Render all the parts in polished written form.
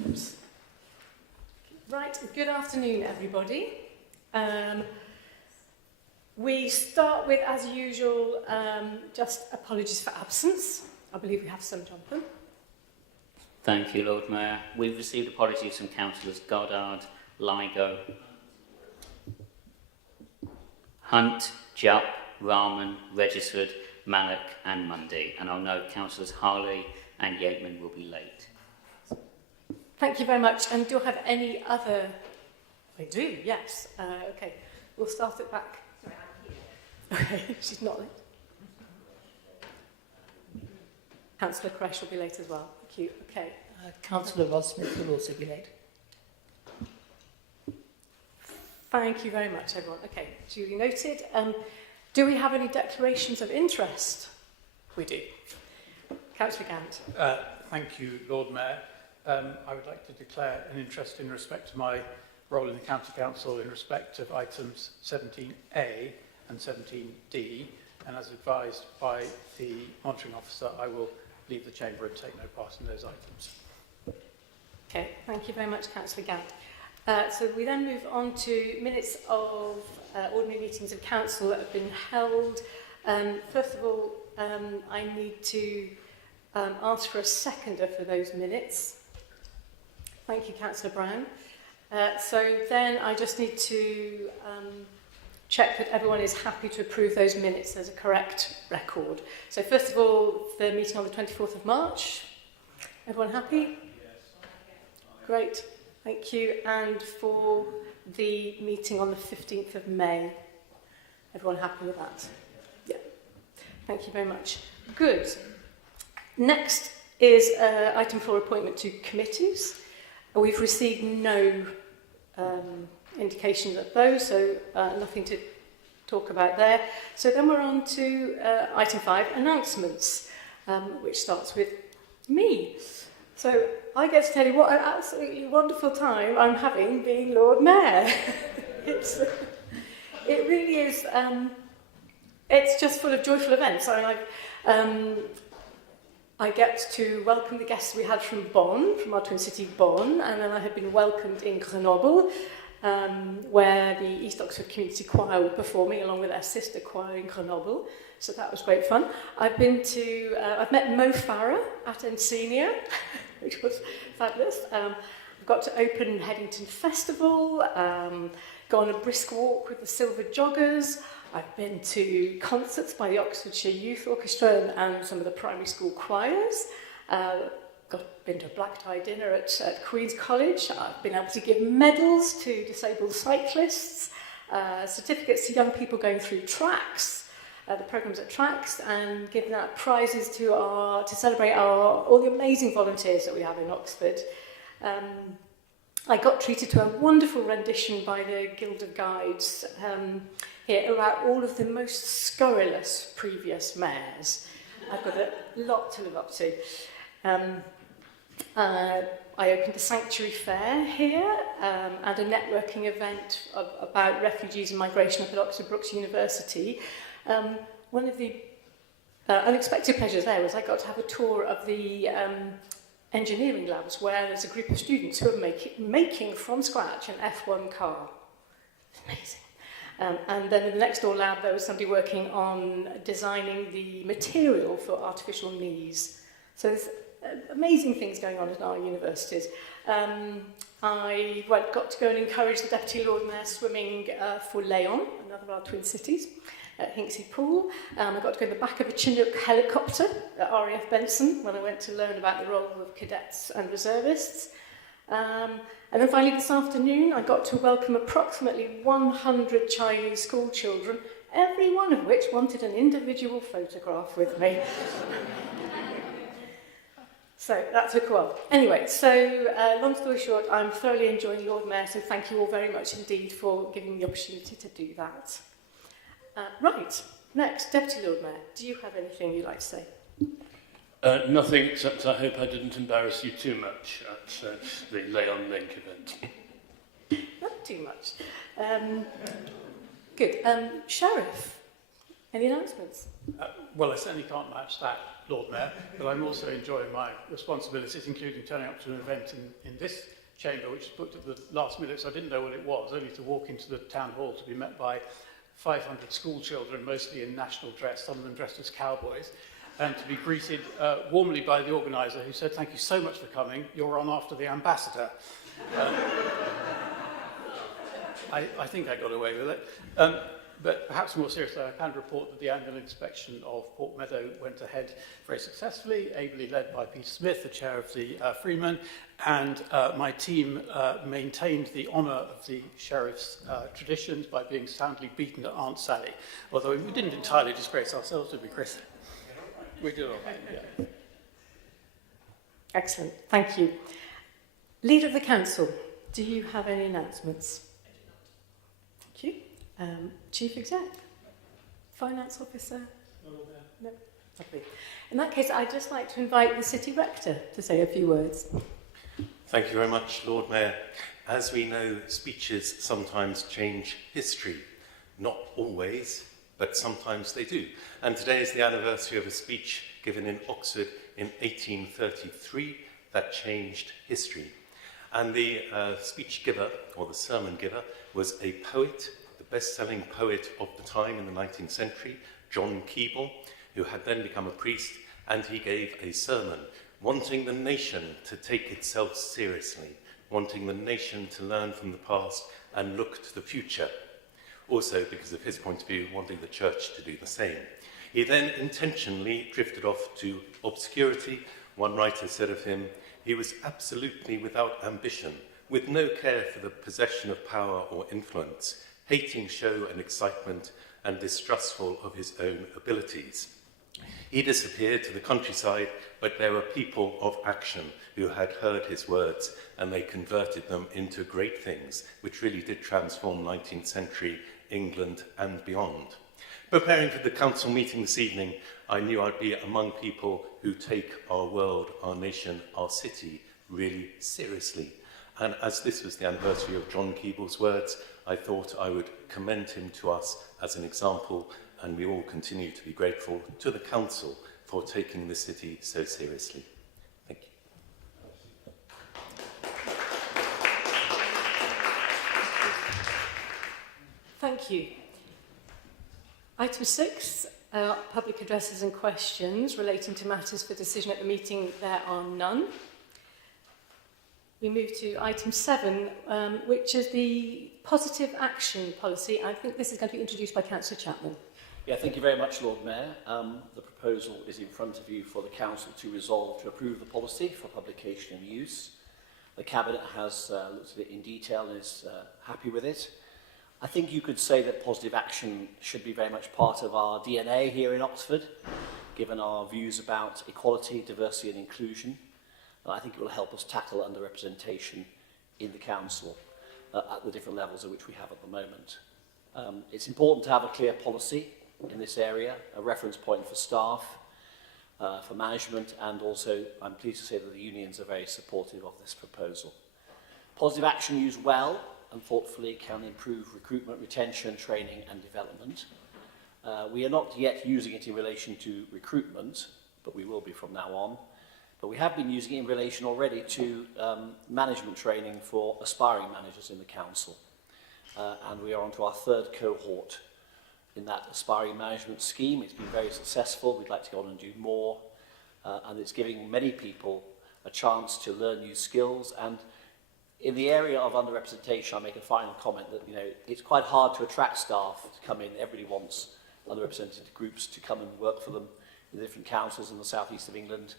Oops. Right, good afternoon, everybody. We start with, as usual, just apologies for absence. I believe we have some, Jonathan. Thank you, Lord Mayor. We've received apologies from councillors Goddard, Ligo, Hunt, Jupp, Rahman, Regisford, Mallock and Mundy. And I'll note councillors Harley and Yateman will be late. Thank you very much. And do you have any other... We do, yes. Okay, we'll start at back. Sorry, I'm here. Okay, she's not late. Councillor Kresh will be late as well. Thank you. Okay. Councillor Ross-Smith will also be late. Thank you very much, everyone. Okay, duly noted. Do we have any declarations of interest? We do. Councillor Gant. Thank you, Lord Mayor. I would like to declare an interest in respect to my role in the County Council in respect of items 17A and 17D, and as advised by the monitoring officer, I will leave the chamber and take no part in those items. Okay, thank you very much, Councillor Gant. So we then move on to minutes of ordinary meetings of council that have been held. First of all, I need to ask for a seconder for those minutes. Thank you, Councillor Brown. So then I just need to check that everyone is happy to approve those minutes as a correct record. So first of all, the meeting on the 24th of March. Everyone happy? Great, thank you. And for the meeting on the 15th of May. Everyone happy with that? Yeah. Thank you very much. Good. Next is item 4, appointment to committees. We've received no indications of those, so nothing to talk about there. So then we're on to item 5, announcements, which starts with me. So I get to tell you what an absolutely wonderful time I'm having being Lord Mayor. It really is, it's just full of joyful events. I mean, I get to welcome the guests we had from Bonn, from our twin city Bonn, and then I have been welcomed in Grenoble, where the East Oxford Community Choir were performing along with their sister choir in Grenoble. So that was great fun. I've met Mo Farah at Encenia, which was fabulous. I've got to open Headington Festival, go on a brisk walk with the Silver Joggers. I've been to concerts by the Oxfordshire Youth Orchestra and some of the primary school choirs. Been to a black tie dinner at Queen's College. I've been able to give medals to disabled cyclists, certificates to young people going through tracks, the programmes at tracks, and giving out prizes to celebrate all the amazing volunteers that we have in Oxford. I got treated to a wonderful rendition by the Guild of Guides here about all of the most scurrilous previous mayors. I've got a lot to live up to. I opened a sanctuary fair here and a networking event about refugees and migration up at Oxford Brookes University. One of the unexpected pleasures there was I got to have a tour of the engineering labs where there's a group of students who are making from scratch an F1 car. Amazing. And then in the next door lab there was somebody working on designing the material for artificial knees. So there's amazing things going on at our universities. I got to go and encourage the Deputy Lord Mayor swimming for Leon, another of our twin cities, at Hinksey Pool. I got to go in the back of a Chinook helicopter at RAF Benson when I went to learn about the role of cadets and reservists. And then finally this afternoon I got to welcome approximately 100 Chinese school children, every one of which wanted an individual photograph with me. So that took a while. Anyway, so long story short, I'm thoroughly enjoying Lord Mayor, so thank you all very much indeed for giving me the opportunity to do that. Right, next, Deputy Lord Mayor, do you have anything you'd like to say? Nothing, except I hope I didn't embarrass you too much at the Leon Link event. Not too much. Good. Sheriff, any announcements? Well, I certainly can't match that Lord Mayor, but I'm also enjoying my responsibilities, including turning up to an event in this chamber, which was booked at the last minute, so I didn't know what it was, only to walk into the town hall to be met by 500 school children, mostly in national dress, some of them dressed as cowboys, and to be greeted warmly by the organiser, who said, "Thank you so much for coming, you're on after the ambassador." I think I got away with it. But perhaps more seriously, I can report that the annual inspection of Port Meadow went ahead very successfully, ably led by Peter Smith, the chair of the Freeman, and my team maintained the honour of the sheriff's traditions by being soundly beaten at Aunt Sally, although we didn't entirely disgrace ourselves, did we, Chris? We did all right, yeah. Excellent, thank you. Leader of the Council, do you have any announcements? Thank you. Chief Exec? Finance Officer? No? Lovely. In that case, I'd just like to invite the City Rector to say a few words. Thank you very much, Lord Mayor. As we know, speeches sometimes change history. Not always, but sometimes they do. And today is the anniversary of a speech given in Oxford in 1833 that changed history. And the speech giver, or the sermon giver, was a poet, the best-selling poet of the time in the 19th century, John Keble, who had then become a priest, and he gave a sermon wanting the nation to take itself seriously, wanting the nation to learn from the past and look to the future. Also, because of his point of view, wanting the church to do the same. He then intentionally drifted off to obscurity. One writer said of him, he was absolutely without ambition, with no care for the possession of power or influence, hating show and excitement, and distrustful of his own abilities. He disappeared to the countryside, but there were people of action who had heard his words, and they converted them into great things, which really did transform 19th century England and beyond. Preparing for the council meeting this evening, I knew I'd be among people who take our world, our nation, our city really seriously. And as this was the anniversary of John Keble's words, I thought I would commend him to us as an example, and we all continue to be grateful to the council for taking the city so seriously. Thank you. Thank you. Item 6, public addresses and questions relating to matters for decision at the meeting. There are none. We move to item 7, which is the positive action policy. I think this is going to be introduced by Councillor Chapman. Yeah, thank you very much, Lord Mayor. The proposal is in front of you for the Council to resolve to approve the policy for publication and use. The Cabinet has looked at it in detail and is happy with it. I think you could say that positive action should be very much part of our DNA here in Oxford, given our views about equality, diversity and inclusion. I think it will help us tackle underrepresentation in the Council at the different levels at which we have at the moment. It's important to have a clear policy in this area, a reference point for staff, for management, and also I'm pleased to say that the unions are very supportive of this proposal. Positive action used well and thoughtfully can improve recruitment, retention, training and development. We are not yet using it in relation to recruitment, but we will be from now on. But we have been using it in relation already to management training for aspiring managers in the Council. And we are on to our 3rd cohort in that aspiring management scheme. It's been very successful. We'd like to go on and do more. And it's giving many people a chance to learn new skills. And in the area of underrepresentation, I'll make a final comment that, it's quite hard to attract staff to come in. Everybody wants underrepresented groups to come and work for them in the different councils in the southeast of England.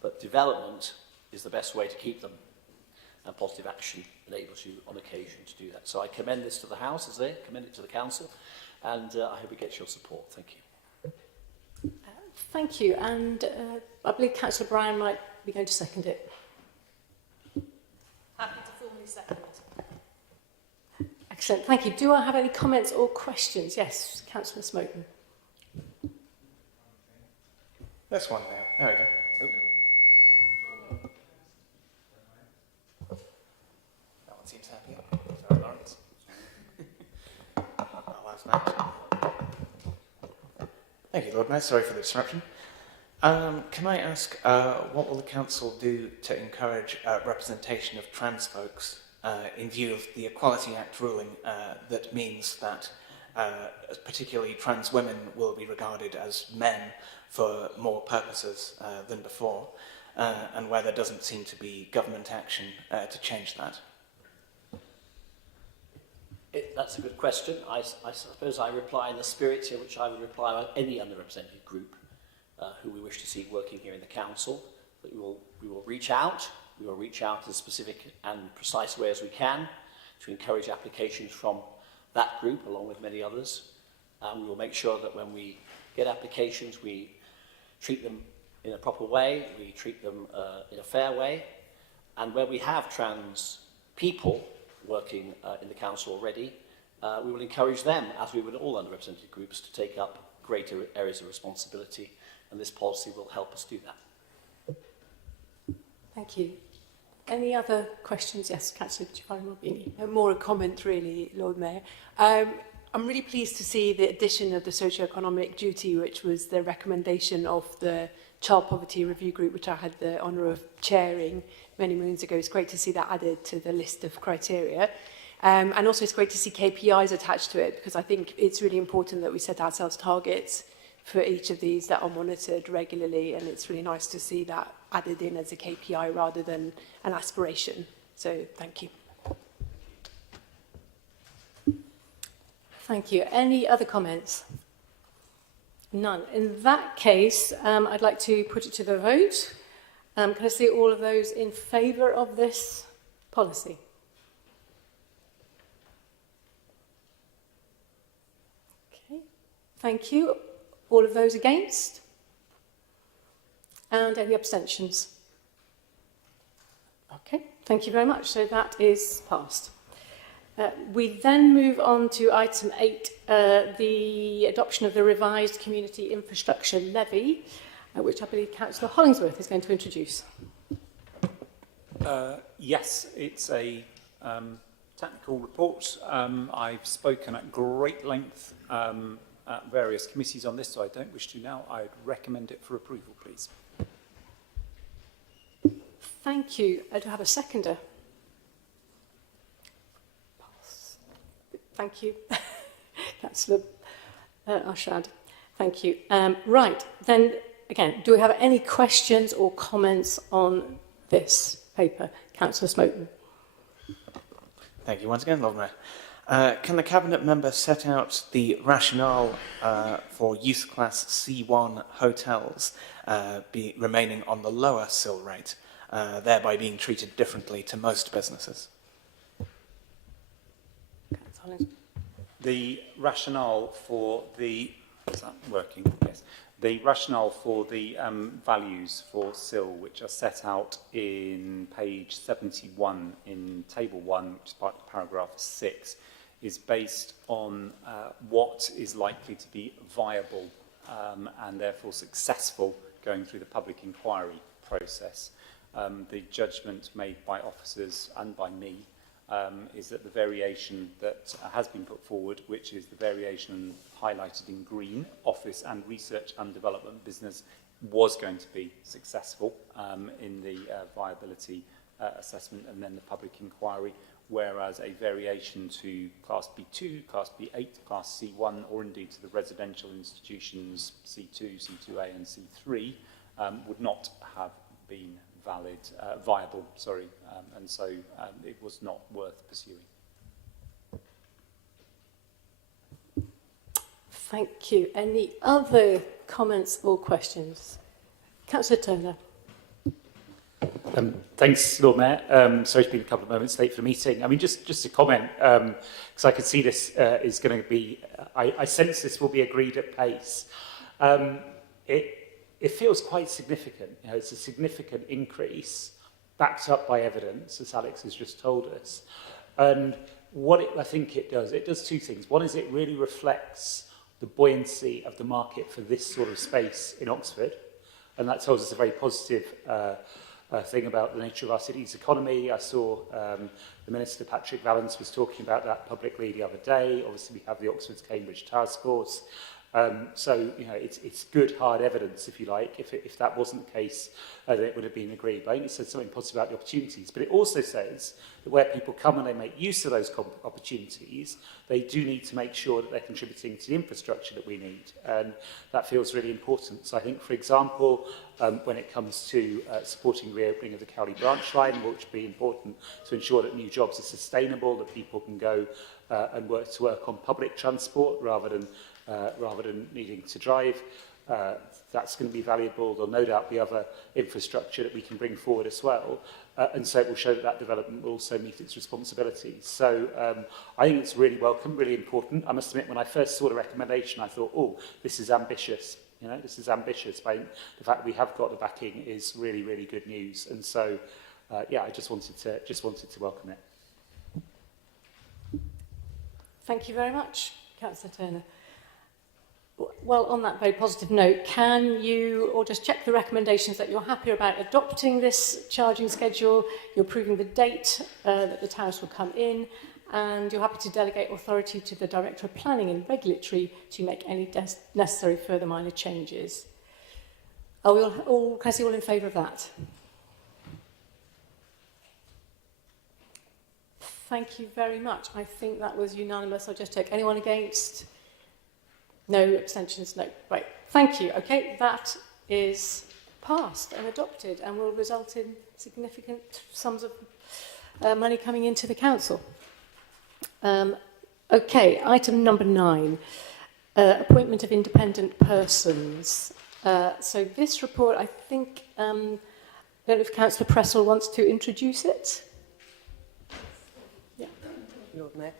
But development is the best way to keep them. And positive action enables you on occasion to do that. So I commend this to the House, as they commend it to the Council, and I hope it gets your support. Thank you. Thank you. And I believe Councillor Bryan might be going to second it. Happy to formally second. Excellent. Thank you. Do I have any comments or questions? Yes, Councillor Smoten. This one there. There we go. That one seems happier. Sorry, Lawrence. Oh, that's nice. Thank you, Lord Mayor. Sorry for the disruption. Can I ask, what will the council do to encourage representation of trans folks in view of the Equality Act ruling that means that particularly trans women will be regarded as men for more purposes than before, and where there doesn't seem to be government action to change that? That's a good question. I suppose I reply in the spirit in which I would reply on any underrepresented group who we wish to see working here in the council. That we will reach out. We will reach out in a specific and precise way as we can to encourage applications from that group, along with many others. And we will make sure that when we get applications, we treat them in a proper way, we treat them in a fair way. And where we have trans people working in the council already, we will encourage them, as we would all underrepresented groups, to take up greater areas of responsibility, and this policy will help us do that. Thank you. Any other questions? Yes, Councillor Giovanni. More a comment, really, Lord Mayor. I'm really pleased to see the addition of the socio-economic duty, which was the recommendation of the Child Poverty Review Group, which I had the honour of chairing many moons ago. It's great to see that added to the list of criteria. And also it's great to see KPIs attached to it, because I think it's really important that we set ourselves targets for each of these that are monitored regularly, and it's really nice to see that added in as a KPI rather than an aspiration. So thank you. Thank you. Any other comments? None. In that case, I'd like to put it to the vote. Can I see all of those in favour of this policy? Okay. Thank you. All of those against? And any abstentions? Okay, thank you very much. So that is passed. We then move on to item 8, the adoption of the revised community infrastructure levy, which I believe Councillor Hollingsworth is going to introduce. Yes, it's a technical report. I've spoken at great length at various committees on this, so I don't wish to now. I'd recommend it for approval, please. Thank you. Do I have a seconder? Thank you. Councillor Arshad. Thank you. Right, then, again, do we have any questions or comments on this paper? Councillor Smoten. Thank you once again, Lord Mayor. Can the Cabinet member set out the rationale for youth class C1 hotels remaining on the lower SIL rate, thereby being treated differently to most businesses? The rationale for the... Is that working? Yes. The rationale for the values for SIL, which are set out in page 71 in table 1, which is part of paragraph 6, is based on what is likely to be viable and therefore successful going through the public inquiry process. The judgment made by officers and by me is that the variation that has been put forward, which is the variation highlighted in green, office and research and development business, was going to be successful in the viability assessment and then the public inquiry, whereas a variation to Class B2, Class B8, Class C1, or indeed to the residential institutions C2, C2A and C3 would not have been viable, and so it was not worth pursuing. Thank you. Any other comments or questions? Councillor Turner. Thanks, Lord Mayor. Sorry to be a couple of moments late for the meeting. I mean, just a comment, because I could see this is going to be, I sense this will be agreed at pace. It feels quite significant. You know, it's a significant increase, backed up by evidence, as Alex has just told us. And what I think it does two things. One is it really reflects the buoyancy of the market for this sort of space in Oxford, and that tells us a very positive thing about the nature of our city's economy. I saw the Minister, Patrick Vallance, was talking about that publicly the other day. Obviously, we have the Oxford-Cambridge Task Force. So, you know, it's good, hard evidence, if you like. If that wasn't the case, then it would have been agreed. But I think it says something positive about the opportunities. But it also says that where people come and they make use of those opportunities, they do need to make sure that they're contributing to the infrastructure that we need. And that feels really important. So I think, for example, when it comes to supporting reopening of the Cowley branch line, which would be important to ensure that new jobs are sustainable, that people can go and work on public transport rather than needing to drive. That's going to be valuable. There'll no doubt be other infrastructure that we can bring forward as well. And so it will show that that development will also meet its responsibilities. So I think it's really welcome, really important. I must admit, when I first saw the recommendation, I thought, oh, this is ambitious. You know, this is ambitious. But the fact that we have got the backing is really, really good news. And so, yeah, I just wanted to welcome it. Thank you very much, Councillor Turner. Well, on that very positive note, can you all just check the recommendations that you're happy about adopting this charging schedule, you're approving the date that the tariffs will come in, and you're happy to delegate authority to the Director of Planning and Regulatory to make any necessary further minor changes? Are we can I see all in favour of that? Thank you very much. I think that was unanimous. I'll just check. Anyone against? No abstentions? No. Right. Thank you. Okay, that is passed and adopted and will result in significant sums of money coming into the council. Okay, item number 9, appointment of independent persons. So this report, I think, I don't know if Councillor Pressel wants to introduce it. Yeah. Lord Mayor.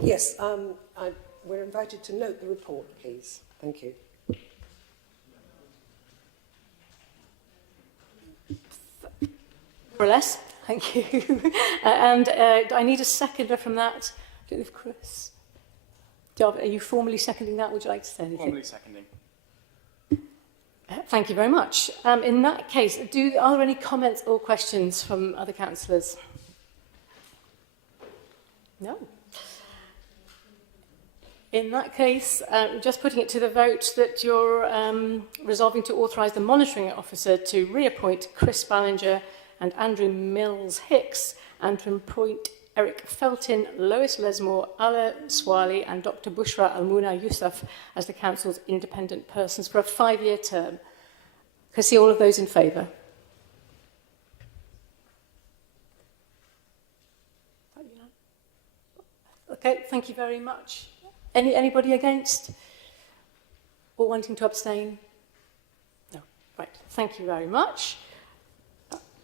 Yes, we're invited to note the report, please. Thank you. More or less, thank you. And I need a seconder from that. I don't know if Chris... Are you formally seconding that? Would you like to say anything? Formally seconding. Thank you very much. In that case, are there any comments or questions from other councillors? No. In that case, just putting it to the vote that you're resolving to authorise the monitoring officer to reappoint Chris Ballinger and Andrew Mills-Hicks and to appoint Eric Felton, Lois Lesmore, Ala Swali and Dr Bushra Almuna Yousaf as the council's independent persons for a 5-year term. Can I see all of those in favour? Okay, thank you very much. Anybody against? Or wanting to abstain? No. Right, thank you very much.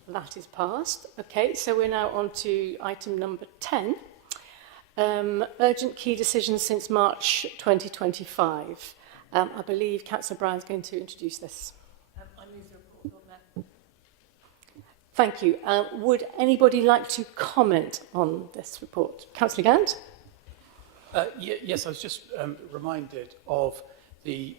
That is passed. Okay, so we're now on to item number 10. Urgent key decisions since March 2025. I believe Councillor Brown's going to introduce this. I move the report, Lord Mayor. Thank you. Would anybody like to comment on this report? Councillor Gant? Yes, I was just reminded of the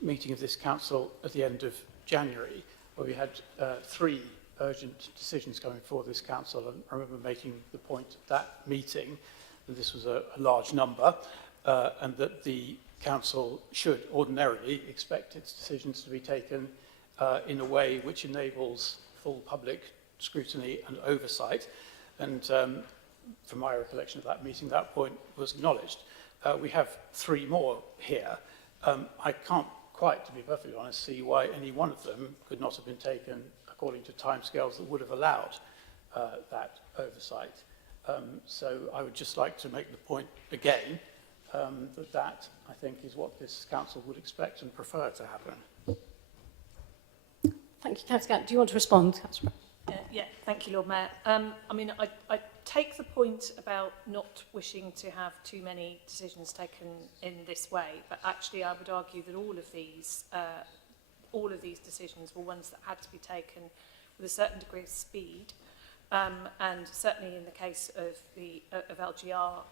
meeting of this council at the end of January, where we had 3 urgent decisions coming before this council, and I remember making the point at that meeting that this was a large number, and that the council should ordinarily expect its decisions to be taken in a way which enables full public scrutiny and oversight. And from my recollection of that meeting, that point was acknowledged. We have 3 more here. I can't quite, to be perfectly honest, see why any one of them could not have been taken according to timescales that would have allowed that oversight. So I would just like to make the point again that I think is what this council would expect and prefer to happen. Thank you, Councillor Gant. Do you want to respond, Councillor? Yeah, thank you, Lord Mayor. I mean, I take the point about not wishing to have too many decisions taken in this way, but actually I would argue that all of these decisions were ones that had to be taken with a certain degree of speed, and certainly in the case of LGR,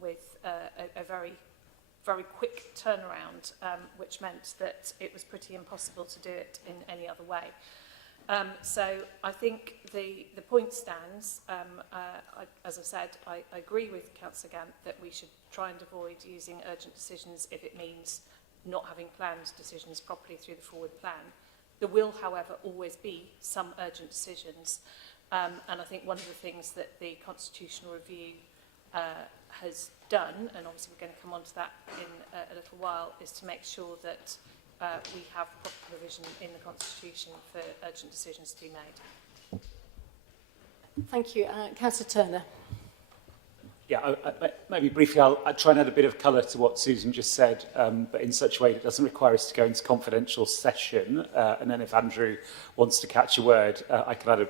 with a very, very quick turnaround, which meant that it was pretty impossible to do it in any other way. So I think the point stands. As I said, I agree with Councillor Gant that we should try and avoid using urgent decisions if it means not having planned decisions properly through the forward plan. There will, however, always be some urgent decisions. And I think one of the things that the Constitutional Review has done, and obviously we're going to come on to that in a little while, is to make sure that we have proper provision in the Constitution for urgent decisions to be made. Thank you. Councillor Turner. Yeah, maybe briefly, I'll try and add a bit of colour to what Susan just said, but in such a way that doesn't require us to go into confidential session. And then if Andrew wants to catch a word, I can add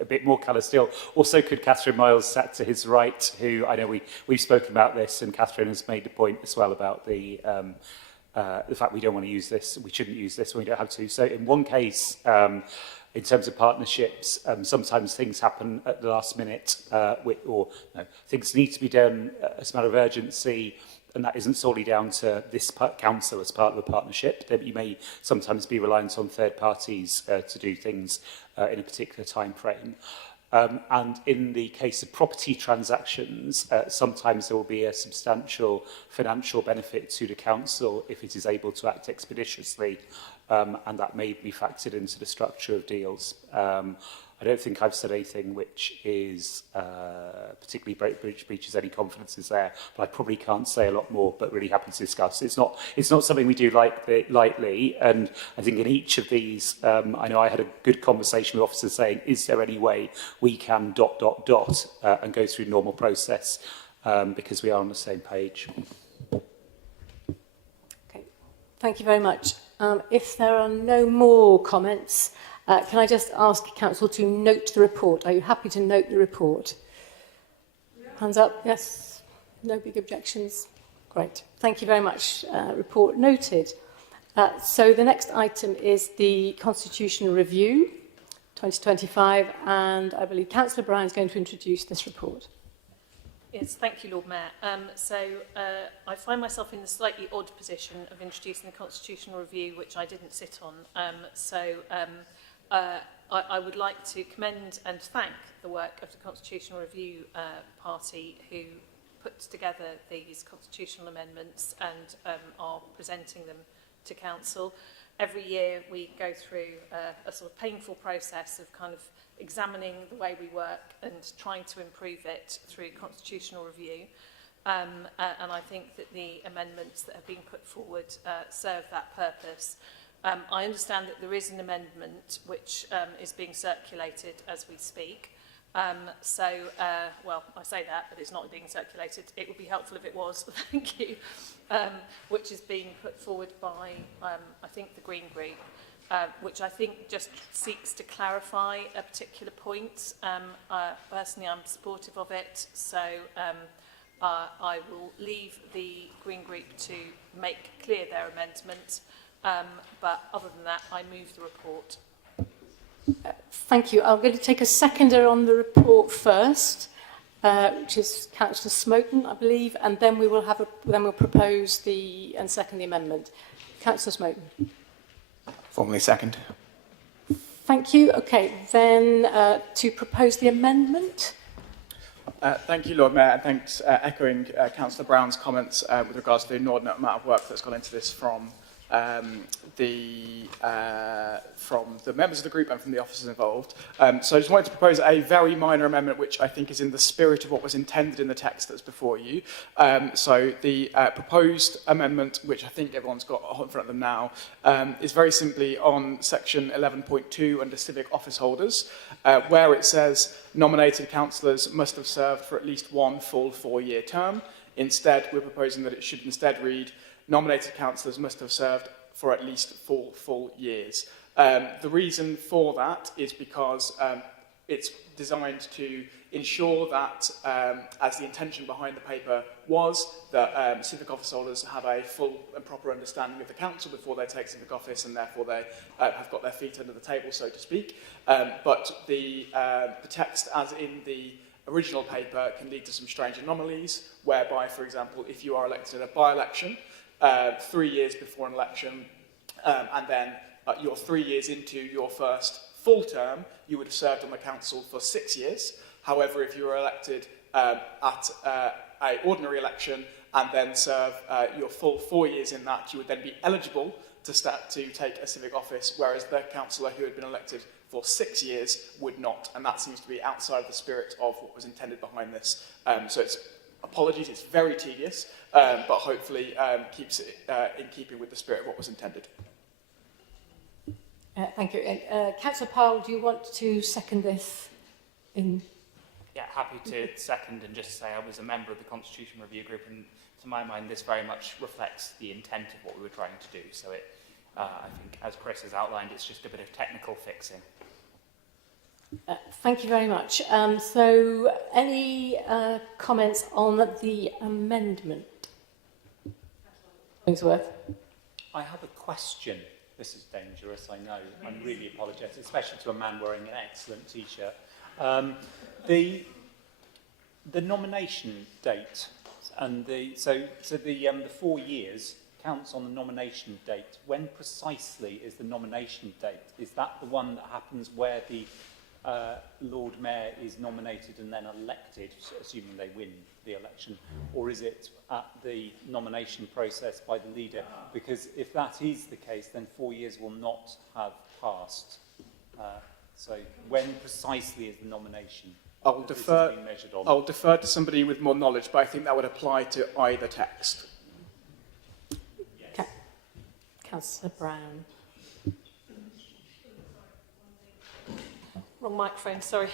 a bit more colour still. Also, could Catherine Miles sat to his right, who I know we've spoken about this, and Catherine has made the point as well about the fact we don't want to use this, we shouldn't use this when we don't have to. So in one case, in terms of partnerships, sometimes things happen at the last minute, things need to be done as a matter of urgency, and that isn't solely down to this council as part of the partnership. You may sometimes be reliant on third parties to do things in a particular time frame. And in the case of property transactions, sometimes there will be a substantial financial benefit to the council if it is able to act expeditiously, and that may be factored into the structure of deals. I don't think I've said anything which is particularly breaches any confidences there, but I probably can't say a lot more, but really happy to discuss. It's not something we do lightly, and I think in each of these, I know I had a good conversation with officers saying, is there any way we can ... and go through normal process, because we are on the same page. Okay, thank you very much. If there are no more comments, can I just ask Council to note the report? Are you happy to note the report? Yeah. Hands up, yes. No big objections? Great. Thank you very much. Report noted. So the next item is the Constitutional Review 2025, and I believe Councillor Bryan is going to introduce this report. Yes, thank you, Lord Mayor. I find myself in the slightly odd position of introducing the Constitutional Review, which I didn't sit on. I would like to commend and thank the work of the Constitutional Review Party, who put together these constitutional amendments and are presenting them to Council. Every year we go through a sort of painful process of kind of examining the way we work and trying to improve it through constitutional review. And I think that the amendments that have been put forward serve that purpose. I understand that there is an amendment which is being circulated as we speak. Well, I say that, but it's not being circulated. It would be helpful if it was, thank you. Which is being put forward by, I think, the Green Group, which I think just seeks to clarify a particular point. Personally, I'm supportive of it, so I will leave the Green Group to make clear their amendment. But other than that, I move the report. Thank you. I'm going to take a seconder on the report first, which is Councillor Smoten, I believe, and then we'll propose and second the amendment. Councillor Smoten. Formally second. Thank you. Okay, then to propose the amendment. Thank you, Lord Mayor, and thanks, echoing Councillor Brown's comments with regards to the inordinate amount of work that's gone into this from the members of the group and from the officers involved. So I just wanted to propose a very minor amendment which I think is in the spirit of what was intended in the text that's before you. So the proposed amendment, which I think everyone's got in front of them now, is very simply on section 11.2 under civic office holders, where it says nominated councillors must have served for at least one full 4-year term. Instead, we're proposing that it should instead read nominated councillors must have served for at least 4 full years. The reason for that is because it's designed to ensure that, as the intention behind the paper was, that civic office holders have a full and proper understanding of the council before they take civic office, and therefore they have got their feet under the table, so to speak. But the text, as in the original paper, can lead to some strange anomalies, whereby, for example, if you are elected in a by-election, 3 years before an election, and then you're 3 years into your first full term, you would have served on the council for 6 years. However, if you were elected at an ordinary election and then serve your full 4 years in that, you would then be eligible to start to take a civic office, whereas the councillor who had been elected for 6 years would not, and that seems to be outside of the spirit of what was intended behind this. So apologies, it's very tedious, but hopefully keeps it in keeping with the spirit of what was intended. Thank you. Councillor Powell, do you want to second this? Yeah, happy to second and just say I was a member of the Constitution Review Group, and to my mind this very much reflects the intent of what we were trying to do. So I think, as Chris has outlined, it's just a bit of technical fixing. Thank you very much. So any comments on the amendment? Kingsworth. I have a question. This is dangerous, I know. I'm really apologetic, especially to a man wearing an excellent T-shirt. The nomination date and the 4 years counts on the nomination date. When precisely is the nomination date? Is that the one that happens where the Lord Mayor is nominated and then elected, assuming they win the election, or is it at the nomination process by the leader? Because if that is the case, then 4 years will not have passed. So when precisely is the nomination? I'll defer to somebody with more knowledge, but I think that would apply to either text. Yes. Councillor Brown. Wrong microphone, sorry.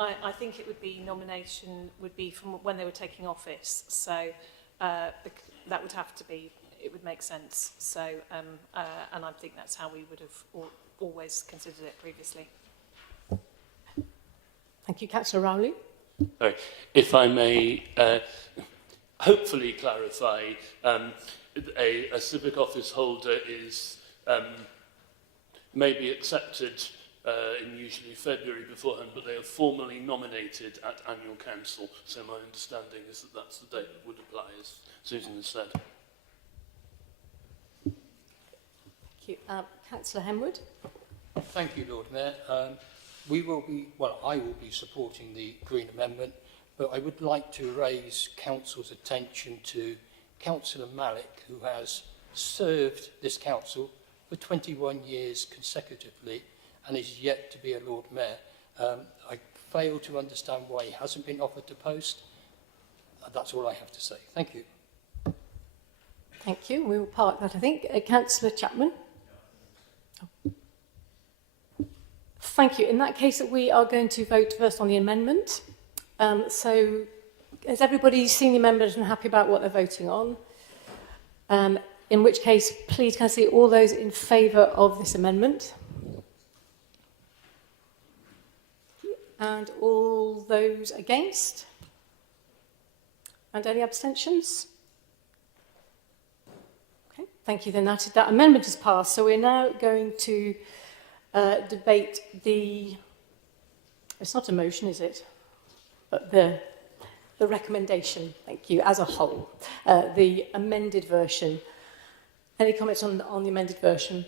I think it would be nomination would be from when they were taking office. So that would have to be, it would make sense. So, and I think that's how we would have always considered it previously. Thank you. Councillor Rowley. Sorry, if I may hopefully clarify, a civic office holder is may be accepted in usually February beforehand, but they are formally nominated at annual council. So my understanding is that that's the date that would apply, as Susan has said. Thank you. Councillor Hemwood. Thank you, Lord Mayor. I will be supporting the Green Amendment, but I would like to raise Council's attention to Councillor Malik, who has served this council for 21 years consecutively and is yet to be a Lord Mayor. I fail to understand why he hasn't been offered the post. That's all I have to say. Thank you. Thank you. We will park that, I think. Councillor Chapman. Oh. Thank you. In that case, we are going to vote first on the amendment. So has everybody seen the amendment and happy about what they're voting on? In which case, please can I see all those in favour of this amendment? And all those against? And any abstentions? Okay, thank you. Then that amendment is passed. So we're now going to debate the... It's not a motion, is it? But the recommendation, thank you, as a whole. The amended version. Any comments on the amended version?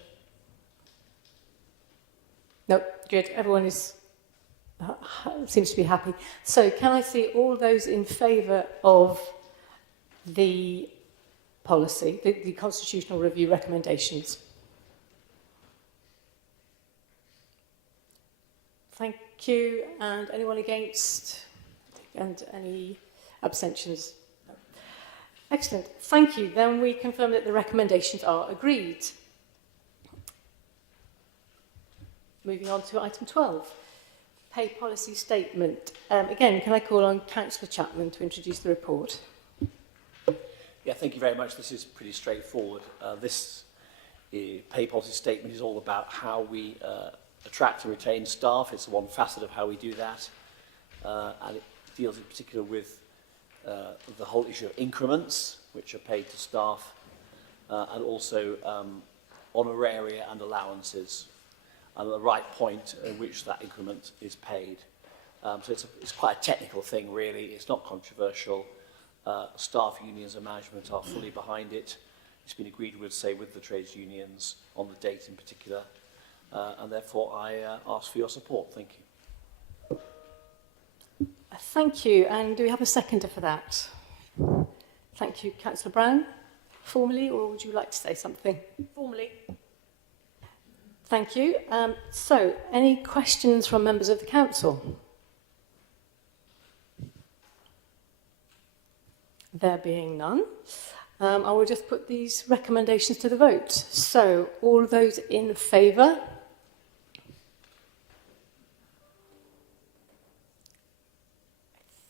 No, good. Everyone seems to be happy. So can I see all those in favour of the policy, the constitutional review recommendations? Thank you. And anyone against? And any abstentions? No. Excellent. Thank you. Then we confirm that the recommendations are agreed. Moving on to item 12. Pay policy statement. Again, can I call on Councillor Chapman to introduce the report? Yeah, thank you very much. This is pretty straightforward. This pay policy statement is all about how we attract and retain staff. It's one facet of how we do that. And it deals in particular with the whole issue of increments, which are paid to staff, and also honoraria and allowances, and the right point at which that increment is paid. So it's quite a technical thing, really. It's not controversial. Staff unions and management are fully behind it. It's been agreed with, say, with the trades unions on the date in particular. And therefore, I ask for your support. Thank you. Thank you. And do we have a seconder for that? Thank you. Councillor Brown, formally, or would you like to say something? Formally. Thank you. So, any questions from members of the council? There being none, I will just put these recommendations to the vote. So, all those in favour?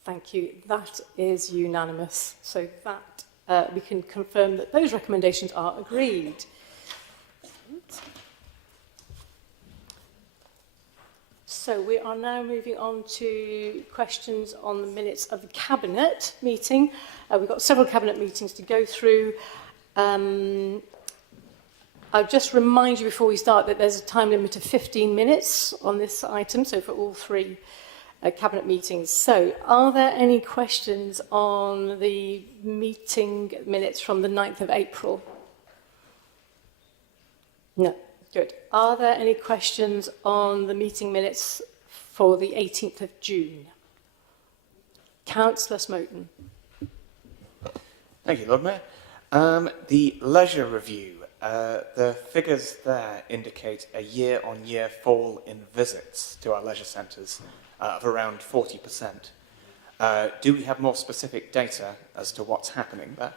Thank you. That is unanimous. So that we can confirm that those recommendations are agreed. So we are now moving on to questions on the minutes of the Cabinet meeting. We've got several Cabinet meetings to go through. I'll just remind you before we start that there's a time limit of 15 minutes on this item, so for all three Cabinet meetings. So, are there any questions on the meeting minutes from the 9th of April? No. Good. Are there any questions on the meeting minutes for the 18th of June? Councillor Smoten. Thank you, Lord Mayor. The leisure review, the figures there indicate a year-on-year fall in visits to our leisure centres of around 40%. Do we have more specific data as to what's happening there?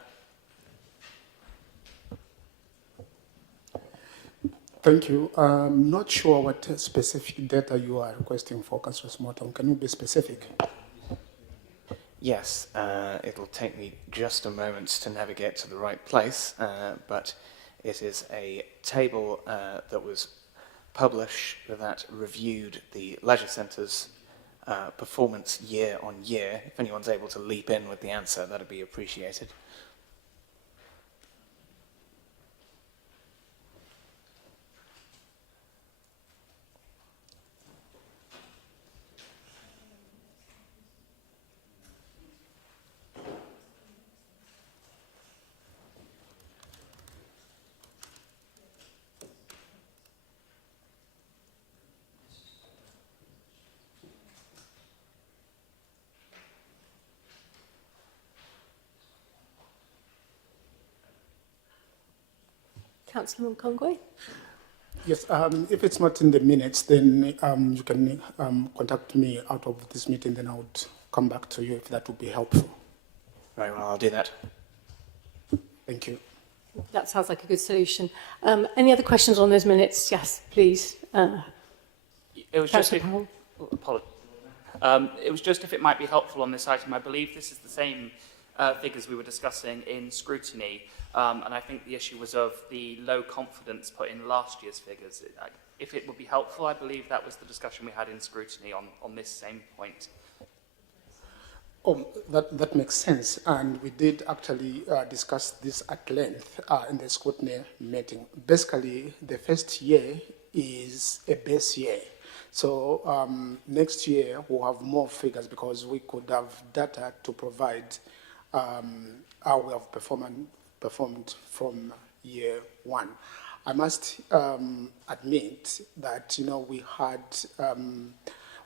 Thank you. I'm not sure what specific data you are requesting for, Councillor Smoten. Can you be specific? Yes, it'll take me just a moment to navigate to the right place, but it is a table that was published that reviewed the leisure centres' performance year on year. If anyone's able to leap in with the answer, that'd be appreciated. Councillor Mkongwe. Yes, if it's not in the minutes, then you can contact me out of this meeting, then I would come back to you if that would be helpful. Very well, I'll do that. Thank you. That sounds like a good solution. Any other questions on those minutes? Yes, please. It was just if, it was just if it might be helpful on this item. I believe this is the same figures we were discussing in scrutiny, and I think the issue was of the low confidence put in last year's figures. If it would be helpful, I believe that was the discussion we had in scrutiny on this same point. Oh, that makes sense, and we did actually discuss this at length in the scrutiny meeting. Basically, the first year is a base year. So next year we'll have more figures because we could have data to provide how we have performed from year one. I must admit that we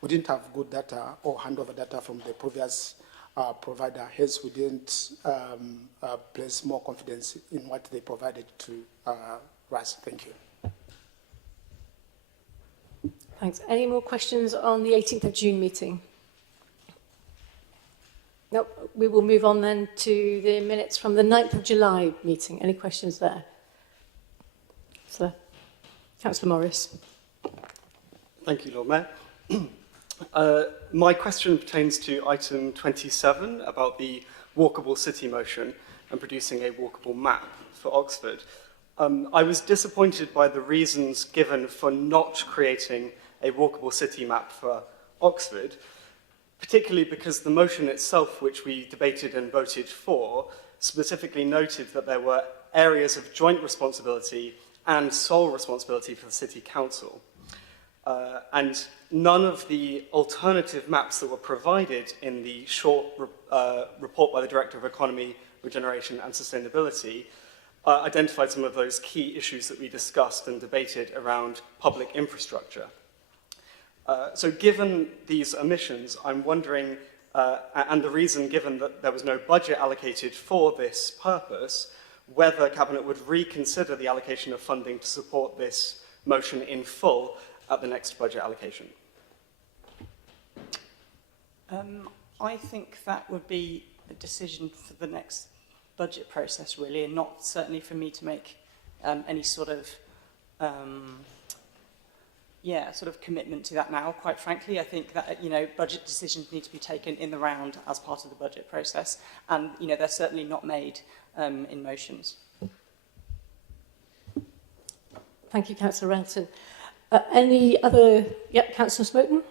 didn't have good data or handover data from the previous provider. Hence, we didn't place more confidence in what they provided to us. Thank you. Thanks. Any more questions on the 18th of June meeting? Nope. We will move on then to the minutes from the 9th of July meeting. Any questions there? So, Councillor Morris. Thank you, Lord Mayor. My question pertains to item 27 about the walkable city motion and producing a walkable map for Oxford. I was disappointed by the reasons given for not creating a walkable city map for Oxford, particularly because the motion itself, which we debated and voted for, specifically noted that there were areas of joint responsibility and sole responsibility for the City Council. And none of the alternative maps that were provided in the short report by the Director of Economy, Regeneration and Sustainability identified some of those key issues that we discussed and debated around public infrastructure. So given these omissions, I'm wondering and the reason given that there was no budget allocated for this purpose, whether Cabinet would reconsider the allocation of funding to support this motion in full at the next budget allocation. I think that would be a decision for the next budget process, really, and not certainly for me to make any sort of commitment to that now. Quite frankly, I think that budget decisions need to be taken in the round as part of the budget process, and they're certainly not made in motions. Thank you, Councillor Ranson. Any other? Yep, Councillor Smoten.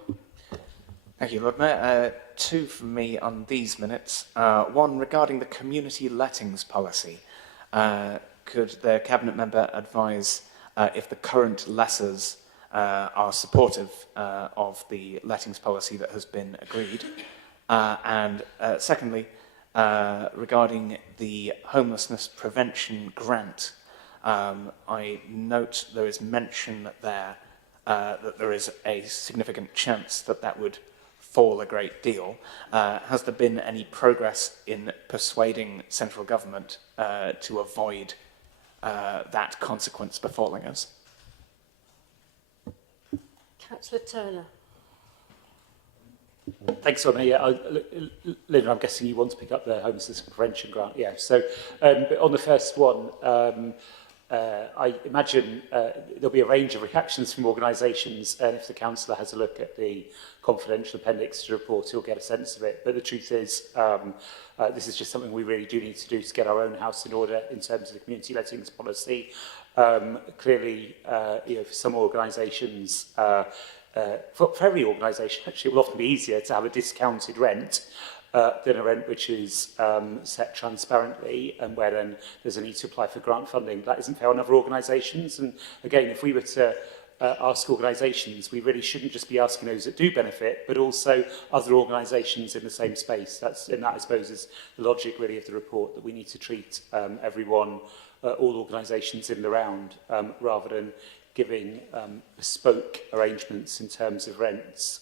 Thank you, Lord Mayor. Two from me on these minutes. One regarding the community lettings policy. Could the Cabinet member advise if the current lessors are supportive of the lettings policy that has been agreed? And secondly, regarding the homelessness prevention grant, I note there is mention there that there is a significant chance that that would fall a great deal. Has there been any progress in persuading central government to avoid that consequence befalling us? Councillor Turner. Thanks, Lord Mayor. Linda, I'm guessing you want to pick up the homelessness prevention grant. Yeah, so but on the first one, I imagine there'll be a range of reactions from organisations, and if the councillor has a look at the confidential appendix to the report, he'll get a sense of it. But the truth is, this is just something we really do need to do to get our own house in order in terms of the community lettings policy. Clearly, for some organisations, for every organisation, actually, it will often be easier to have a discounted rent than a rent which is set transparently, and where then there's a need to apply for grant funding. That isn't fair on other organisations. And again, if we were to ask organisations, we really shouldn't just be asking those that do benefit, but also other organisations in the same space. And that, I suppose, is the logic really of the report, that we need to treat everyone, all organisations in the round, rather than giving bespoke arrangements in terms of rents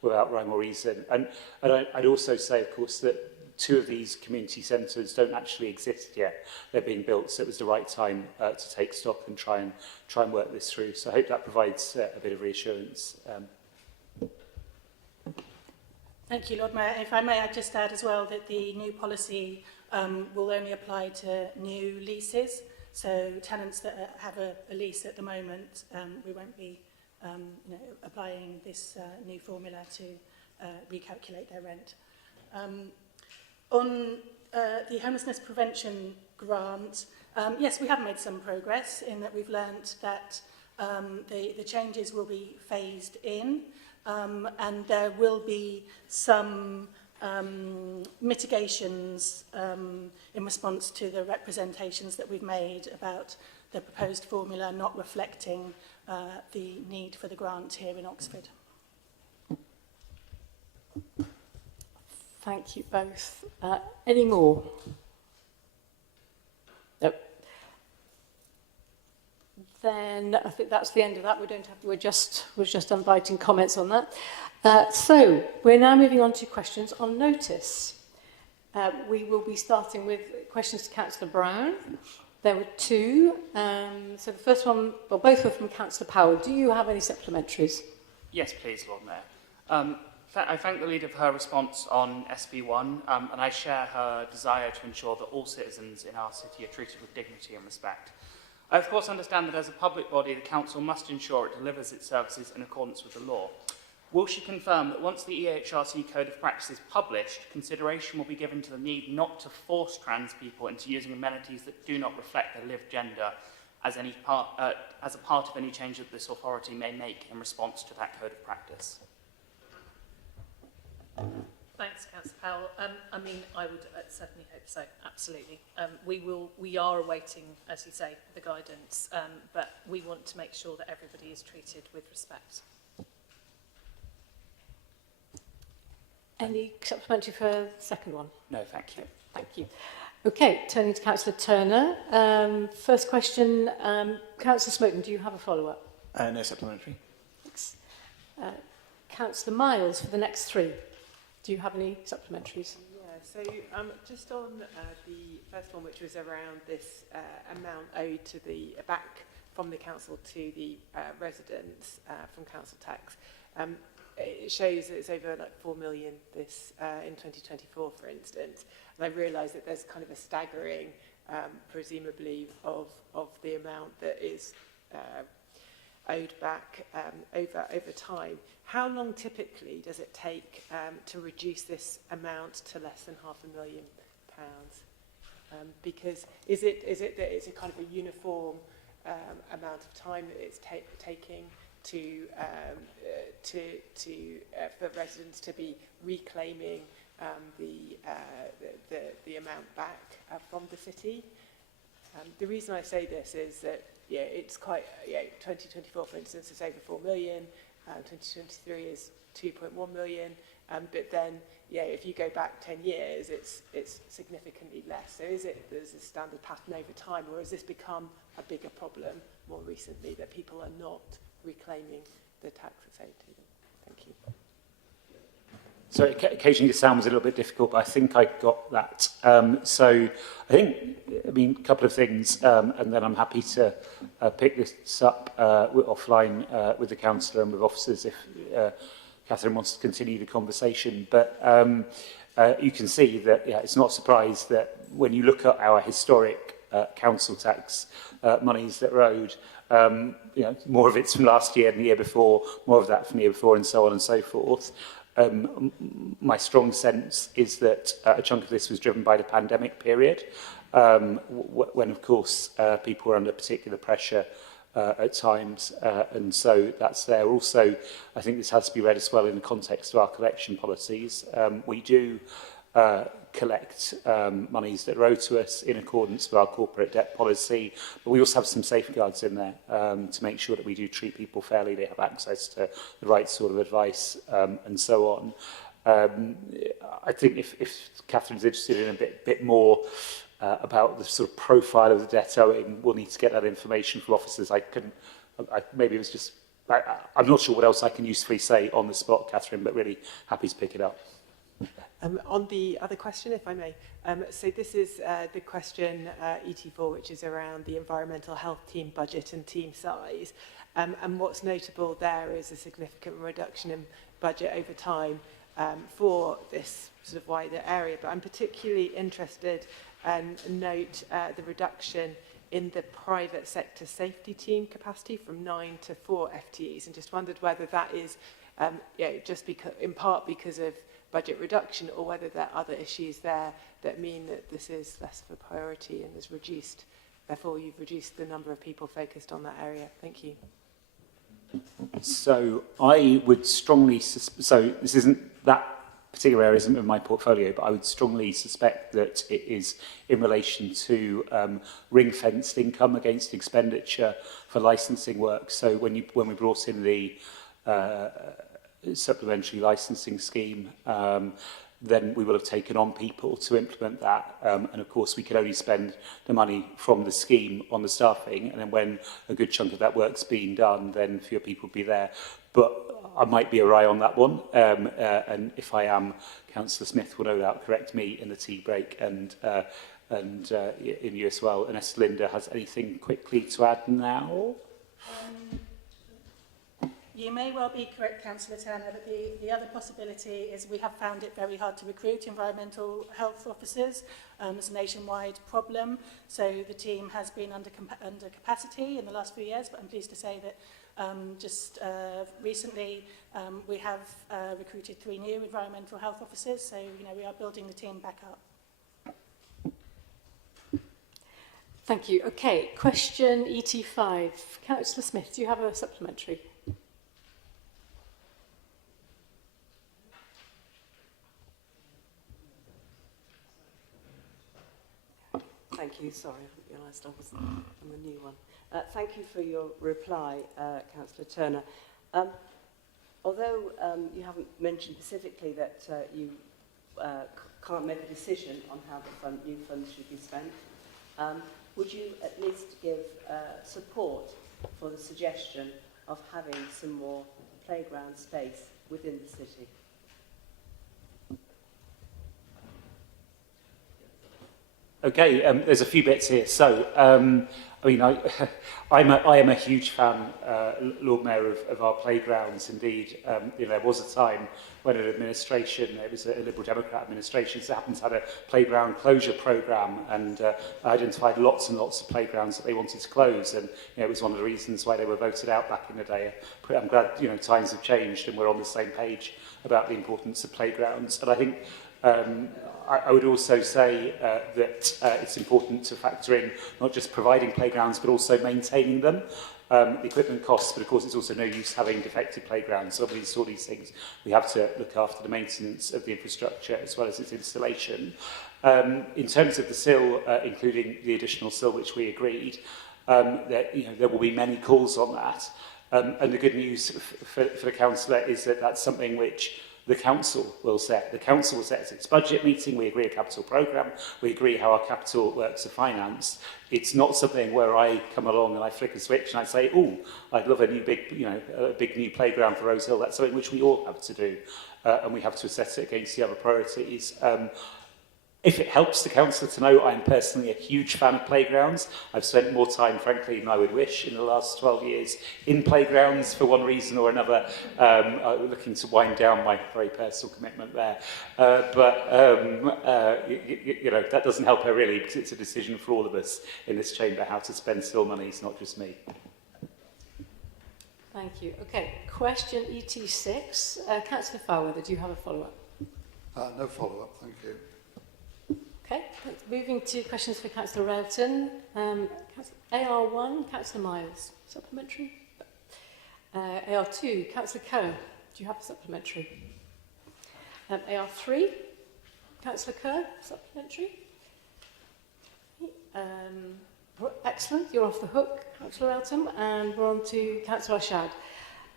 without rhyme or reason. And I'd also say, of course, that two of these community centres don't actually exist yet. They're being built, so it was the right time to take stock and try and work this through. So I hope that provides a bit of reassurance. Thank you, Lord Mayor. If I may, I'd just add as well that the new policy will only apply to new leases. So tenants that have a lease at the moment, we won't be applying this new formula to recalculate their rent. On the homelessness prevention grant, yes, we have made some progress in that we've learnt that the changes will be phased in, and there will be some mitigations in response to the representations that we've made about the proposed formula not reflecting the need for the grant here in Oxford. Thank you both. Any more? No. Then I think that's the end of that. We're just inviting comments on that. So we're now moving on to questions on notice. We will be starting with questions to Councillor Brown. There were two. So the first one, well, both were from Councillor Powell. Do you have any supplementaries? Yes, please, Lord Mayor. I thank the leader for her response on SB1, and I share her desire to ensure that all citizens in our city are treated with dignity and respect. I, of course, understand that as a public body, the Council must ensure it delivers its services in accordance with the law. Will she confirm that once the EHRC Code of Practice is published, consideration will be given to the need not to force trans people into using amenities that do not reflect their lived gender as a part of any change that this authority may make in response to that Code of Practice? Thanks, Councillor Powell. I mean, I would certainly hope so, absolutely. We are awaiting, as you say, the guidance, but we want to make sure that everybody is treated with respect. Any supplementary for the second one? No, thank you. Thank you. Okay, turning to Councillor Turner. First question, Councillor Smoten, do you have a follow-up? No supplementary. Thanks. Councillor Miles for the next three. Do you have any supplementaries? Yeah, so just on the first one, which was around this amount owed to the back from the council to the residents from council tax, it shows that it's over like 4 million this in 2024, for instance. And I realise that there's kind of a staggering, presumably, of the amount that is owed back over time. How long typically does it take to reduce this amount to less than £500,000? Because is it that it's a kind of a uniform amount of time that it's taking for residents to be reclaiming the amount back from the city? The reason I say this is that it's quite 2024, for instance, is over 4 million. 2023 is 2.1 million. But then, if you go back 10 years, it's significantly less. So there's a standard pattern over time, or has this become a bigger problem more recently that people are not reclaiming the tax that's owed to them? Thank you. So occasionally the sound was a little bit difficult, but I think I got that. So I mean, a couple of things, and then I'm happy to pick this up offline with the councillor and with officers if Catherine wants to continue the conversation. But you can see that it's not a surprise that when you look at our historic council tax monies that are owed, more of it's from last year and the year before, more of that from the year before, and so on and so forth. My strong sense is that a chunk of this was driven by the pandemic period, when, of course, people were under particular pressure at times, and so that's there. Also, I think this has to be read as well in the context of our collection policies. We do collect monies that are owed to us in accordance with our corporate debt policy, but we also have some safeguards in there to make sure that we do treat people fairly, they have access to the right sort of advice, and so on. I think if Catherine's interested in a bit more about the sort of profile of the debt owing, we'll need to get that information from officers. Maybe it was just, I'm not sure what else I can usefully say on the spot, Catherine, but really happy to pick it up. On the other question, if I may, so this is the question ET4, which is around the environmental health team budget and team size. And what's notable there is a significant reduction in budget over time for this sort of wider area. But I'm particularly interested and note the reduction in the private sector safety team capacity from 9 to 4 FTEs, and just wondered whether that is just in part because of budget reduction, or whether there are other issues there that mean that this is less of a priority and is reduced. Therefore, you've reduced the number of people focused on that area. Thank you. So I would strongly, so this isn't, that particular area isn't in my portfolio, but I would strongly suspect that it is in relation to ring-fenced income against expenditure for licensing work. So when we brought in the supplementary licensing scheme, then we will have taken on people to implement that. And of course, we can only spend the money from the scheme on the staffing. And then when a good chunk of that work's been done, then fewer people will be there. But I might be awry on that one. And if I am, Councillor Smith will no doubt correct me in the tea break and in you as well. Unless Linda has anything quickly to add now. You may well be correct, Councillor Turner, but the other possibility is we have found it very hard to recruit environmental health officers. It's a nationwide problem, so the team has been under capacity in the last few years, but I'm pleased to say that just recently we have recruited 3 new environmental health officers, so we are building the team back up. Thank you. Okay, question ET5. Councillor Smith, do you have a supplementary? Thank you. Sorry, I didn't realise I was on the new one. Thank you for your reply, Councillor Turner. Although you haven't mentioned specifically that you can't make a decision on how the new funds should be spent, would you at least give support for the suggestion of having some more playground space within the city? Okay, there's a few bits here. So, I mean, I am a huge fan, Lord Mayor, of our playgrounds. Indeed, you know, there was a time when an administration, it was a Liberal Democrat administration, so happened to have a playground closure programme, and identified lots and lots of playgrounds that they wanted to close, and you know, it was one of the reasons why they were voted out back in the day. I'm glad, you know, times have changed and we're on the same page about the importance of playgrounds. And I think I would also say that it's important to factor in not just providing playgrounds but also maintaining them. The equipment costs, but of course it's also no use having defective playgrounds. So obviously all these things, we have to look after the maintenance of the infrastructure as well as its installation. In terms of the SIL, including the additional SIL which we agreed, there will be many calls on that. And the good news for the councillor is that that's something which the council will set. The council will set its budget meeting, we agree a capital programme, we agree how our capital works are financed. It's not something where I come along and I flick a switch and I say, oh, I'd love a new big, a big new playground for Rose Hill. That's something which we all have to do, and we have to assess it against the other priorities. If it helps the council to know, I'm personally a huge fan of playgrounds. I've spent more time, frankly, than I would wish in the last 12 years in playgrounds for one reason or another, looking to wind down my very personal commitment there. That doesn't help her really, because it's a decision for all of us in this chamber how to spend SIL money, it's not just me. Thank you. Okay, question ET6. Councillor Fairweather, do you have a follow-up? No follow-up, thank you. Okay, moving to questions for Councillor Railton. AR1, Councillor Miles, supplementary. AR2, Councillor Kerr, do you have a supplementary? AR3, Councillor Kerr, supplementary. Excellent, you're off the hook, Councillor Railton, and we're on to Councillor Ashad.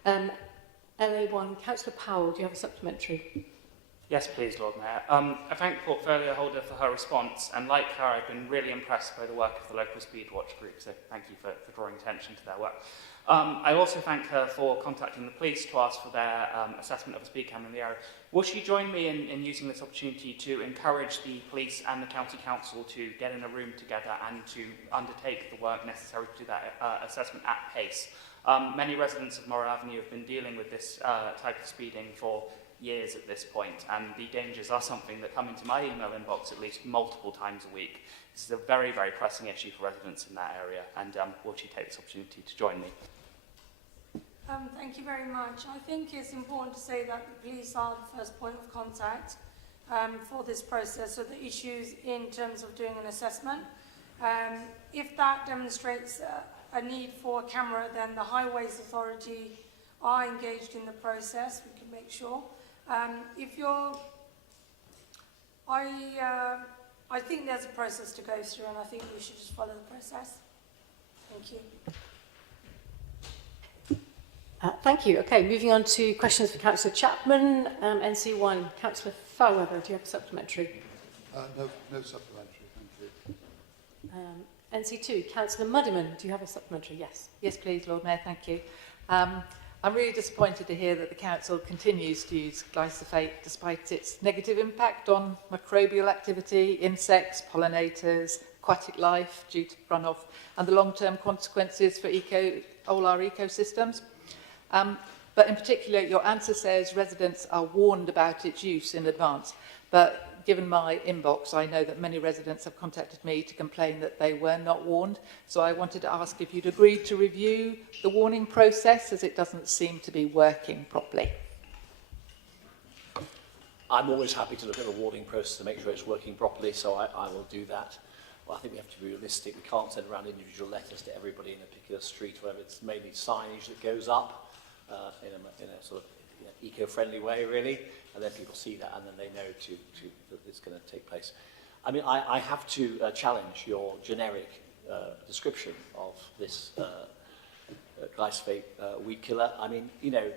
LA1, Councillor Powell, do you have a supplementary? Yes, please, Lord Mayor. I thank the portfolio holder for her response, and like her, I've been really impressed by the work of the local Speed Watch group, so thank you for drawing attention to their work. I also thank her for contacting the police to ask for their assessment of a speed camera in the area. Will she join me in using this opportunity to encourage the police and the county council to get in a room together and to undertake the work necessary to do that assessment at pace? Many residents of Morrill Avenue have been dealing with this type of speeding for years at this point, and the dangers are something that come into my email inbox at least multiple times a week. This is a very, very pressing issue for residents in that area, and will she take this opportunity to join me? Thank you very much. I think it's important to say that the police are the first point of contact for this process of the issues in terms of doing an assessment. If that demonstrates a need for a camera, then the Highways Authority are engaged in the process. We can make sure. I think there's a process to go through, and I think we should just follow the process. Thank you. Thank you. Okay, moving on to questions for Councillor Chapman. NC1, Councillor Fairweather, do you have a supplementary? No supplementary, thank you. NC2, Councillor Muddiman, do you have a supplementary? Yes. Yes, please, Lord Mayor, thank you. I'm really disappointed to hear that the council continues to use glyphosate despite its negative impact on microbial activity, insects, pollinators, aquatic life due to runoff, and the long-term consequences for all our ecosystems. But in particular, your answer says residents are warned about its use in advance. But given my inbox, I know that many residents have contacted me to complain that they were not warned. So I wanted to ask if you'd agreed to review the warning process, as it doesn't seem to be working properly. I'm always happy to look at the warning process to make sure it's working properly, so I will do that. Well, I think we have to be realistic. We can't send around individual letters to everybody in a particular street, whether it's mainly signage that goes up in a sort of eco-friendly way, really, and then people see that and then they know that it's going to take place. I mean, I have to challenge your generic description of this glyphosate weed killer. I mean, you know,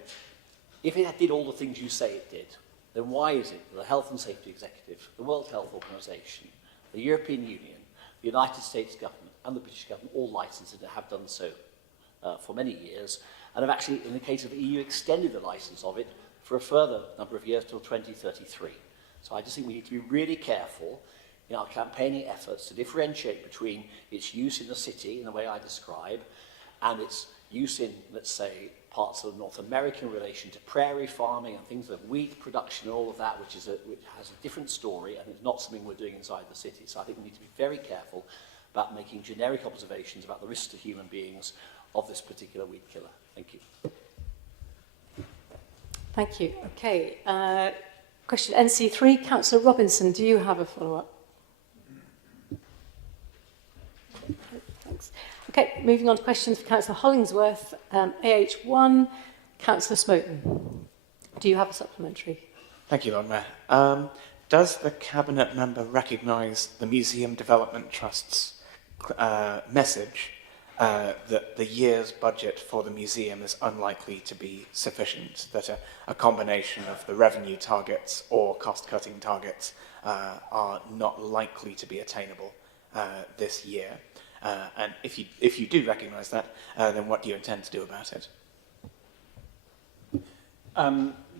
if it did all the things you say it did, then why is it that the Health and Safety Executive, the World Health Organization, the European Union, the United States government and the British government all licensed it and have done so for many years, and have actually, in the case of the EU, extended the license of it for a further number of years till 2033. So I just think we need to be really careful in our campaigning efforts to differentiate between its use in the city, in the way I describe, and its use in, let's say, parts of North America in relation to prairie farming and things like wheat production and all of that, which has a different story, and it's not something we're doing inside the city. So I think we need to be very careful about making generic observations about the risks to human beings of this particular weed killer. Thank you. Thank you. Okay. Question NC3. Councillor Robinson, do you have a follow-up? Thanks. Okay, moving on to questions for Councillor Hollingsworth. AH1, Councillor Smoten. Do you have a supplementary? Thank you, Lord Mayor. Does the Cabinet member recognise the Museum Development Trust's message that the year's budget for the museum is unlikely to be sufficient, that a combination of the revenue targets or cost-cutting targets are not likely to be attainable this year? And if you do recognise that, then what do you intend to do about it?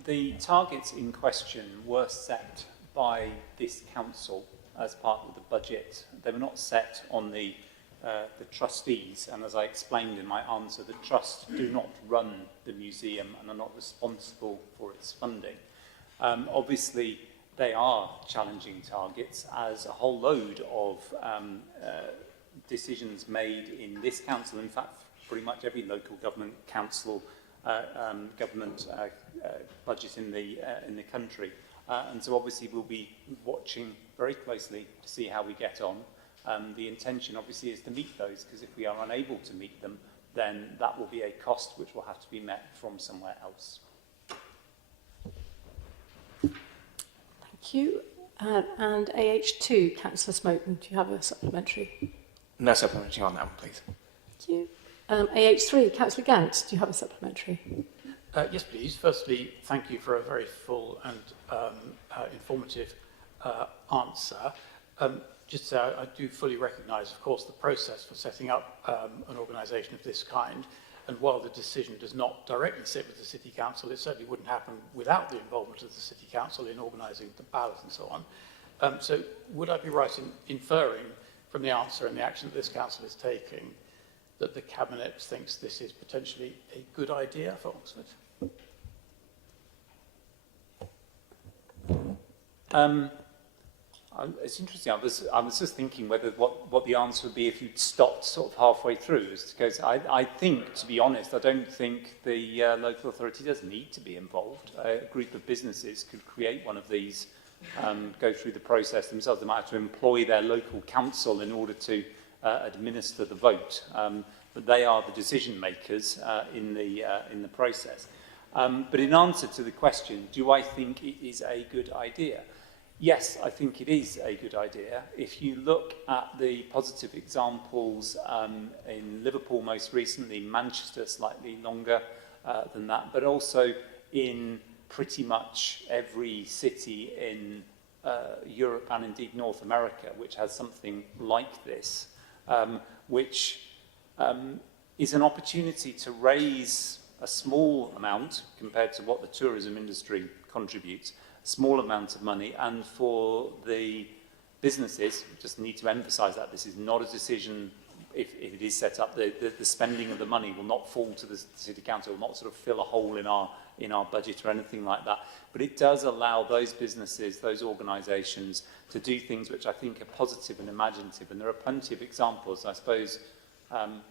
The targets in question were set by this council as part of the budget. They were not set on the trustees, and as I explained in my answer, the trusts do not run the museum and are not responsible for its funding. Obviously, they are challenging targets, as a whole load of decisions made in this council, in fact, pretty much every local government council government budget in the country. And so obviously we'll be watching very closely to see how we get on. The intention obviously is to meet those, because if we are unable to meet them, then that will be a cost which will have to be met from somewhere else. Thank you. And AH2, Councillor Smoten, do you have a supplementary? No supplementary on that one, please. Thank you. AH3, Councillor Gant, do you have a supplementary? Yes, please. Firstly, thank you for a very full and informative answer. Just so I do fully recognise, of course, the process for setting up an organisation of this kind. And while the decision does not directly sit with the City Council, it certainly wouldn't happen without the involvement of the City Council in organising the ballot and so on. So would I be right in inferring from the answer and the action that this council is taking that the Cabinet thinks this is potentially a good idea for Oxford? It's interesting. I was just thinking whether what the answer would be if you'd stopped sort of halfway through. Because I think, to be honest, I don't think the local authority does need to be involved. A group of businesses could create one of these, go through the process themselves. They might have to employ their local council in order to administer the vote. But they are the decision makers in the process. But in answer to the question, do I think it is a good idea? Yes, I think it is a good idea. If you look at the positive examples in Liverpool most recently, Manchester slightly longer than that, but also in pretty much every city in Europe and indeed North America, which has something like this, which is an opportunity to raise a small amount compared to what the tourism industry contributes, small amount of money, and for the businesses, just need to emphasise that this is not a decision, if it is set up, the spending of the money will not fall to the City Council, will not sort of fill a hole in our budget or anything like that. But it does allow those businesses, those organisations, to do things which I think are positive and imaginative. And there are plenty of examples. I suppose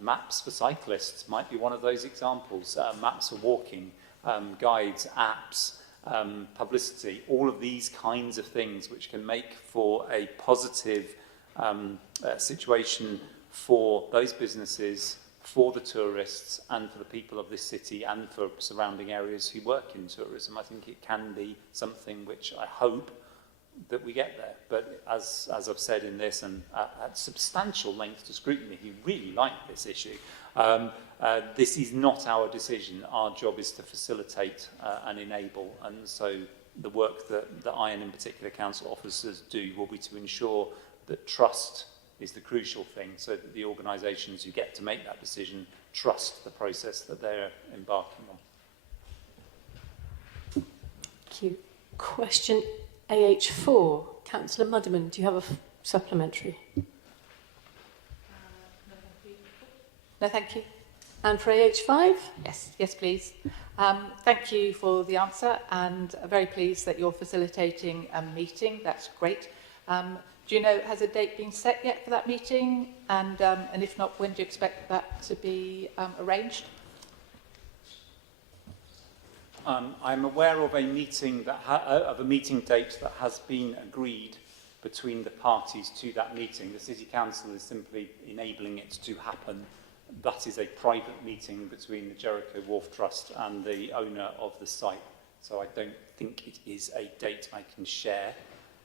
maps for cyclists might be one of those examples. Maps for walking, guides, apps, publicity, all of these kinds of things which can make for a positive situation for those businesses, for the tourists, and for the people of this city, and for surrounding areas who work in tourism. I think it can be something which I hope that we get there. But as I've said in this, and at substantial length to Scrutiny, who really like this issue, this is not our decision. Our job is to facilitate and enable, and so the work that I and in particular council officers do will be to ensure that trust is the crucial thing, so that the organisations who get to make that decision trust the process that they're embarking on. Thank you. Question AH4, Councillor Mudderman, do you have a supplementary? No, thank you. And for AH5? Yes, please. Thank you for the answer, and I'm very pleased that you're facilitating a meeting. That's great. Do you know, has a date been set yet for that meeting? And if not, when do you expect that to be arranged? I'm aware of a meeting date that has been agreed between the parties to that meeting. The City Council is simply enabling it to happen. That is a private meeting between the Jericho Wharf Trust and the owner of the site. So I don't think it is a date I can share.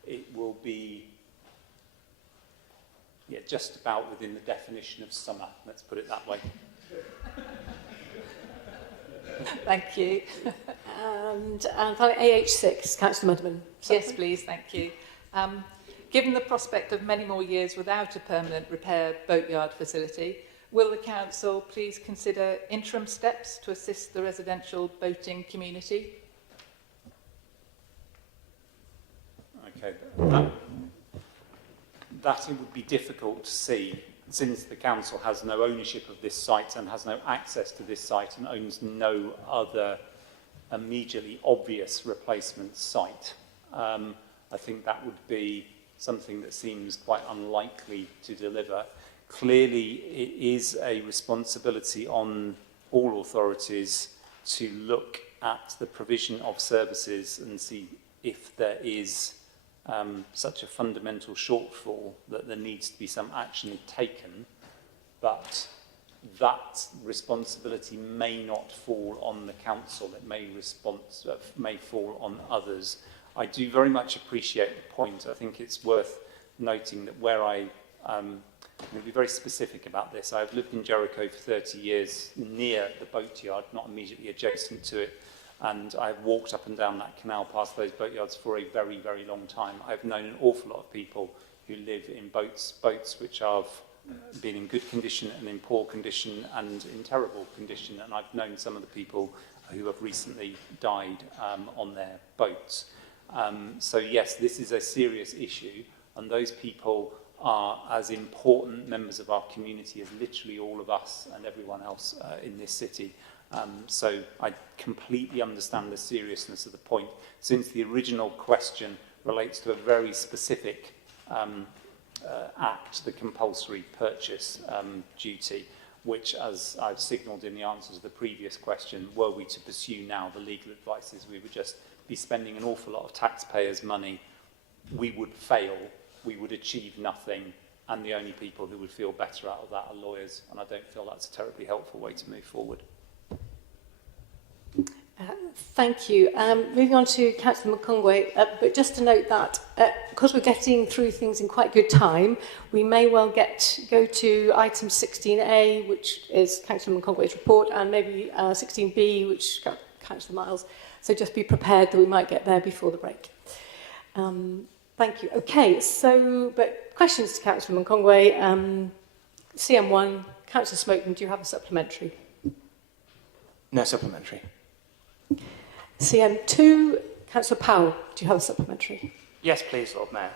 It will be just about within the definition of summer, let's put it that way. Thank you. And finally, AH6, Councillor Mudman. Yes, please, thank you. Given the prospect of many more years without a permanent repair boatyard facility, will the Council please consider interim steps to assist the residential boating community? Okay, that it would be difficult to see, since the Council has no ownership of this site and has no access to this site and owns no other immediately obvious replacement site. I think that would be something that seems quite unlikely to deliver. Clearly, it is a responsibility on all authorities to look at the provision of services and see if there is such a fundamental shortfall that there needs to be some action taken, but that responsibility may not fall on the council. It may fall on others. I do very much appreciate the point. I think it's worth noting that where I'm going to be very specific about this. I've lived in Jericho for 30 years near the boatyard, not immediately adjacent to it. And I've walked up and down that canal past those boatyards for a very, very long time. I've known an awful lot of people who live in boats which have been in good condition and in poor condition and in terrible condition. And I've known some of the people who have recently died on their boats. So yes, this is a serious issue, and those people are as important members of our community as literally all of us and everyone else in this city. So I completely understand the seriousness of the point, since the original question relates to a very specific act, the compulsory purchase duty, which, as I've signalled in the answer to the previous question, were we to pursue now the legal advice is we would just be spending an awful lot of taxpayers' money. We would fail, we would achieve nothing, and the only people who would feel better out of that are lawyers, and I don't feel that's a terribly helpful way to move forward. Thank you. Moving on to Councillor McConway, but just to note that because we're getting through things in quite good time, we may well go to item 16A, which is Councillor McConway's report, and maybe 16B, which Councillor Miles. So just be prepared that we might get there before the break. Thank you. Okay, so, but questions to Councillor McConway. CM1, Councillor Smokeman, do you have a supplementary? No supplementary. CM2, Councillor Powell, do you have a supplementary? Yes, please, Lord Mayor.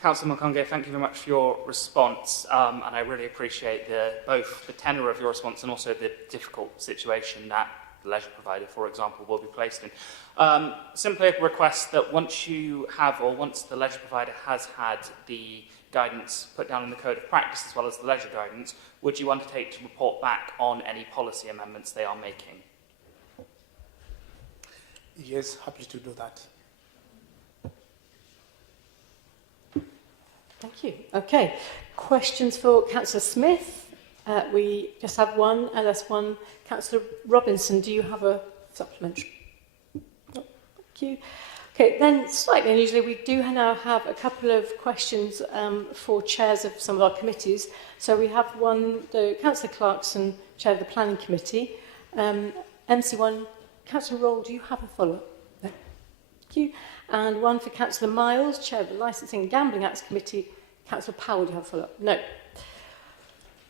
Councillor Mokongwe, thank you very much for your response, and I really appreciate both the tenor of your response and also the difficult situation that the leisure provider, for example, will be placed in. Simply a request that once the leisure provider has had the guidance put down in the Code of Practice as well as the leisure guidance, would you undertake to report back on any policy amendments they are making? Yes, happy to do that. Thank you. Okay, questions for Councillor Smith? We just have one, LS1. Councillor Robinson, do you have a supplementary? No, thank you. Okay, then slightly unusually, we do now have a couple of questions for chairs of some of our committees. So we have one, Councillor Clarkson, chair of the Planning Committee. MC1, Councillor Roll, do you have a follow-up? No. Thank you. And one for Councillor Miles, chair of the Licensing and Gambling Acts Committee. Councillor Powell, do you have a follow-up? No.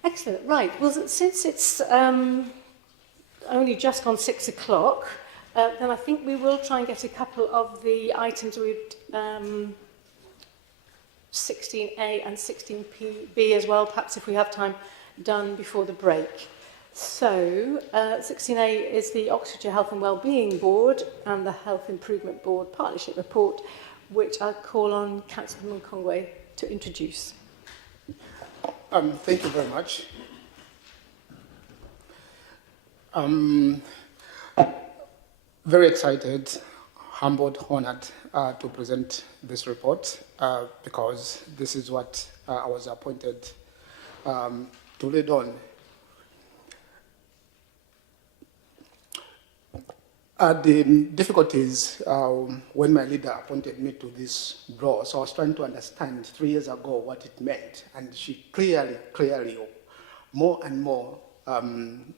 Excellent. Right. Well, since it's only just gone 6 o'clock, then I think we will try and get a couple of the items we'd 16A and 16B as well, perhaps if we have time, done before the break. So, 16A is the Oxfordshire Health and Wellbeing Board and the Health Improvement Board Partnership Report, which I'll call on Councillor Conway to introduce. Thank you very much. Very excited, humbled, honoured to present this report because this is what I was appointed to lead on. The difficulties when my leader appointed me to this role, so I was trying to understand 3 years ago what it meant, and she clearly, more and more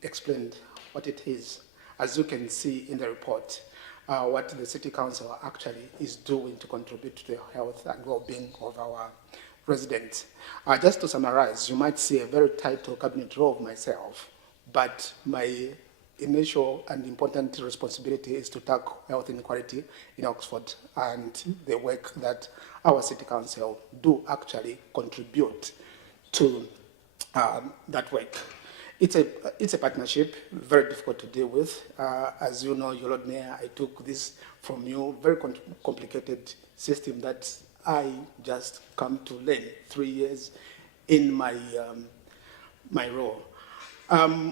explained what it is. As you can see in the report, what the City Council actually is doing to contribute to the health and well-being of our residents. Just to summarize, you might see a very title cabinet role of myself, but my initial and important responsibility is to tackle health inequality in Oxford, and the work that our City Council do actually contribute to that work. It's a partnership, very difficult to deal with. As you know, Your Lord Mayor, I took this from you, very complicated system that I just come to learn 3 years in my my role.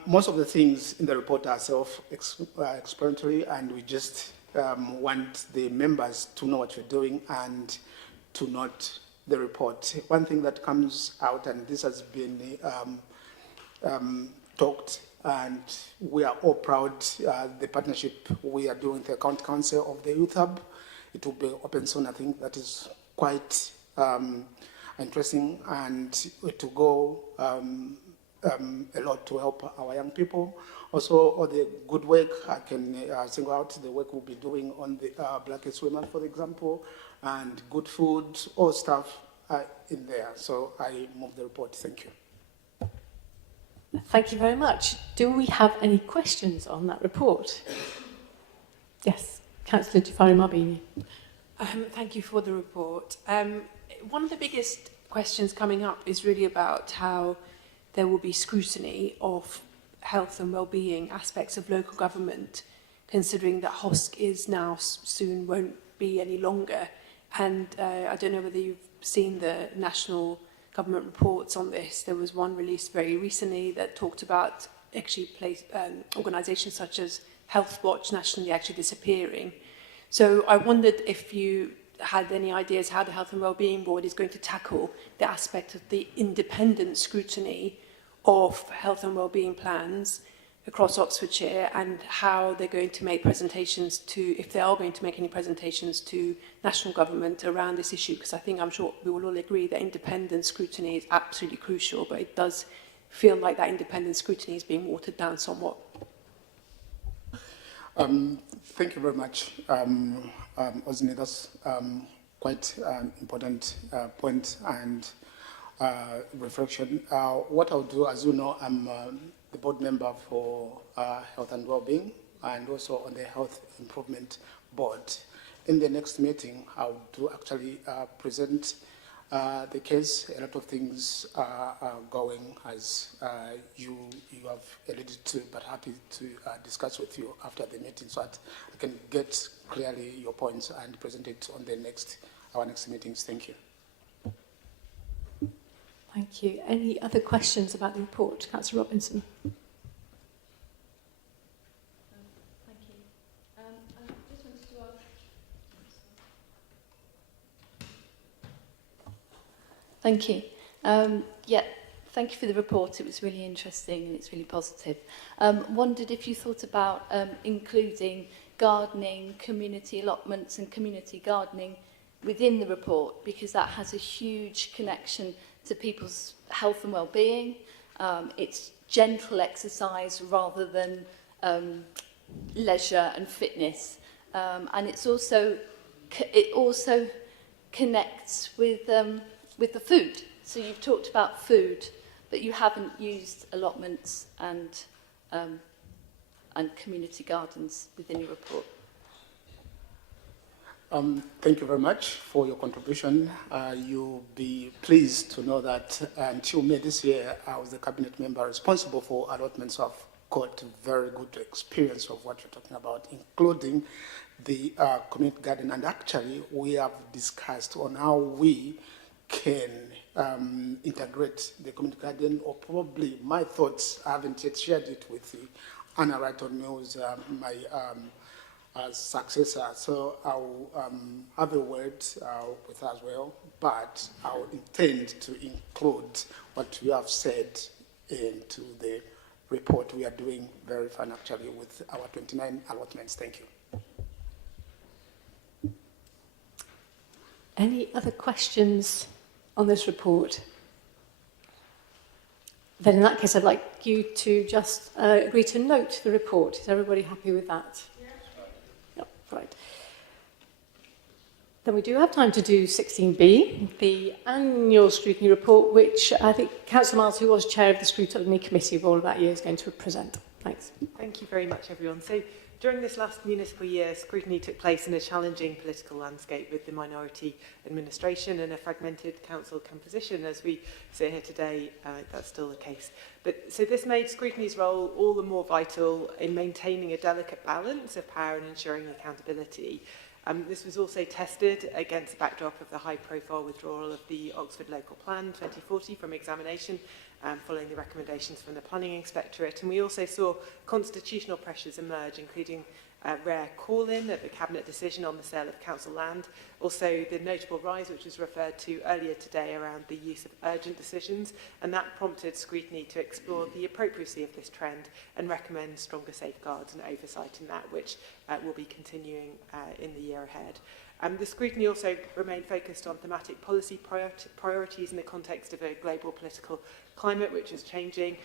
Most of the things in the report are self-explanatory, and we just want the members to know what you're doing and to note the report. One thing that comes out, and this has been talked, and we are all proud, the partnership we are doing with the County Council of the Youth Hub. It will be open soon. I think that is quite interesting, and it will go a lot to help our young people. Also, all the good work, I can single out the work we'll be doing on the Black History Month, for example, and good food, all stuff in there. So I move the report. Thank you. Thank you very much. Do we have any questions on that report? Yes, Councillor Jafari Marbini. Thank you for the report. One of the biggest questions coming up is really about how there will be scrutiny of health and well-being aspects of local government, considering that HOSC is now soon won't be any longer. And I don't know whether you've seen the national government reports on this. There was one released very recently that talked about actually organisations such as Health Watch nationally actually disappearing. So I wondered if you had any ideas how the Health and Wellbeing Board is going to tackle the aspect of the independent scrutiny of health and wellbeing plans across Oxfordshire, and how they're going to make presentations to, if they are going to make any presentations to national government around this issue, because I think I'm sure we will all agree that independent scrutiny is absolutely crucial, but it does feel like that independent scrutiny is being watered down somewhat. Thank you very much, Osni. That's quite an important point and reflection. What I'll do, as you know, I'm the board member for Health and Wellbeing, and also on the Health Improvement Board. In the next meeting, I'll do actually present the case. A lot of things are going as you have alluded to, but happy to discuss with you after the meeting so that I can get clearly your points and present it on the our next meetings. Thank you. Thank you. Any other questions about the report? Councillor Robinson. Thank you. I just wanted to ask... Thank you. Yeah, thank you for the report. It was really interesting and it's really positive. Wondered if you thought about including gardening, community allotments and community gardening within the report, because that has a huge connection to people's health and well-being. It's gentle exercise rather than leisure and fitness, and it also connects with the food. So you've talked about food, but you haven't used allotments and community gardens within your report. Thank you very much for your contribution. You'll be pleased to know that until May this year, I was the cabinet member responsible for allotments. So I've got very good experience of what you're talking about, including the community garden. And actually, we have discussed on how we can integrate the community garden, or probably my thoughts, I haven't yet shared it with Anna Wrighton Mills, my successor. So I'll have a word with her as well, but I'll intend to include what you have said into the report. We are doing very fine actually with our 29 allotments. Thank you. Any other questions on this report? Then in that case, I'd like you to just agree to note the report. Is everybody happy with that? Yep, right. Then we do have time to do 16B, the annual scrutiny report, which I think Councillor Miles, who was chair of the Scrutiny Committee of all of that year, is going to present. Thanks. Thank you very much, everyone. So, during this last municipal year, scrutiny took place in a challenging political landscape with the minority administration and a fragmented council composition. As we sit here today, that's still the case. So this made scrutiny's role all the more vital in maintaining a delicate balance of power and ensuring accountability. This was also tested against the backdrop of the high-profile withdrawal of the Oxford Local Plan 2040 from examination, following the recommendations from the Planning Inspectorate. And we also saw constitutional pressures emerge, including a rare call-in of the Cabinet decision on the sale of council land, also the notable rise, which was referred to earlier today, around the use of urgent decisions, and that prompted scrutiny to explore the appropriacy of this trend and recommend stronger safeguards and oversight in that, which will be continuing in the year ahead. The scrutiny also remained focused on thematic policy priorities in the context of a global political climate which is changing,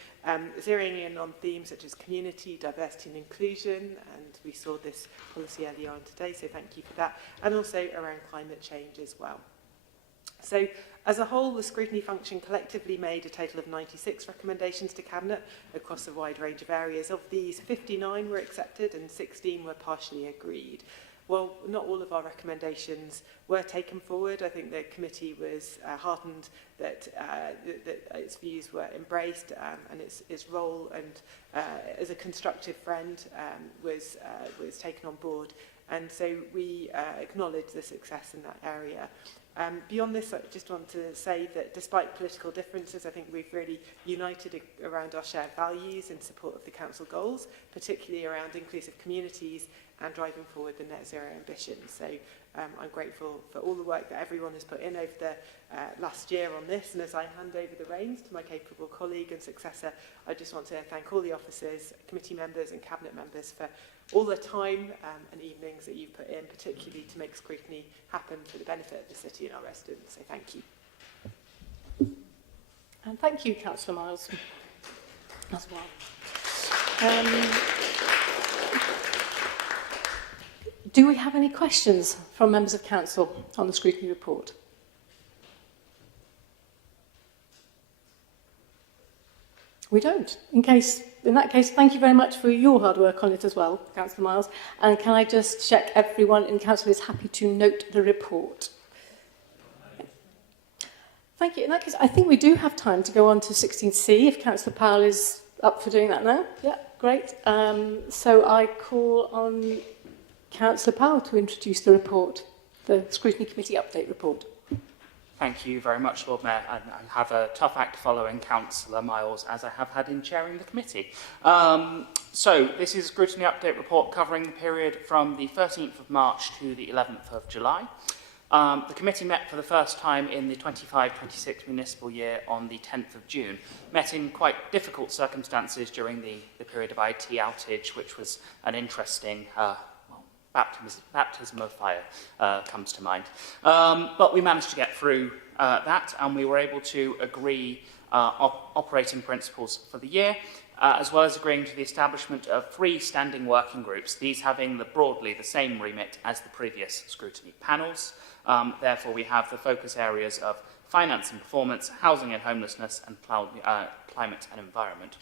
zeroing in on themes such as community, diversity and inclusion, and we saw this policy earlier on today, so thank you for that, and also around climate change as well. So, as a whole, the scrutiny function collectively made a total of 96 recommendations to Cabinet across a wide range of areas. Of these, 59 were accepted and 16 were partially agreed. While not all of our recommendations were taken forward, I think the committee was heartened that its views were embraced and its role and as a constructive friend was taken on board. And so we acknowledge the success in that area. Beyond this, I just want to say that despite political differences, I think we've really united around our shared values in support of the council goals, particularly around inclusive communities and driving forward the net zero ambitions. So I'm grateful for all the work that everyone has put in over the last year on this, and as I hand over the reins to my capable colleague and successor, I just want to thank all the officers, committee members and cabinet members for all the time and evenings that you've put in, particularly to make scrutiny happen for the benefit of the city and our residents. So thank you. And thank you, Councillor Miles, as well. Do we have any questions from members of council on the scrutiny report? We don't. In that case, thank you very much for your hard work on it as well, Councillor Miles. And can I just check everyone in council is happy to note the report? Thank you. In that case, I think we do have time to go on to 16C, if Councillor Powell is up for doing that now. Yeah, great. So I call on Councillor Powell to introduce the report, the Scrutiny Committee update report. Thank you very much, Lord Mayor. I have a tough act following Councillor Miles, as I have had in chairing the committee. So this is a Scrutiny update report covering the period from the 13th of March to the 11th of July. The committee met for the first time in the 25-26 municipal year on the 10th of June, met in quite difficult circumstances during the period of IT outage, which was an interesting baptism of fire comes to mind. But we managed to get through that, and we were able to agree operating principles for the year, as well as agreeing to the establishment of 3 standing working groups, these having broadly the same remit as the previous scrutiny panels. Therefore, we have the focus areas of finance and performance, housing and homelessness, and climate and environment.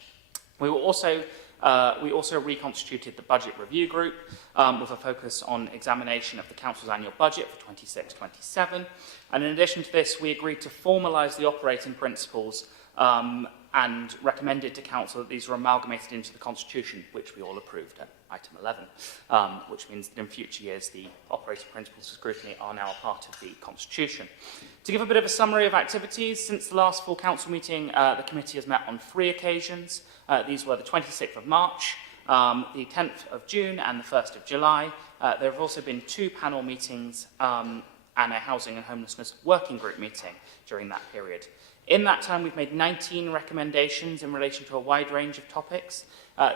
We also reconstituted the budget review group with a focus on examination of the council's annual budget for 26-27. And in addition to this, we agreed to formalise the operating principles and recommended to council that these were amalgamated into the constitution, which we all approved at item 11, which means that in future years the operating principles of scrutiny are now a part of the constitution. To give a bit of a summary of activities, since the last full council meeting, the committee has met on 3 occasions. These were the 26th of March, the 10th of June and the 1st of July. There have also been 2 panel meetings and a housing and homelessness working group meeting during that period. In that time, we've made 19 recommendations in relation to a wide range of topics.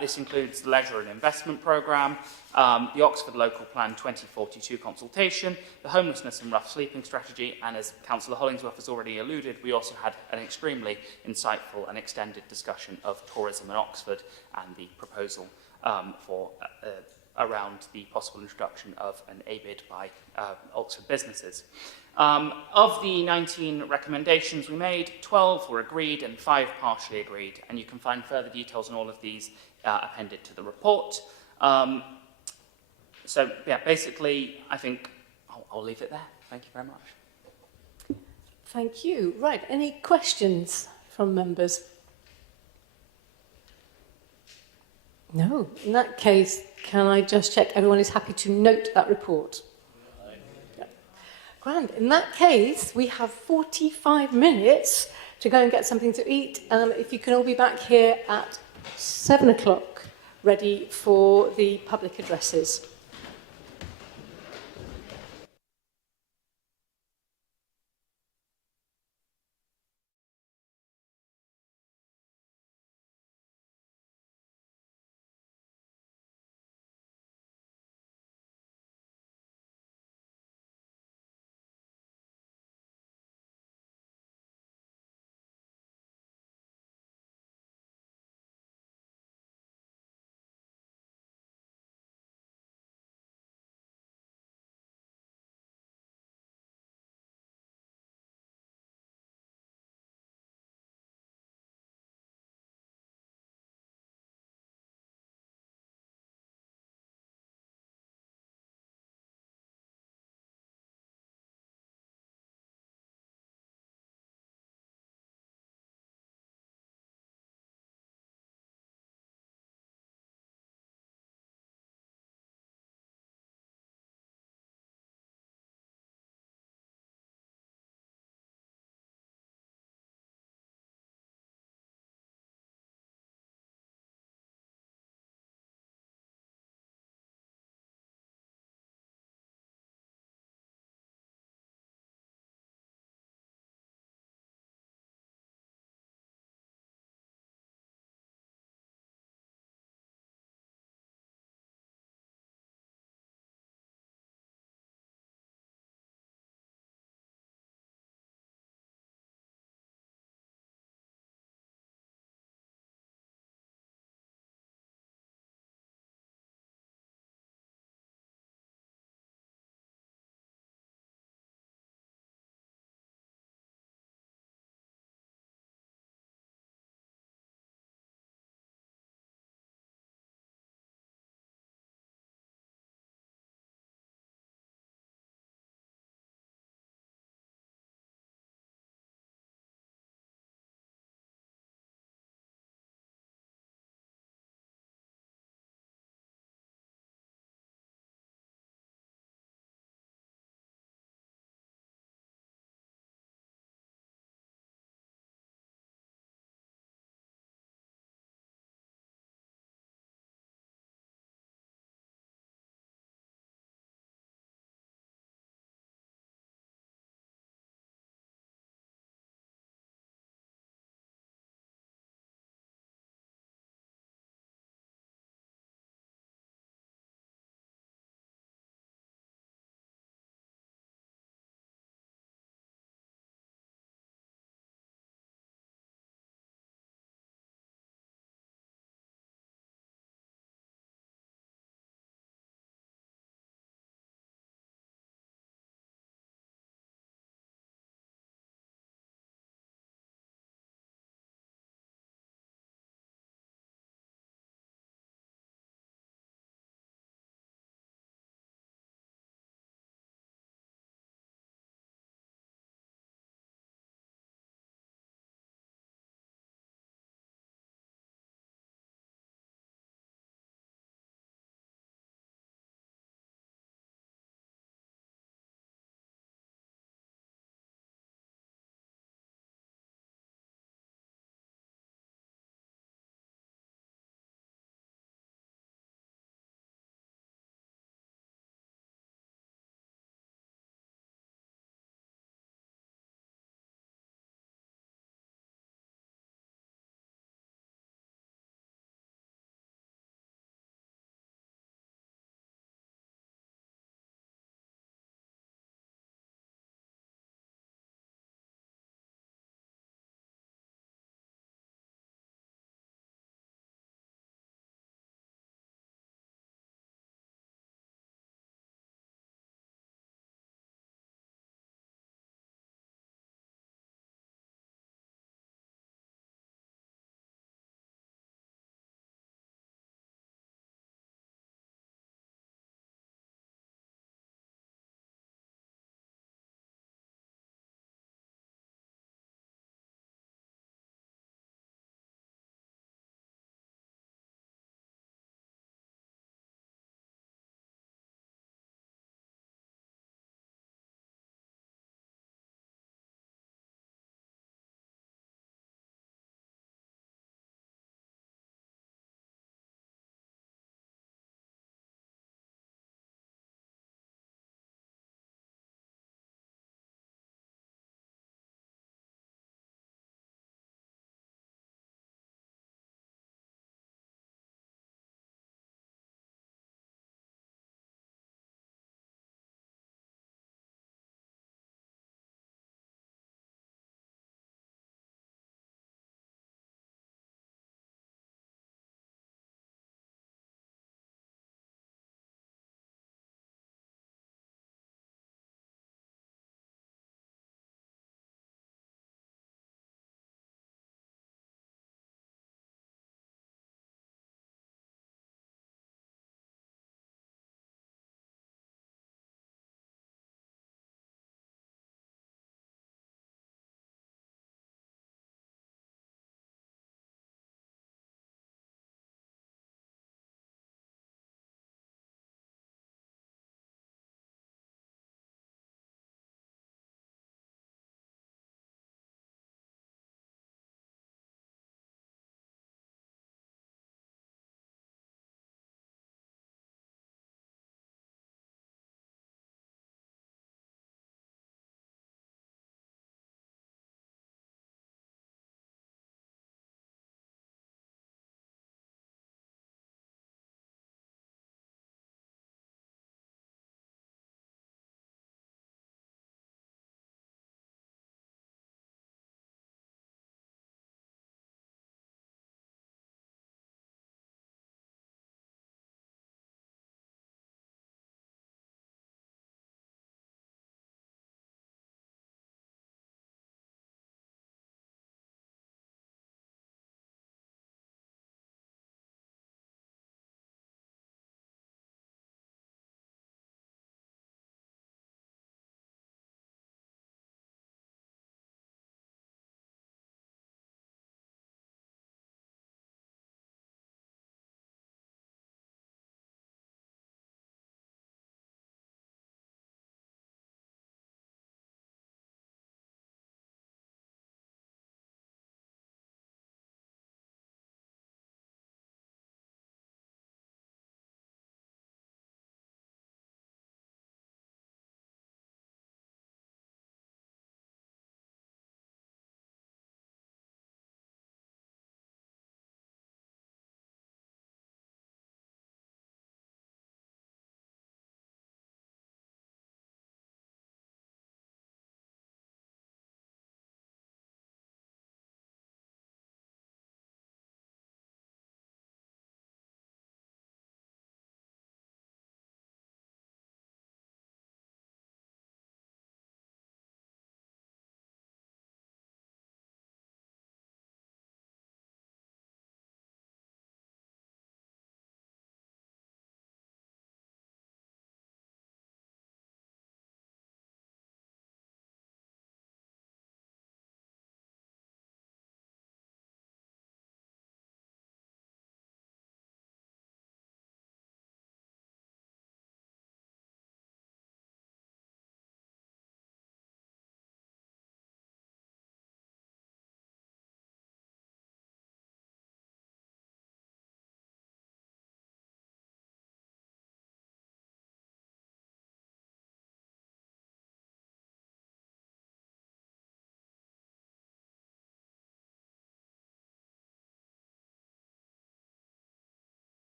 This includes the Leisure and Investment Programme, the Oxford Local Plan 2042 consultation, the Homelessness and Rough Sleeping Strategy, and as Councillor Hollingsworth has already alluded, we also had an extremely insightful and extended discussion of tourism in Oxford and the proposal around the possible introduction of an ABID by Oxford businesses. Of the 19 recommendations we made, 12 were agreed and 5 partially agreed, and you can find further details on all of these appended to the report. So, yeah, basically, I think I'll leave it there. Thank you very much. Thank you. Right, any questions from members? No. In that case, can I just check everyone is happy to note that report? Yeah. Grand. In that case, we have 45 minutes to go and get something to eat. If you can all be back here at 7 o'clock, ready for the public addresses.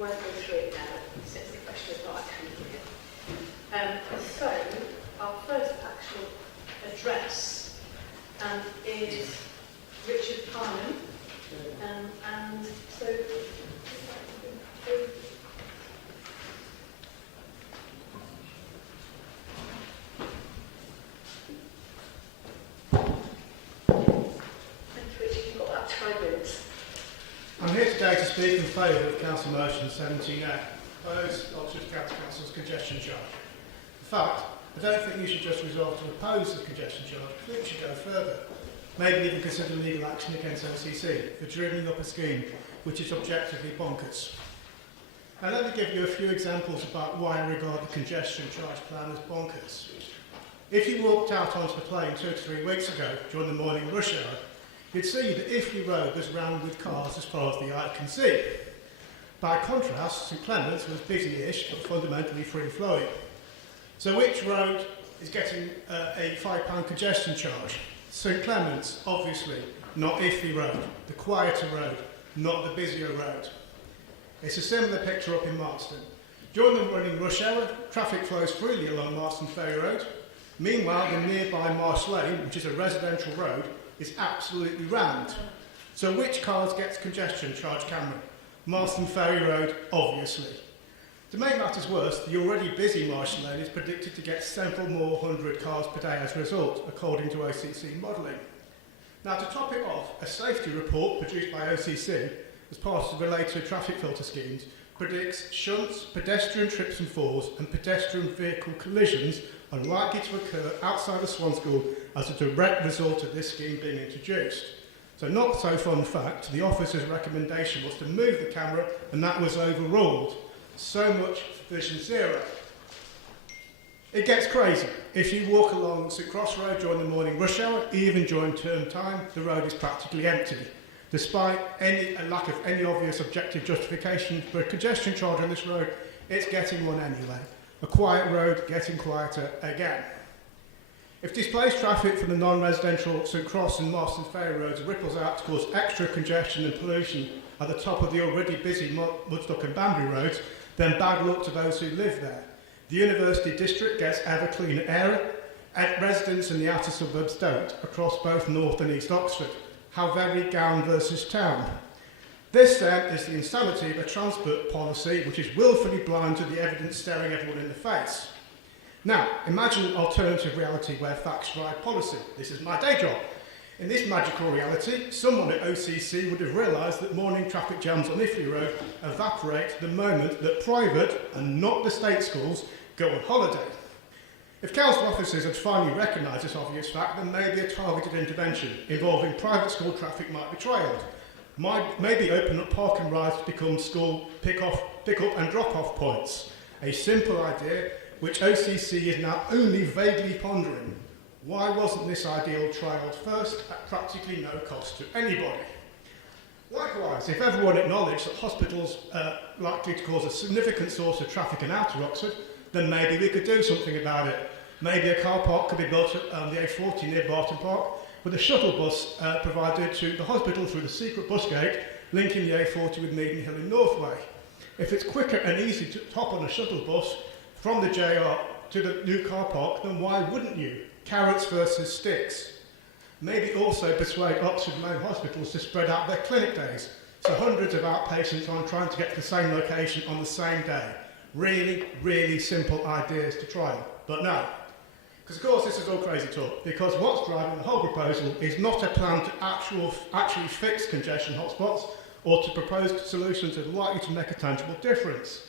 won't go through it now, since the question is not actually here. So, our first actual address is Richard Parnham, and so I'm here today to speak in favour of Council Motion 17A, opposed Oxford County Council's congestion charge. In fact, I don't think you should just resolve to oppose the congestion charge, I think you should go further. Maybe even consider legal action against OCC for dreaming up a scheme which is objectively bonkers. Now let me give you a few examples about why I regard the congestion charge plan as bonkers. If you walked out onto the plain 2 to 3 weeks ago during the morning rush hour, you'd see that Iffley Road was rammed with cars as far as the eye can see. By contrast, St Clement's was busy-ish but fundamentally free-flowing. So which road is getting a £5 congestion charge? St Clement's, obviously, not Iffley Road, the quieter road, not the busier road. It's a similar picture up in Marston. During the running rush hour, traffic flows freely along Marston Ferry Road. Meanwhile, the nearby Marsh Lane, which is a residential road, is absolutely rammed. So which cars gets congestion charge, Cameron? Marston Ferry Road, obviously. To make matters worse, the already busy Marsh Lane is predicted to get several more hundred cars per day as a result, according to OCC modelling. Now, to top it off, a safety report produced by OCC as part of the related traffic filter schemes predicts shunts, pedestrian trips and falls and pedestrian vehicle collisions are likely to occur outside of Swan School as a direct result of this scheme being introduced. So not so fun fact, the officer's recommendation was to move the camera and that was overruled. So much for Vision Zero. It gets crazy. If you walk along St Cross Road during the morning rush hour, even during term time, the road is practically empty. Despite a lack of any obvious objective justification for a congestion charge on this road, it's getting one anyway. A quiet road getting quieter again. If displaced traffic from the non-residential St Cross and Marston Ferry roads ripples out to cause extra congestion and pollution at the top of the already busy Mudstock and Banbury roads, then bad luck to those who live there. The University District gets ever cleaner air, and residents in the outer suburbs don't, across both North and East Oxford. How very gown versus town. This then is the insanity of a transport policy which is willfully blind to the evidence staring everyone in the face. Now, imagine an alternative reality where facts drive policy. This is my day job. In this magical reality, someone at OCC would have realised that morning traffic jams on Iffley Road evaporate the moment that private, and not the state schools, go on holiday. If council officers had finally recognised this obvious fact, then maybe a targeted intervention involving private school traffic might be trialled. Maybe open up park and rides to become school pick-up and drop-off points. A simple idea which OCC is now only vaguely pondering. Why wasn't this ideal trialled first at practically no cost to anybody? Likewise, if everyone acknowledged that hospitals are likely to cause a significant source of traffic in outer Oxford, then maybe we could do something about it. Maybe a car park could be built on the A40 near Barton Park, with a shuttle bus provided to the hospital through the secret bus gate, linking the A40 with Meaden Hill in Northway. If it's quicker and easy to hop on a shuttle bus from the JR to the new car park, then why wouldn't you? Carrots versus sticks. Maybe also persuade Oxford main hospitals to spread out their clinic days, so hundreds of outpatients aren't trying to get to the same location on the same day. Really, really simple ideas to trial. But no. Because of course this is all crazy talk, because what's driving the whole proposal is not a plan to actually fix congestion hotspots or to propose solutions that are likely to make a tangible difference.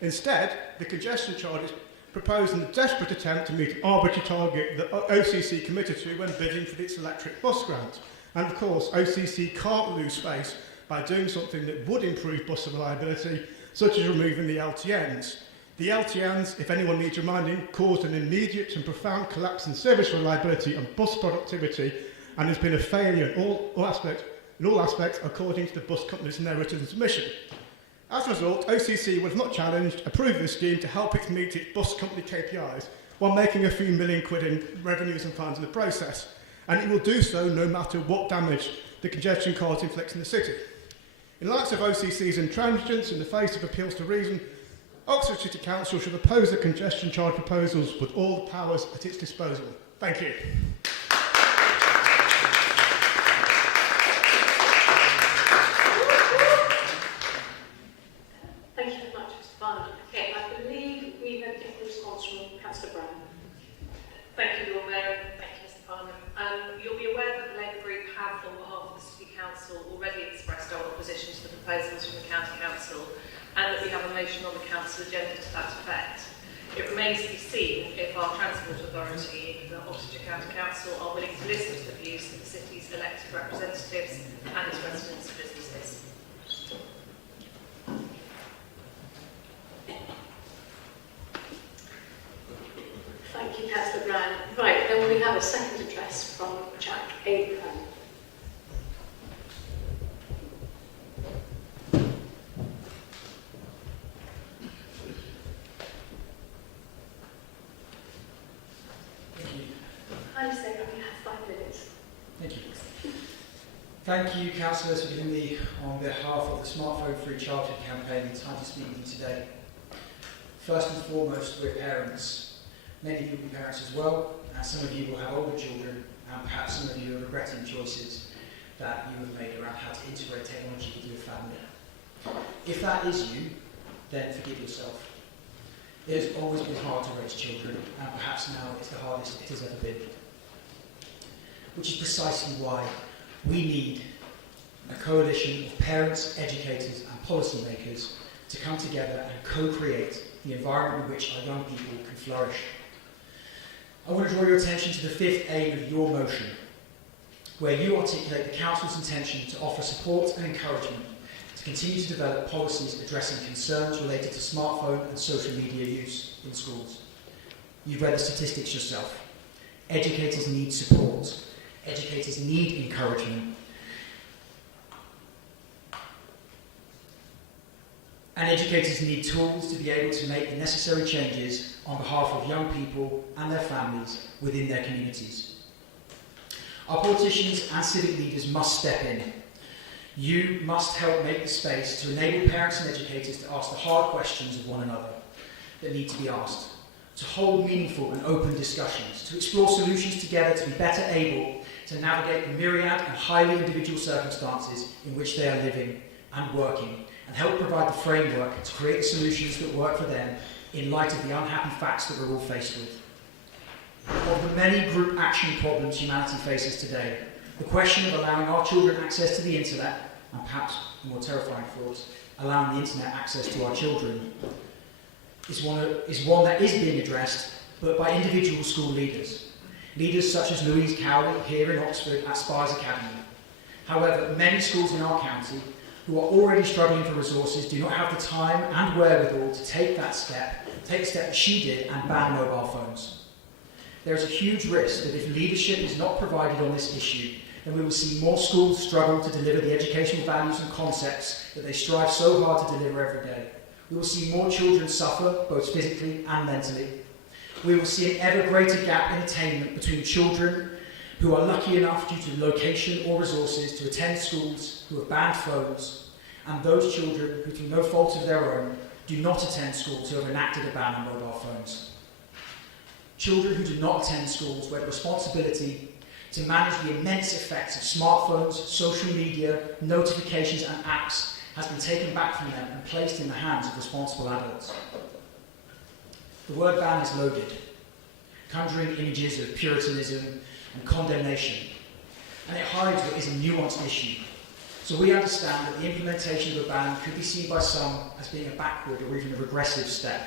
Instead, the congestion charge is proposed in a desperate attempt to meet an arbitrary target that OCC committed to when bidding for its electric bus grant. And of course, OCC can't lose face by doing something that would improve bus reliability, such as removing the LTNs. The LTNs, if anyone needs reminding, caused an immediate and profound collapse in service reliability and bus productivity, and has been a failure in all aspects according to the bus company's narrative and submission. As a result, OCC was not challenged, approved this scheme to help it meet its bus company KPIs while making a few million quid in revenues and funds in the process. And it will do so no matter what damage the congestion cause inflicts in the city. In light of OCC's intransigence in the face of appeals to reason, Oxford City Council should oppose the congestion charge proposals with all the powers at its disposal. Thank you. Thank you very much, Mr. Barnum. Okay, I believe we have a different response from Councillor Brown. Thank you, Lord Mayor, and thank you, Mr. Barnum. You'll be aware that the Labour Group have, on behalf of the City Council, already expressed our opposition to the proposals from the County Council, and that we have a motion on the Council agenda to that effect. It remains to be seen if our Transport Authority, the Oxfordshire County Council, are willing to listen to the views of the city's elected representatives and its residents and businesses. Thank you, Councillor Brown. Right, then we have a second address from Jack Abraham. I say we have 5 minutes. Thank you. Thank you, councillors, for giving me, on behalf of the Smartphone Free Childhood campaign, the time to speak with you today. First and foremost, we're parents. Many of you will be parents as well, and some of you will have older children, and perhaps some of you are regretting choices that you have made around how to integrate technology with your family. If that is you, then forgive yourself. It has always been hard to raise children, and perhaps now it's the hardest it has ever been. Which is precisely why we need a coalition of parents, educators and policymakers to come together and co-create the environment in which our young people can flourish. I want to draw your attention to the 5th aim of your motion, where you articulate the Council's intention to offer support and encouragement to continue to develop policies addressing concerns related to smartphone and social media use in schools. You've read the statistics yourself. Educators need support. Educators need encouragement. And educators need tools to be able to make the necessary changes on behalf of young people and their families within their communities. Our politicians and civic leaders must step in. You must help make the space to enable parents and educators to ask the hard questions of one another that need to be asked, to hold meaningful and open discussions, to explore solutions together to be better able to navigate the myriad and highly individual circumstances in which they are living and working, and help provide the framework to create the solutions that work for them in light of the unhappy facts that we're all faced with. Of the many group action problems humanity faces today, the question of allowing our children access to the internet, and perhaps a more terrifying thought, allowing the internet access to our children, is one that is being addressed, but by individual school leaders. Leaders such as Louise Cowley here in Oxford at Spires Academy. However, many schools in our county who are already struggling for resources do not have the time and wherewithal to take the step that she did and ban mobile phones. There is a huge risk that if leadership is not provided on this issue, then we will see more schools struggle to deliver the educational values and concepts that they strive so hard to deliver every day. We will see more children suffer, both physically and mentally. We will see an ever greater gap in attainment between children who are lucky enough due to location or resources to attend schools who have banned phones, and those children who, through no fault of their own, do not attend schools who have enacted a ban on mobile phones. Children who do not attend schools where the responsibility to manage the immense effects of smartphones, social media, notifications and apps has been taken back from them and placed in the hands of responsible adults. The word ban is loaded, conjuring images of puritanism and condemnation, and it hides what is a nuanced issue. So we understand that the implementation of a ban could be seen by some as being a backward or even a regressive step.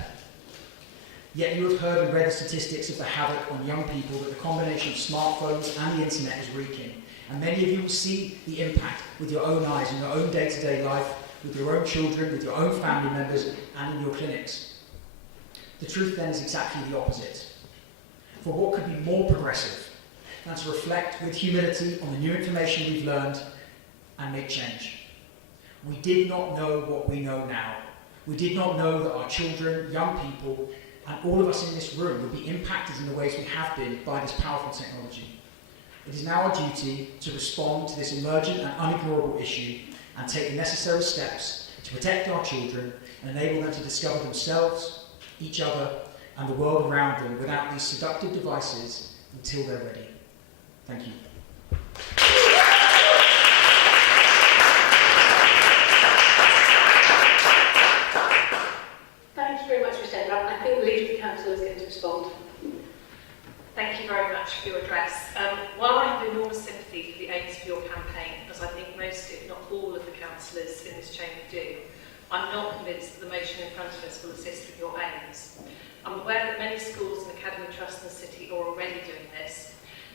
Yet you have heard and read the statistics of the havoc on young people that the combination of smartphones and the internet is wreaking. And many of you will see the impact with your own eyes in your own day-to-day life, with your own children, with your own family members, and in your clinics. The truth then is exactly the opposite. For what could be more progressive than to reflect with humility on the new information we've learned and make change? We did not know what we know now. We did not know that our children, young people, and all of us in this room would be impacted in the ways we have been by this powerful technology. It is now our duty to respond to this emergent and unignorable issue and take the necessary steps to protect our children and enable them to discover themselves, each other, and the world around them without these seductive devices until they're ready. Thank you. Thank you very much, Mr. Edler. I think the Leader of the Council is going to respond. Thank you very much for your address. While I have enormous sympathy for the aims of your campaign, as I think most, if not all, of the councillors in this chamber do, I'm not convinced that the motion in front of us will assist with your aims. I'm aware that many schools and academy trusts in the city are already doing this,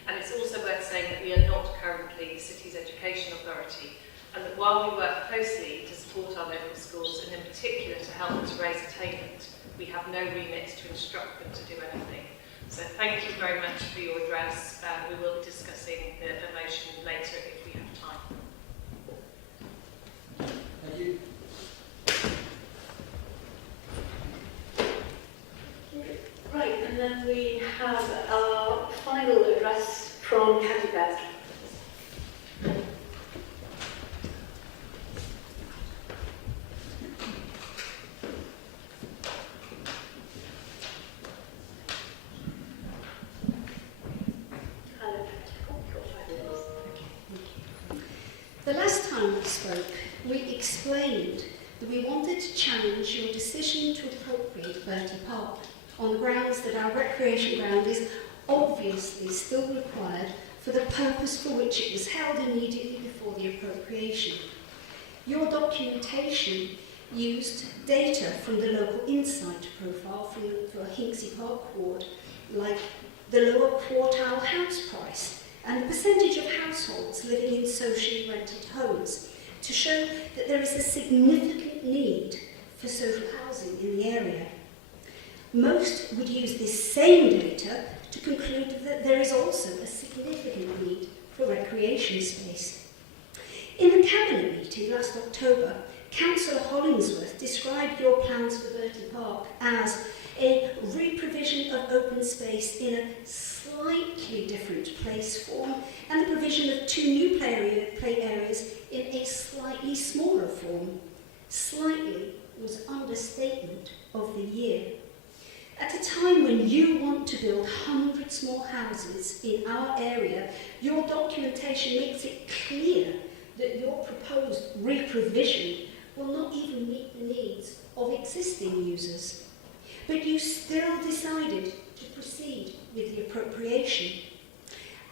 and it's also worth saying that we are not currently the city's education authority, and that while we work closely to support our local schools, and in particular to help them to raise attainment, we have no remit to instruct them to do anything. So thank you very much for your address. We will be discussing the motion later if we have time. Thank you. Right, and then we have our final address from Cathy Beth. The last time we spoke, we explained that we wanted to challenge your decision to appropriate Bertie Park on the grounds that our recreation ground is obviously still required for the purpose for which it was held immediately before the appropriation. Your documentation used data from the local insight profile for Hinksey Park ward, like the lower quartile house price and the percentage of households living in socially rented homes, to show that there is a significant need for social housing in the area. Most would use this same data to conclude that there is also a significant need for recreation space. In the Cabinet meeting last October, Councillor Hollingsworth described your plans for Bertie Park as a re-provision of open space in a slightly different place form and the provision of 2 new play areas in a slightly smaller form. Slightly was understatement of the year. At a time when you want to build hundreds more houses in our area, your documentation makes it clear that your proposed re-provision will not even meet the needs of existing users. But you still decided to proceed with the appropriation.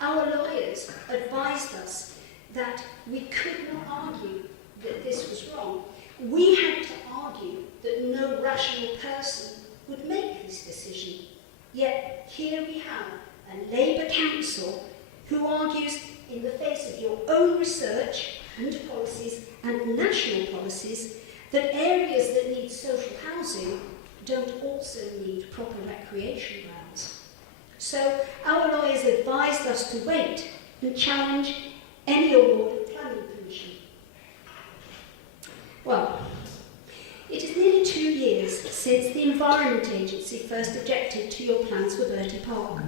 Our lawyers advised us that we could not argue that this was wrong. We had to argue that no rational person would make this decision. Yet here we have a Labour council who argues in the face of your own research and policies and national policies that areas that need social housing don't also need proper recreation grounds. So our lawyers advised us to wait and challenge any award of planning permission. Well, it is nearly 2 years since the Environment Agency first objected to your plans for Bertie Park.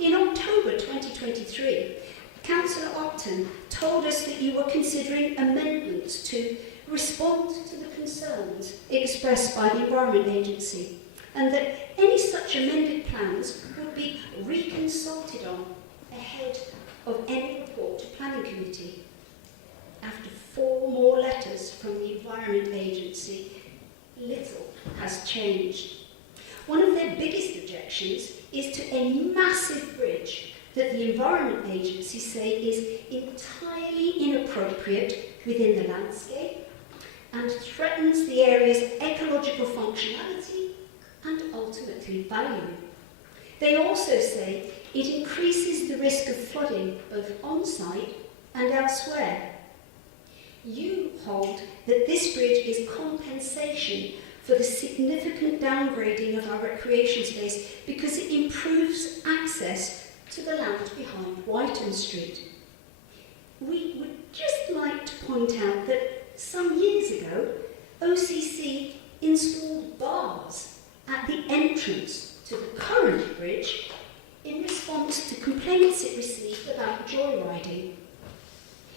In October 2023, Councillor Upton told us that you were considering amendments to respond to the concerns expressed by the Environment Agency, and that any such amended plans would be reconsulted on ahead of any report to Planning Committee. After 4 more letters from the Environment Agency, little has changed. One of their biggest objections is to a massive bridge that the Environment Agency say is entirely inappropriate within the landscape and threatens the area's ecological functionality and ultimately value. They also say it increases the risk of flooding both on-site and elsewhere. You hold that this bridge is compensation for the significant downgrading of our recreation space because it improves access to the land behind Whiten Street. We would just like to point out that some years ago, OCC installed bars at the entrance to the current bridge in response to complaints it received about joyriding.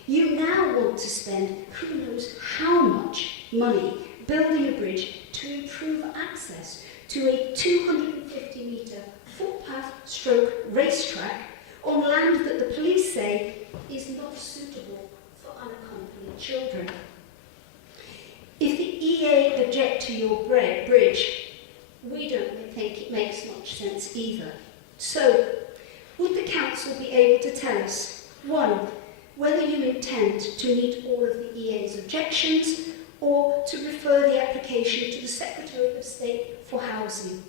You now want to spend who knows how much money building a bridge to improve access to a 250-metre footpath stroke racetrack on land that the police say is not suitable for unaccompanied children. If the EA object to your bridge, we don't think it makes much sense either. So, would the council be able to tell us, 1, whether you intend to meet all of the EA's objections, or to refer the application to the Secretary of State for Housing?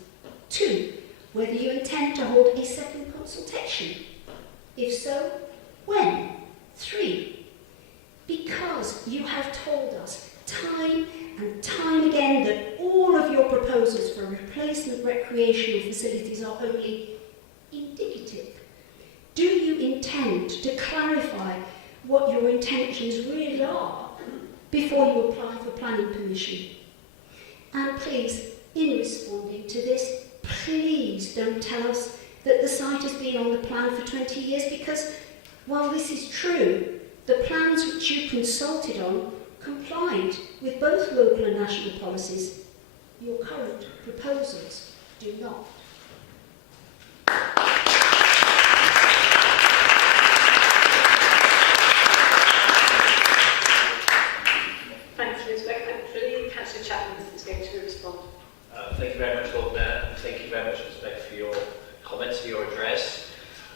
2, whether you intend to hold a second consultation? If so, when? 3, because you have told us time and time again that all of your proposals for replacement recreational facilities are only indicative. Do you intend to clarify what your intentions really are before you apply for planning permission? And please, in responding to this, please don't tell us that the site has been on the plan for 20 years, because while this is true, the plans which you consulted on complied with both local and national policies. Your current proposals do not. Thanks, Liz. Actually, Councillor Chapman is going to respond. Thank you very much, Lord Mayor, and thank you very much, Respect, for your comments, for your address.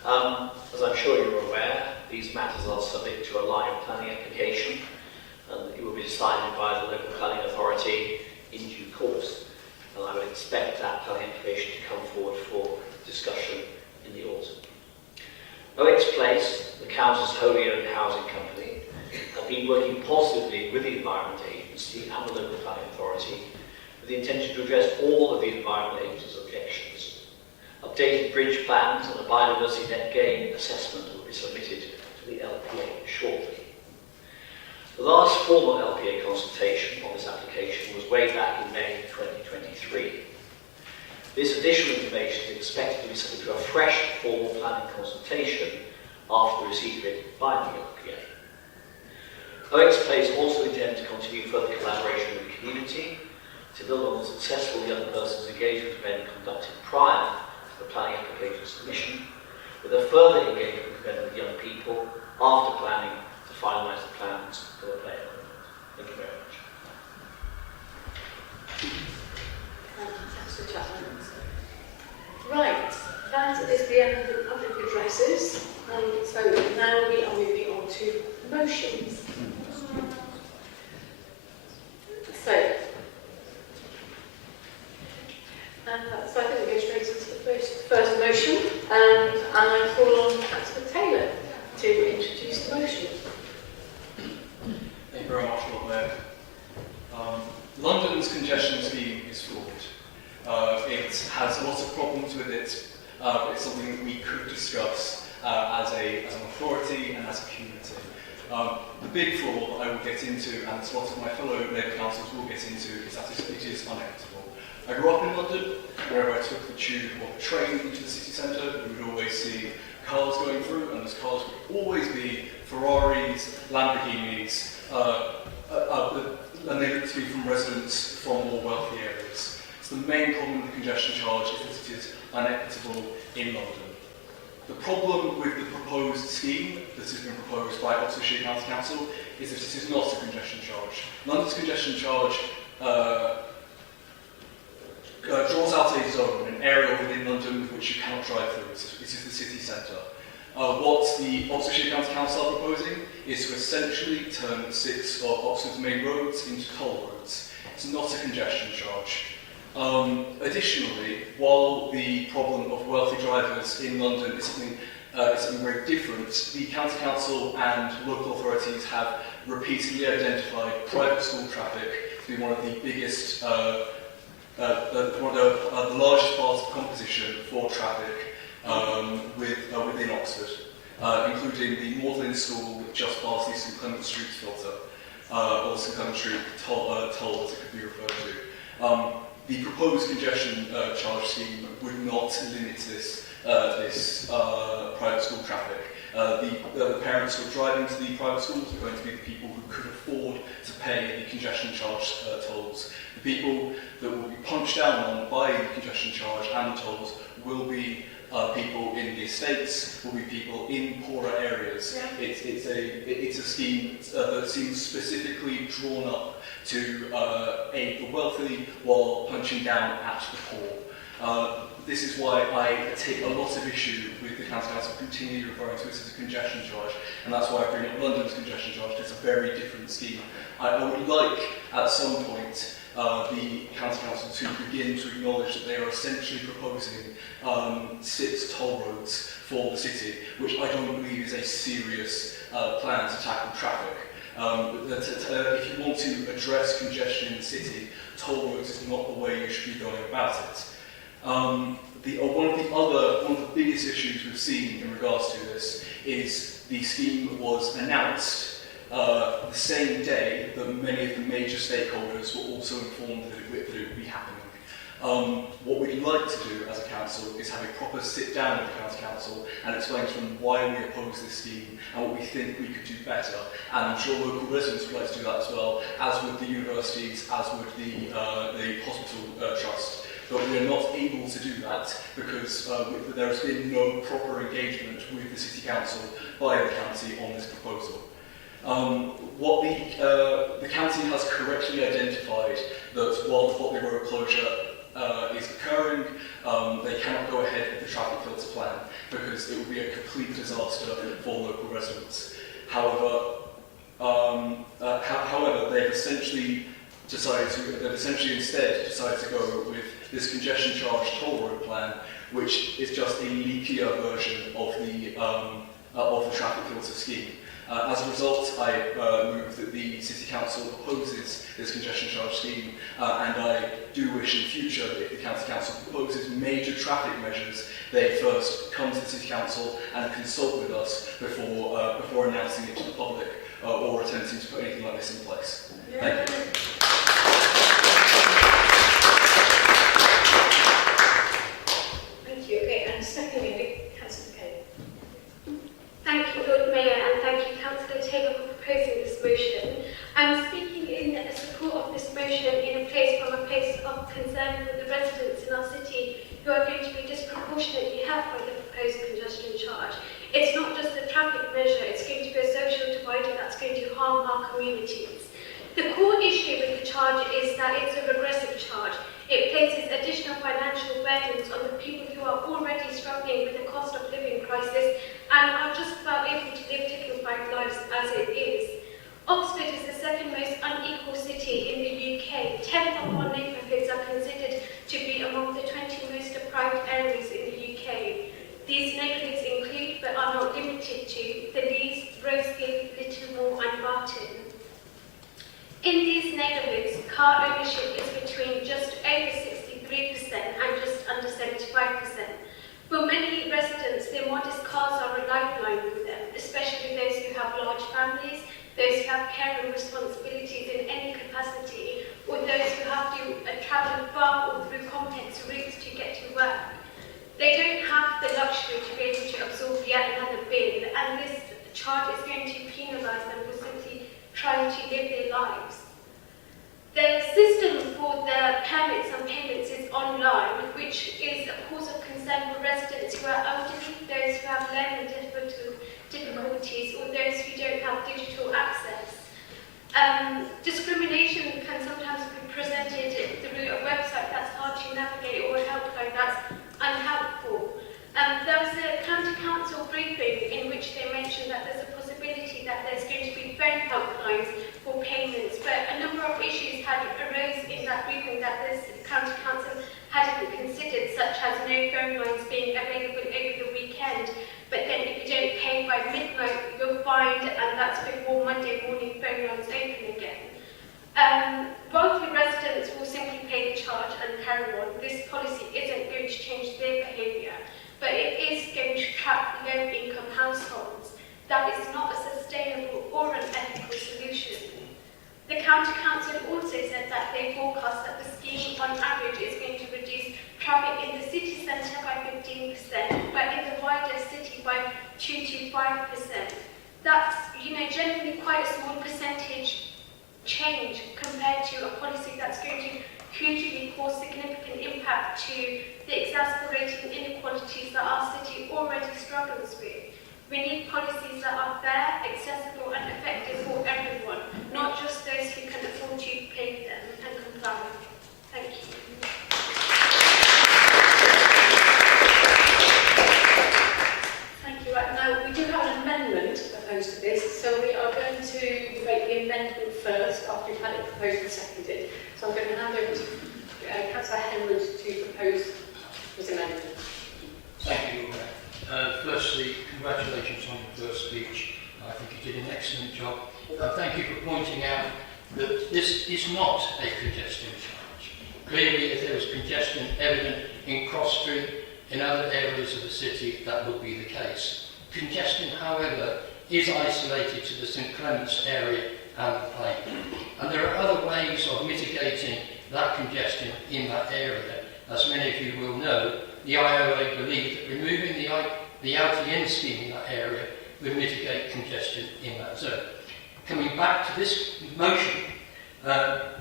As I'm sure you're aware, these matters are subject to a live planning application, and it will be decided by the local planning authority in due course. And I would expect that planning application to come forward for discussion in the autumn. OX Place, the council's wholly owned housing company, have been working positively with the Environment Agency and the local planning authority with the intention to address all of the Environment Agency's objections. Updated bridge plans and a biodiversity net gain assessment will be submitted to the LPA shortly. The last formal LPA consultation on this application was way back in May 2023. This additional information is expected to be subject to a fresh formal planning consultation after the receipt of it by the LPA. OX Place also intends to continue further collaboration with the community to build on the successful young persons engagement event conducted prior to the planning application submission, with a further engagement event with young people after planning to finalise the plans for the play. Thank you very much. Thank you, Councillor Chapman. Right, that is the end of the public addresses. So now we are moving on to motions. So I think we'll go straight into the first motion, and I call on Councillor Taylor to introduce the motion. Thank you very much, Lord Mayor. London's congestion scheme is flawed. It has a lot of problems with it, but it's something that we could discuss as an authority and as a community. The big flaw that I will get into, and a lot of my fellow Labour councillors will get into, is that it is unequitable. I grew up in London. Wherever I took the tube or the train into the city centre, we would always see cars going through, and those cars would always be Ferraris, Lamborghinis, and they look to be from residents from more wealthy areas. So the main problem with the congestion charge is that it is unequitable in London. The problem with the proposed scheme that has been proposed by Oxfordshire County Council is that it is not a congestion charge. London's congestion charge draws out a zone, an area within London with which you cannot drive through. It is the city centre. What the Oxfordshire County Council are proposing is to essentially turn 6 of Oxford's main roads into toll roads. It's not a congestion charge. Additionally, while the problem of wealthy drivers in London is something very different, the County Council and local authorities have repeatedly identified private school traffic to be one of the biggest, the largest parts of composition for traffic within Oxford, including the Magdalen School just past the St Clement Street filter, or St Clement Street toll as it could be referred to. The proposed congestion charge scheme would not limit this private school traffic. The parents who are driving to the private schools are going to be the people who could afford to pay the congestion charge tolls. The people that will be punched down on by the congestion charge and the tolls will be people in the estates, will be people in poorer areas. Yeah. It's a scheme that seems specifically drawn up to aid the wealthy while punching down at the poor. This is why I take a lot of issue with the County Council continually referring to it as a congestion charge, and that's why I bring up London's congestion charge. It's a very different scheme. I would like, at some point, the County Council to begin to acknowledge that they are essentially proposing 6 toll roads for the city, which I don't believe is a serious plan to tackle traffic. If you want to address congestion in the city, toll roads is not the way you should be going about it. One of the biggest issues we've seen in regards to this is the scheme was announced the same day that many of the major stakeholders were also informed that it would be happening. What we'd like to do as a council is have a proper sit down with the County Council and explain to them why we oppose this scheme and what we think we could do better. And I'm sure local residents would like to do that as well, as would the universities, as would the hospital trust. But we are not able to do that because there has been no proper engagement with the City Council by the county on this proposal. The county has correctly identified that while the Botley Road closure is occurring, they cannot go ahead with the traffic filter plan because it would be a complete disaster for local residents. However, they've essentially instead decided to go with this congestion charge toll road plan, which is just a leakier version of the traffic filter scheme. As a result, I move that the City Council opposes this congestion charge scheme, and I do wish in future that if the County Council proposes major traffic measures, they first come to the City Council and consult with us before announcing it to the public or attempting to put anything like this in place. Thank you. Thank you. Okay, and secondly, Councillor Kay. Thank you, Lord Mayor, and thank you, Councillor Taylor, for proposing this motion. I'm speaking in support of this motion from a place of concern for the residents in our city who are going to be disproportionately hurt by the proposed congestion charge. It's not just a traffic measure, it's going to be a social divider that's going to harm our communities. The core issue with the charge is that it's a regressive charge. It places additional financial burdens on the people who are already struggling with the cost of living crisis and are just about able to live dignified lives as it is. Oxford is the second most unequal city in the UK. 10 of our neighbourhoods are considered to be among the 20 most deprived areas in the UK. These neighbourhoods include, but are not limited to, the Lees, Rosehill, Littlemore and Barton. In these neighbourhoods, car ownership is between just over 63% and just under 75%. For many residents, their modest cars are a lifeline for them, especially those who have large families, those who have care and responsibilities in any capacity, or those who have to travel far or through complex routes to get to work. They don't have the luxury to be able to absorb yet another bill, and this charge is going to penalise them for simply trying to live their lives. The system for the permits and payments is online, which is a cause of concern for residents who are elderly, those who have learning difficulties, or those who don't have digital access. Discrimination can sometimes be presented through a website that's hard to navigate or a helpline that's unhelpful. There was a county council briefing in which they mentioned that there's a possibility that there's going to be phone helplines for payments, but a number of issues had arose in that briefing that this county council hadn't considered, such as no phone lines being available over the weekend, but then if you don't pay by midnight, you're fined, and that's before Monday morning phone lines open again. Wealthy residents will simply pay the charge and carry on. This policy isn't going to change their behaviour, but it is going to trap low-income households. That is not a sustainable or an ethical solution. The County Council also said that they forecast that the scheme on average is going to reduce traffic in the city centre by 15%, but in the wider city by 2 to 5%. That's, generally quite a small percentage change compared to a policy that's going to hugely cause significant impact to the exasperating inequalities that our city already struggles with. We need policies that are fair, accessible and effective for everyone, not just those who can afford to pay them and comply. Thank you. Thank you. Right, now, we do have an amendment opposed to this, so we are going to debate the amendment first after we've had it proposed and seconded. So I'm going to hand over to Councillor Henwood to propose this amendment. Thank you, firstly, congratulations on your first speech. I think you did an excellent job. Thank you for pointing out that this is not a congestion charge. Clearly, if there was congestion evident in Cross Street, in other areas of the city, that would be the case. Congestion, however, is isolated to the St Clement's area and the Plain. And there are other ways of mitigating that congestion in that area. As many of you will know, the IOA believe that removing the outer-in scheme in that area would mitigate congestion in that zone. Coming back to this motion,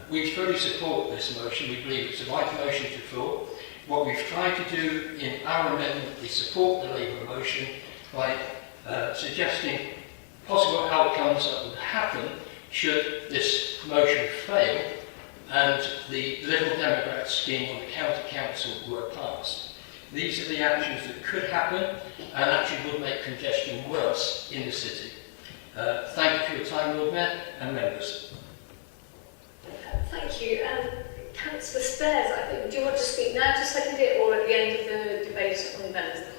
we fully support this motion. We believe it's the right motion to floor. What we've tried to do in our amendment is support the Labour motion by suggesting possible outcomes that would happen should this motion fail and the Liberal Democrat scheme on the county council were passed. These are the actions that could happen and actually would make congestion worse in the city. Thank you for your time, Lord Mayor and members. Thank you. Councillor Stairs, I think, do you want to speak now to second it or at the end of the debate on the amendments?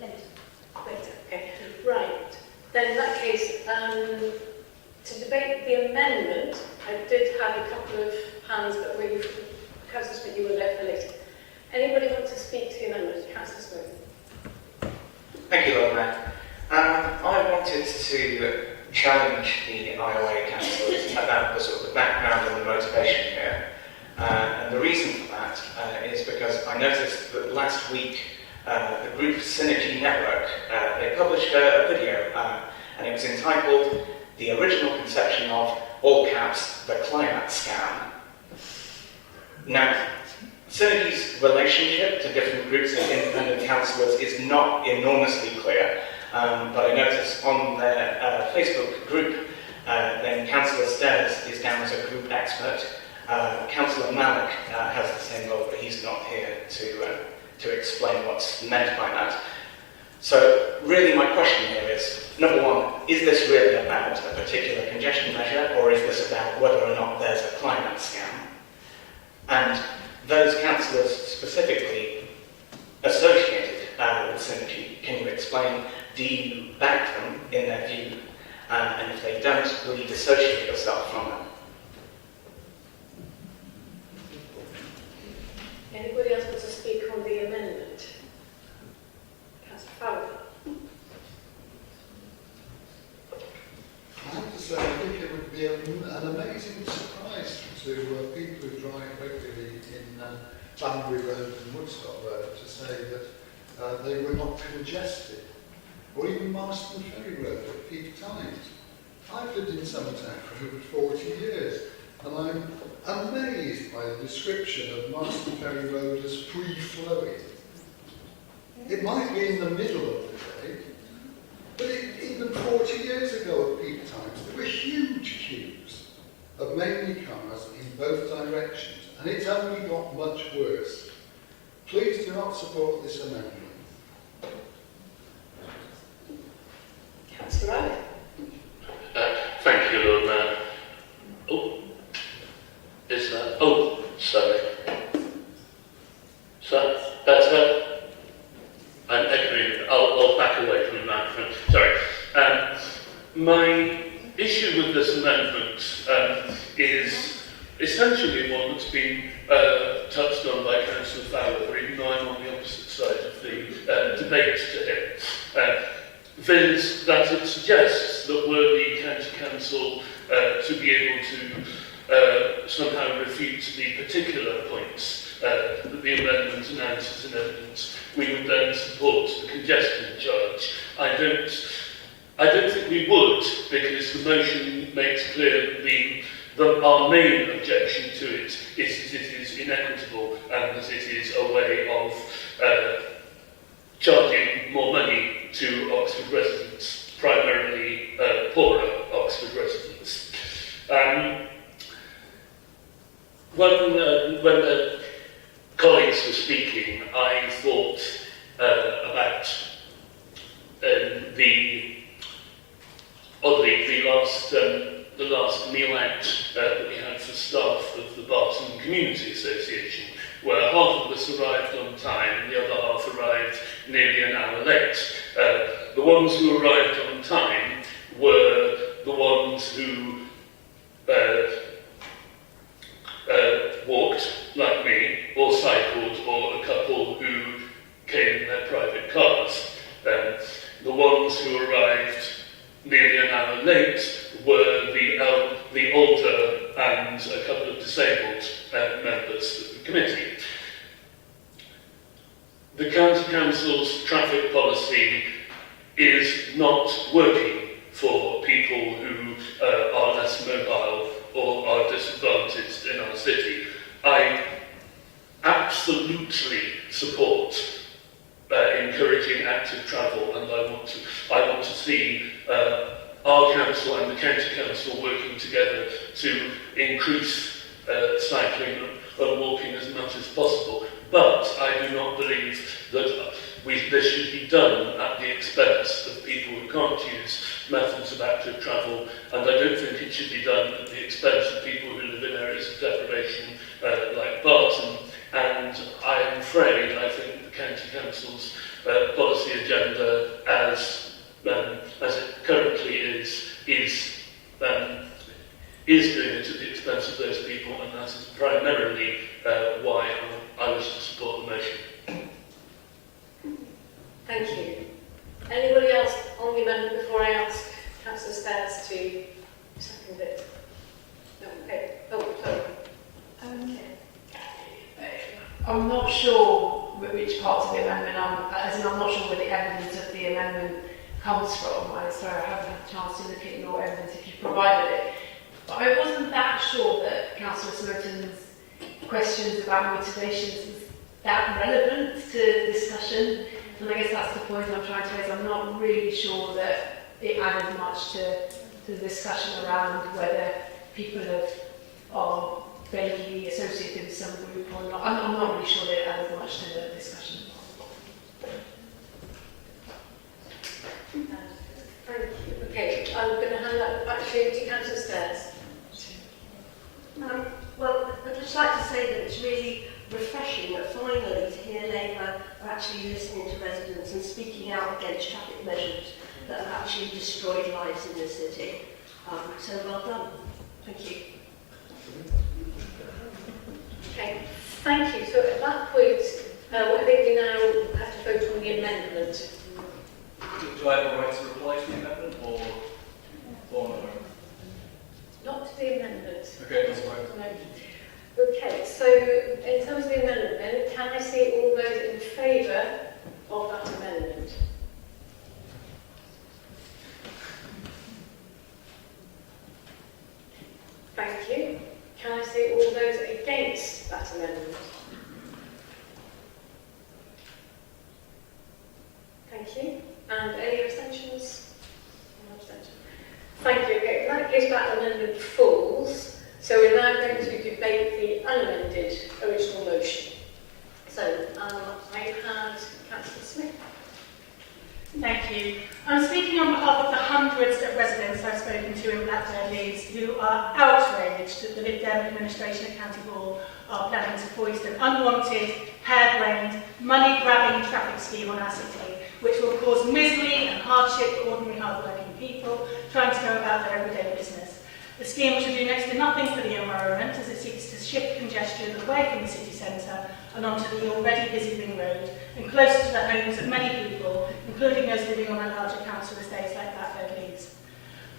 Later. Okay. Right. Then in that case, to debate the amendment, I did have a couple of hands, but Councillor Smith, you were there for later. Anybody want to speak to the amendment? Councillor Smith. Thank you, Lord Mayor. I wanted to challenge the IOA councillors about the sort of the background and the motivation here. And the reason for that is because I noticed that last week the group Synergy Network, they published a video and it was entitled The Original Conception of, all caps, the Climate Scam. Now, Synergy's relationship to different groups of independent councillors is not enormously clear, but I noticed on their Facebook group, then Councillor Stairs is down as a group expert. Councillor Malik has the same role, but he's not here to explain what's meant by that. So really my question here is, number one, is this really about a particular congestion measure, or is this about whether or not there's a climate scam? And those councillors specifically associated with Synergy, can you explain, do you back them in their view? And if they don't, will you dissociate yourself from them? Anybody else want to speak on the amendment? Councillor Fowler. I have to say, I think it would be an amazing surprise to people who drive regularly in Banbury Road and Woodstock Road to say that they were not congested, or even Marston Ferry Road at peak times. I've lived in Summertown for over 40 years, and I'm amazed by the description of Marston Ferry Road as free-flowing. It might be in the middle of the day, but even 40 years ago at peak times, there were huge queues of mainly cars in both directions, and it's only got much worse. Please do not support this amendment. Councillor Rowley. Thank you, Lord Mayor. Oh, is that? Oh, sorry. So, better? I'm echoing. I'll back away from the microphone. Sorry. My issue with this amendment is essentially one that's been touched on by Councillor Fowler, even though I'm on the opposite side of the debate to him. Viz, that it suggests that were the county council to be able to somehow refute the particular points that that the amendment announces an evidence, we would then support the congestion charge. I don't think we would, because the motion makes clear that our main objection to it is that it is inequitable and that it is a way of charging more money to Oxford residents, primarily poorer Oxford residents. When colleagues were speaking, I thought about the last meal out that we had for staff of the Barton Community Association, where half of us arrived on time and the other half arrived nearly an hour late. The ones who arrived on time were the ones who walked, like me, or cycled, or a couple who came in their private cars. The ones who arrived nearly an hour late were the older and a couple of disabled members of the committee. The County Council's traffic policy is not working for people who are less mobile or are disadvantaged in our city. I absolutely support encouraging active travel, and I want to see our council and the county council working together to increase cycling and walking as much as possible. But I do not believe that this should be done at the expense of people who can't use methods of active travel, and I don't think it should be done at the expense of people who live in areas of deprivation like Barton. And I'm afraid I think the County Council's policy agenda, as it currently is doing it at the expense of those people, and that is primarily why I wish to support the motion. Thank you. Anybody else on the amendment before I ask Councillor Stairs to second it? No, okay. Oh, sorry. I'm not sure which parts of the amendment I'm not sure where the evidence of the amendment comes from. Sorry, I haven't had a chance to look at your evidence if you provided it. But I wasn't that sure that Councillor Smerton's questions about motivations was that relevant to the discussion. And I guess that's the point I'm trying to raise. I'm not really sure that it added much to the discussion around whether people are vaguely associated with some group or not. I'm not really sure that it added much to the discussion. Thank you. Okay, I'm going to hand that back to Councillor Stairs. Well, I'd just like to say that it's really refreshing that finally to hear Labour are actually listening to residents and speaking out against traffic measures that have actually destroyed lives in the city. So well done. Thank you. Okay, thank you. So at that point, I think we now have to vote on the amendment. Do I have a right to reply to the amendment or no? Not to the amendment. Okay, that's fine. No. Okay, so in terms of the amendment, can I see all those in favour of that amendment? Thank you. Can I see all those against that amendment? Thank you. And any abstentions? No abstention. Thank you. Okay, in that case, that amendment falls. So we're now going to debate the unamended original motion. So I had Councillor Smith. Thank you. I'm speaking on behalf of the hundreds of residents I've spoken to in Blackburn Leeds who are outraged that the Lib Dem administration at County Hall are planning to foist an unwanted, hair-brained, money-grabbing traffic scheme on our city, which will cause misery and hardship to ordinary hard-working people trying to go about their everyday business. The scheme should do next to nothing for the environment as it seeks to shift congestion away from the city centre and onto the already busy Ring Road and closer to the homes of many people, including those living on our larger council estates like Blackburn Leeds.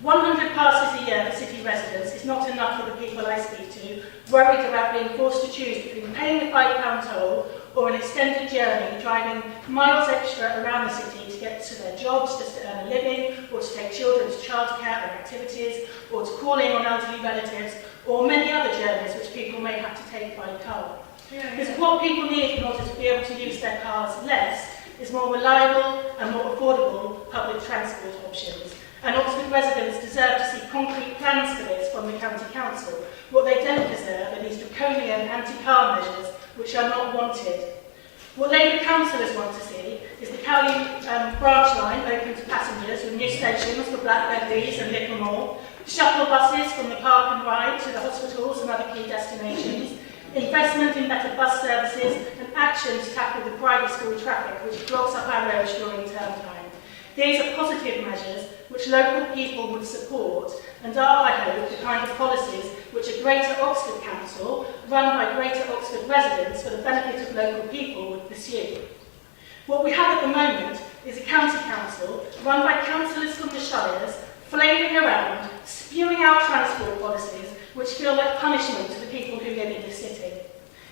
100 passes a year for city residents is not enough for the people I speak to, worried about being forced to choose between paying £25 toll or an extended journey, driving miles extra around the city to get to their jobs, just to earn a living, or to take children to childcare or activities, or to call in on elderly relatives, or many other journeys which people may have to take by car. Because what people need in order to be able to use their cars less is more reliable and more affordable public transport options. And Oxford residents deserve to see concrete plans for this from the County Council. What they don't deserve are these draconian anti-car measures which are not wanted. What Labour councillors want to see is the Cowley branch line open to passengers with new stations for Blackbird Leeds and Little Moor, shuttle buses from the park and ride to the hospitals and other key destinations, investment in better bus services and action to tackle the private school traffic which blocks up our roads during term time. These are positive measures which local people would support and are, I hope, the kind of policies which a Greater Oxford Council, run by Greater Oxford residents for the benefit of local people, would pursue. What we have at the moment is a county council run by councillors from the shires, flavouring around, spewing out transport policies which feel like punishment to the people who live in the city.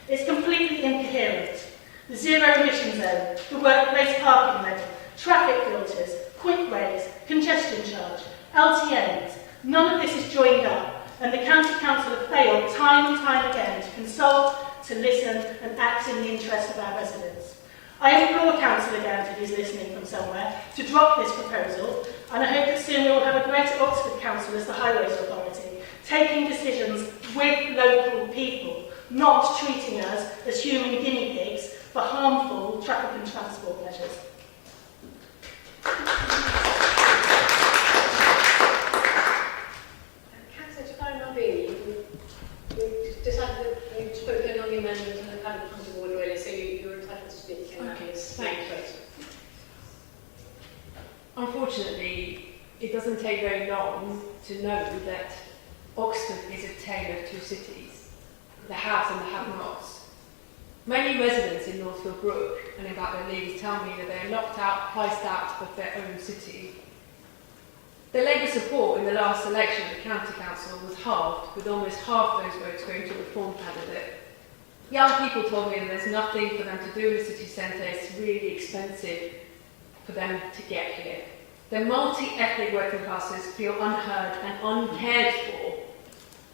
It's completely incoherent. The zero emission zone, the workplace parking levy, traffic filters, quick ways, congestion charge, LTNs, none of this is joined up, and the County Council have failed time and time again to consult, to listen and act in the interest of our residents. I implore Councillor Gant, if he's listening from somewhere, to drop this proposal, and I hope that soon we will have a Greater Oxford Council as the Highways Authority, taking decisions with local people, not treating us as human guinea pigs for harmful traffic and transport measures. Councillor Tafarnabi, you decided that you'd spoken on the amendment and have had it come to order really, so you're entitled to speak in that case. Thank you. Unfortunately, it doesn't take very long to know that Oxford is a tale of two cities, the haves and the have-nots. Many residents in Northfield Brook and in Blackbird Leeds tell me that they're locked out, priced out of their own city. The Labour support in the last election of the County Council was halved, with almost half those votes going to a Reform candidate. Young people told me that there's nothing for them to do in the city centre, it's really expensive for them to get here. The multi-ethnic working classes feel unheard and uncared for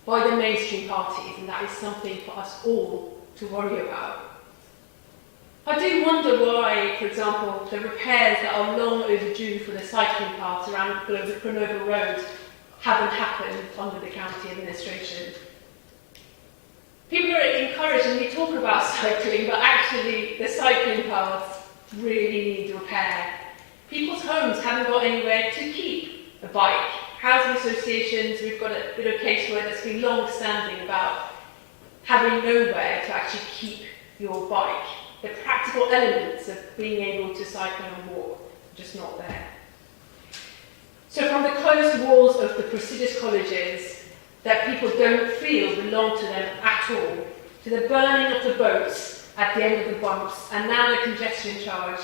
by the mainstream parties, and that is something for us all to worry about. I do wonder why, for example, the repairs that are long overdue for the cycling paths around Grenoble Road haven't happened under the county administration. People are encouraged, and we talk about cycling, but actually the cycling paths really need repair. People's homes haven't got anywhere to keep a bike. Housing associations, we've got a bit of case where that's been long-standing about having nowhere to actually keep your bike. The practical elements of being able to cycle and walk are just not there. So from the closed walls of the prestigious colleges that people don't feel belong to them at all, to the burning of the boats at the end of the bumps, and now the congestion charge,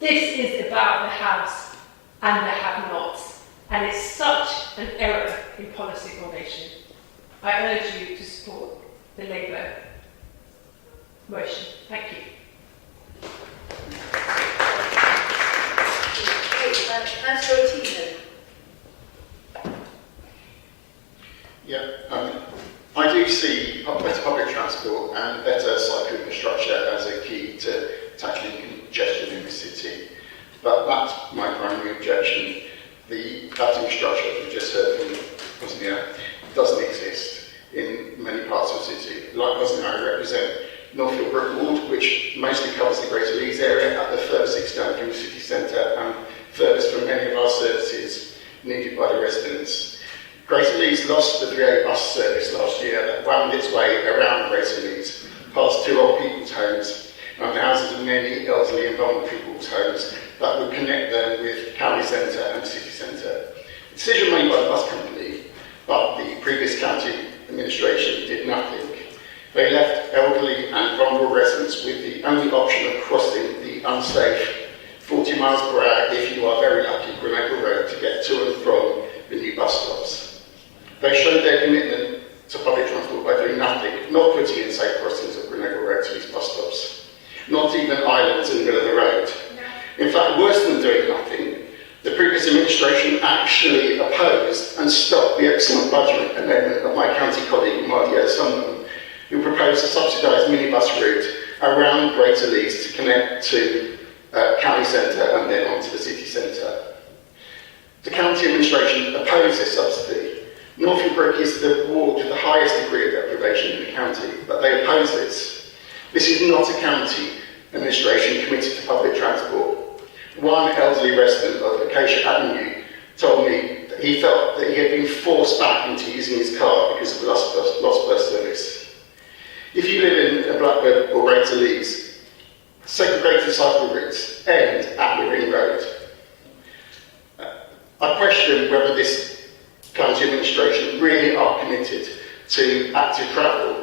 this is about the haves and the have-nots, and it's such an error in policy formation. I urge you to support the Labour motion. Thank you. Yeah, I do see better public transport and better cycle infrastructure as a key to tackling congestion in the city. But that's my primary objection. That infrastructure, as we just heard from Rosnia, doesn't exist in many parts of the city. Like Rosnia, I represent Northfield Brook Ward, which mostly covers the Greater Leeds area at the furthest extent from the city centre and furthest from many of our services needed by the residents. Greater Leeds lost the 3A bus service last year that wound its way around Greater Leeds, past 2 old people's homes and the houses of many elderly and vulnerable people's homes that would connect them with county centre and city centre. The decision made by the bus company, but the previous county administration did nothing. They left elderly and vulnerable residents with the only option of crossing the unsafe 40 miles per hour, if you are very lucky, Grenoble Road to get to and from the new bus stops. They showed their commitment to public transport by doing nothing, not putting in safe crossings of Grenoble Road to these not even islands in the middle of the road. In fact, worse than doing nothing, the previous administration actually opposed and stopped the excellent budget amendment of my county colleague, Mardia Sunderland, who proposed a subsidised minibus route around Greater Leeds to connect to county centre and then on to the city centre. The county administration opposed this subsidy. Norfolk is the ward with the highest degree of deprivation in the county, but they oppose this. This is not a county administration committed to public transport. One elderly resident of Acacia Avenue told me that he felt that he had been forced back into using his car because of the lost bus service. If you live in Blackburn or Greater Leeds, segregated cycle routes end at the Ring Road. I question whether this county administration really are committed to active travel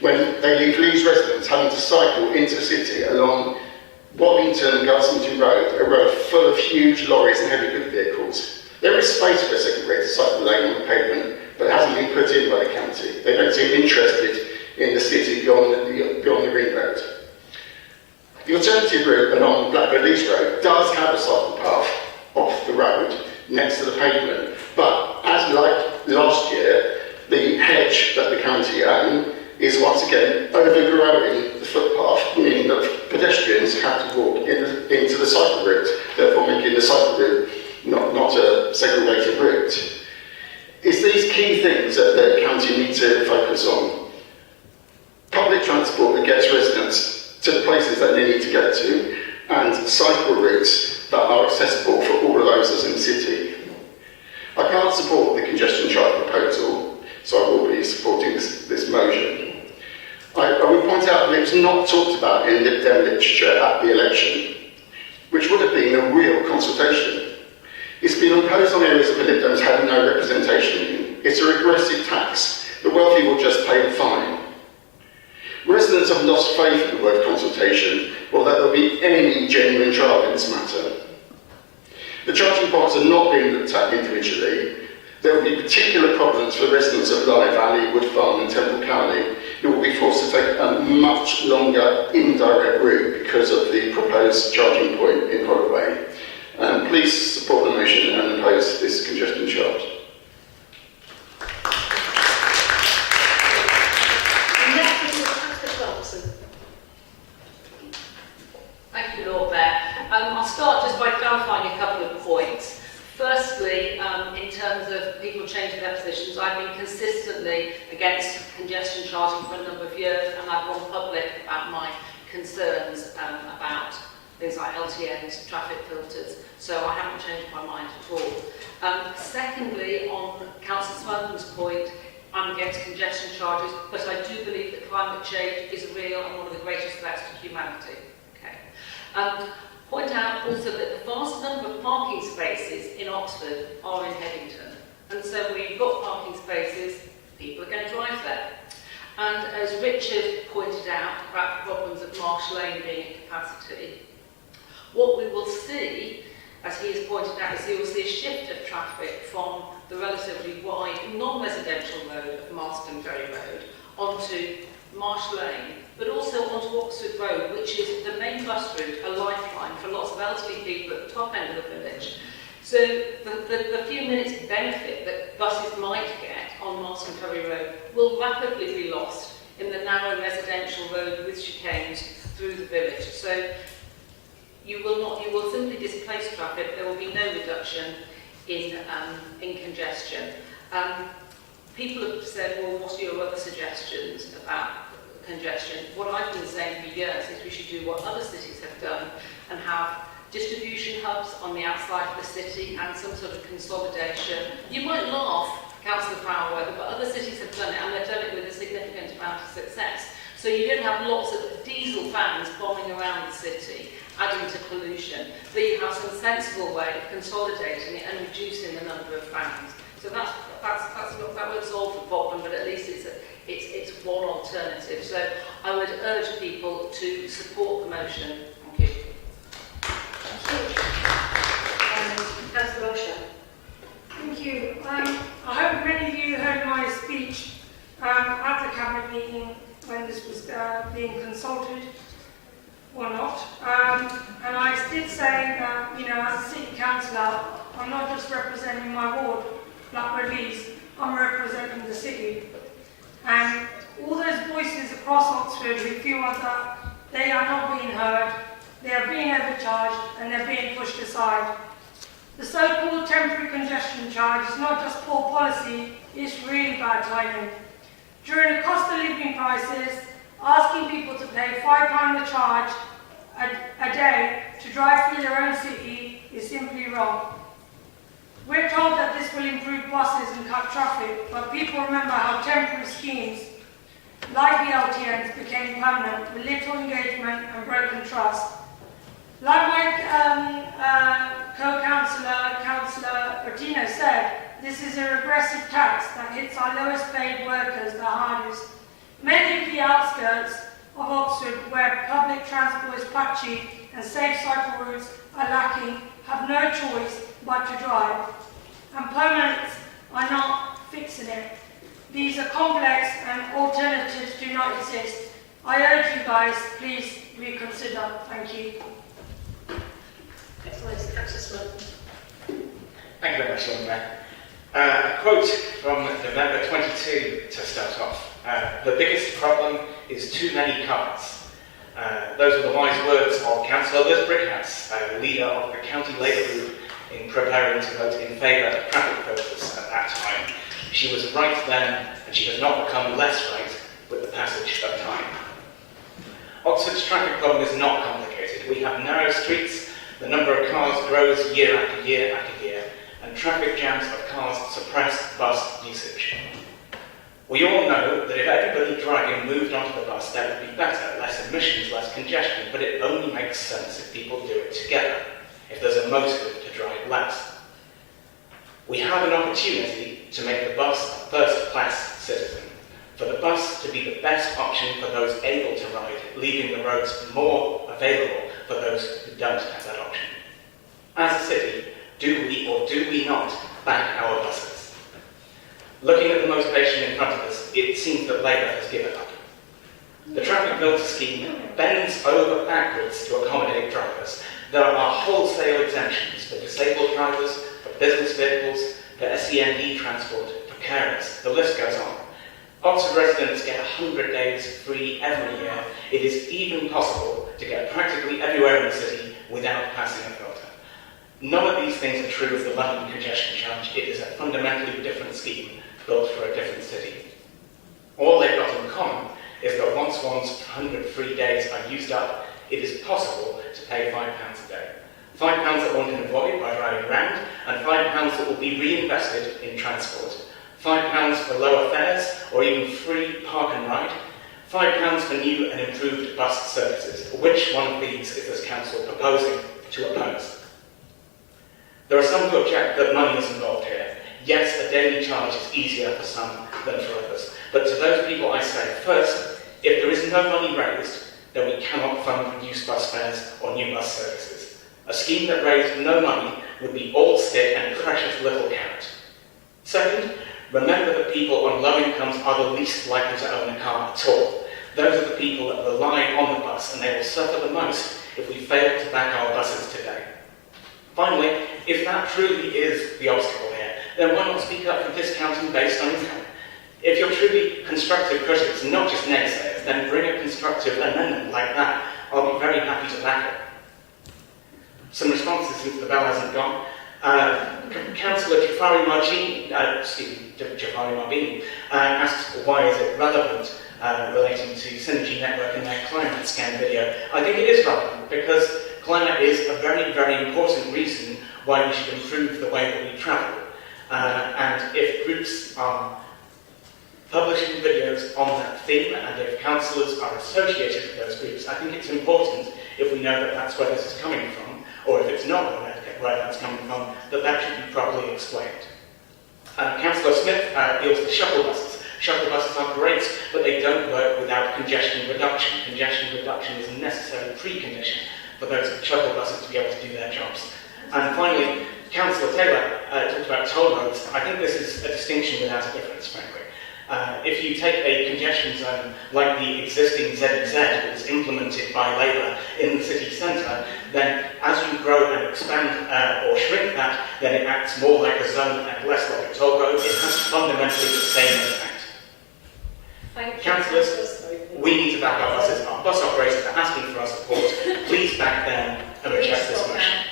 when they leave Leeds residents having to cycle into the city along Waddington and Garsington Road, a road full of huge lorries and heavy goods vehicles. There is space for a segregated cycle lane on the pavement, but it hasn't been put in by the county. They don't seem interested in the city beyond the Ring Road. The alternative route along Blackburn Leeds Road does have a cycle path off the road next to the pavement, but as like last year, the hedge that the county own is once again overgrowing the footpath, meaning that pedestrians have to walk into the cycle route, therefore making the cycle route not a segregated route. It's these key things that the county need to focus on. Public transport that gets residents to the places that they need to get to, and cycle routes that are accessible for all of those in the city. I can't support the congestion charge proposal, so I will be supporting this motion. I would point out that it was not talked about in Lib Dem literature at the election, which would have been a real consultation. It's been imposed on areas that the Lib Dems had no representation in. It's a regressive tax. The wealthy will just pay the fine. Residents have lost faith in the word consultation, or that there will be any genuine trial in this matter. The charging points are not being looked at individually. There will be particular problems for residents of Lye Valley, Wood Farm and Temple Cowley, who will be forced to take a much longer indirect route because of the proposed charging point in Holloway. Please support the motion and oppose this congestion charge. Thank you, Lord Mayor. I'll start just by clarifying a couple of points. Firstly, in terms of people changing their positions, I've been consistently against congestion charging for a number of years, and I've gone public about my concerns about things like LTNs, traffic filters, so I haven't changed my mind at all. Secondly, on Councillor Smotham's point, I'm against congestion charges, but I do believe that climate change is real and one of the greatest threats to humanity. Point out also that the vast number of parking spaces in Oxford are in Headington. And so where you've got parking spaces, people are going to drive there. And as Richard pointed out about the problems of Marsh Lane being at capacity, what we will see, as he has pointed out, is you will see a shift of traffic from the relatively wide non-residential road of Marston Ferry Road onto Marsh Lane, but also onto Oxford Road, which is the main bus route, a lifeline for lots of elderly people at the top end of the village. So the few minutes benefit that buses might get on Marston Ferry Road will rapidly be lost in the narrow residential road with chicanes through the village. So you will simply displace traffic. There will be no reduction in congestion. People have said, well, what are your other suggestions about congestion? What I've been saying for years is we should do what other cities have done and have distribution hubs on the outside of the city and some sort of consolidation. You might laugh, Councillor Fowler, but other cities have done it and they've done it with a significant amount of success. So you don't have lots of diesel vans bombing around the city, adding to pollution, but you have some sensible way of consolidating it and reducing the number of vans. So that won't solve the problem, but at least it's one alternative. So I would urge people to support the motion. Thank you. Councillor Rocha. Thank you. I hope many of you heard my speech at the Cabinet meeting when this was being consulted. or not. And I did say that, you know, as a city councillor, I'm not just representing my ward, Blackbird Leys, I'm representing the city. And all those voices across Oxford who feel that they are not being heard, they are being overcharged, and they're being pushed aside. The so-called temporary congestion charge is not just poor policy, it's really bad timing. During the cost of living crisis, asking people to pay £5 a charge a day to drive through their own city is simply wrong. We're told that this will improve buses and cut traffic, but people remember how temporary schemes like the LTNs became permanent with little engagement and broken trust. Like my co-councillor, Councillor Bertino said, this is a regressive tax that hits our lowest paid workers the hardest. Many of the outskirts of Oxford, where public transport is patchy and safe cycle routes are lacking, have no choice but to drive. And permanents are not fixing it. These are complex and alternatives do not exist. I urge you guys, please reconsider. Thank you. Thank you very much, Lord Mayor. A quote from November 22 to start off. The biggest problem is too many cars. Those were the wise words of Councillor Liz Brickhouse, leader of the County Labour Group, in preparing to vote in favour of traffic quotas at that time. She was right then, and she has not become less right with the passage of time. Oxford's traffic problem is not complicated. We have narrow streets, the number of cars grows year after year after year, and traffic jams of cars suppress bus usage. We all know that if everybody driving moved onto the bus, that would be better, less emissions, less congestion, but it only makes sense if people do it together, if there's a motive to drive less. We have an opportunity to make the bus a first-class citizen, for the bus to be the best option for those able to ride, leaving the roads more available for those who don't have that option. As a city, do we or do we not back our buses? Looking at the motivation in front of us, it seems that Labour has given up. The traffic filter scheme bends over backwards to accommodate drivers. There are wholesale exemptions for disabled drivers, for business vehicles, for SEND transport, for carers. The list goes on. Oxford residents get 100 days free every year. It is even possible to get practically everywhere in the city without passing a filter. None of these things are true of the London congestion charge. It is a fundamentally different scheme built for a different city. All they've got in common is that once one's 100 free days are used up, it is possible to pay £5 a day. £5 that one can avoid by driving around, and £5 that will be reinvested in transport. £5 for lower fares, or even free park and ride. £5 for new and improved bus services. Which one of these is this council proposing to oppose? There are some who object that money is involved here. Yes, a daily charge is easier for some than for others. But to those people I say, first, if there is no money raised, then we cannot fund reduced bus fares or new bus services. A scheme that raised no money would be all stick and precious little carrot. Second, remember that people on low incomes are the least likely to own a car at all. Those are the people that rely on the bus, and they will suffer the most if we fail to back our buses today. Finally, if that truly is the obstacle here, then why not speak up for discounting based on income? If you're truly constructive critics, not just naysayers, then bring a constructive amendment like that. I'll be very happy to back it. Some responses since the bell hasn't gone. Councillor Jafari Marbini asked why is it relevant relating to Synergy Network and their climate scan video. I think it is relevant because climate is a very, very important reason why we should improve the way that we travel. And if groups are publishing videos on that theme, and if councillors are associated with those groups, I think it's important, if we know that that's where this is coming from, or if it's not where that's coming from, that that should be properly explained. Councillor Smith deals with shuttle buses. Shuttle buses are great, but they don't work without congestion reduction. Congestion reduction is a necessary precondition for those shuttle buses to be able to do their jobs. And finally, Councillor Taylor talked about toll roads. I think this is a distinction without a difference, frankly. If you take a congestion zone like the existing ZEZ that was implemented by Labour in the city centre, then as you grow and expand or shrink that, then it acts more like a zone and less like a toll road. It has fundamentally the same impact. Councillors, we need to back our buses. Our bus operators are asking for our support. Please back them and reject this motion.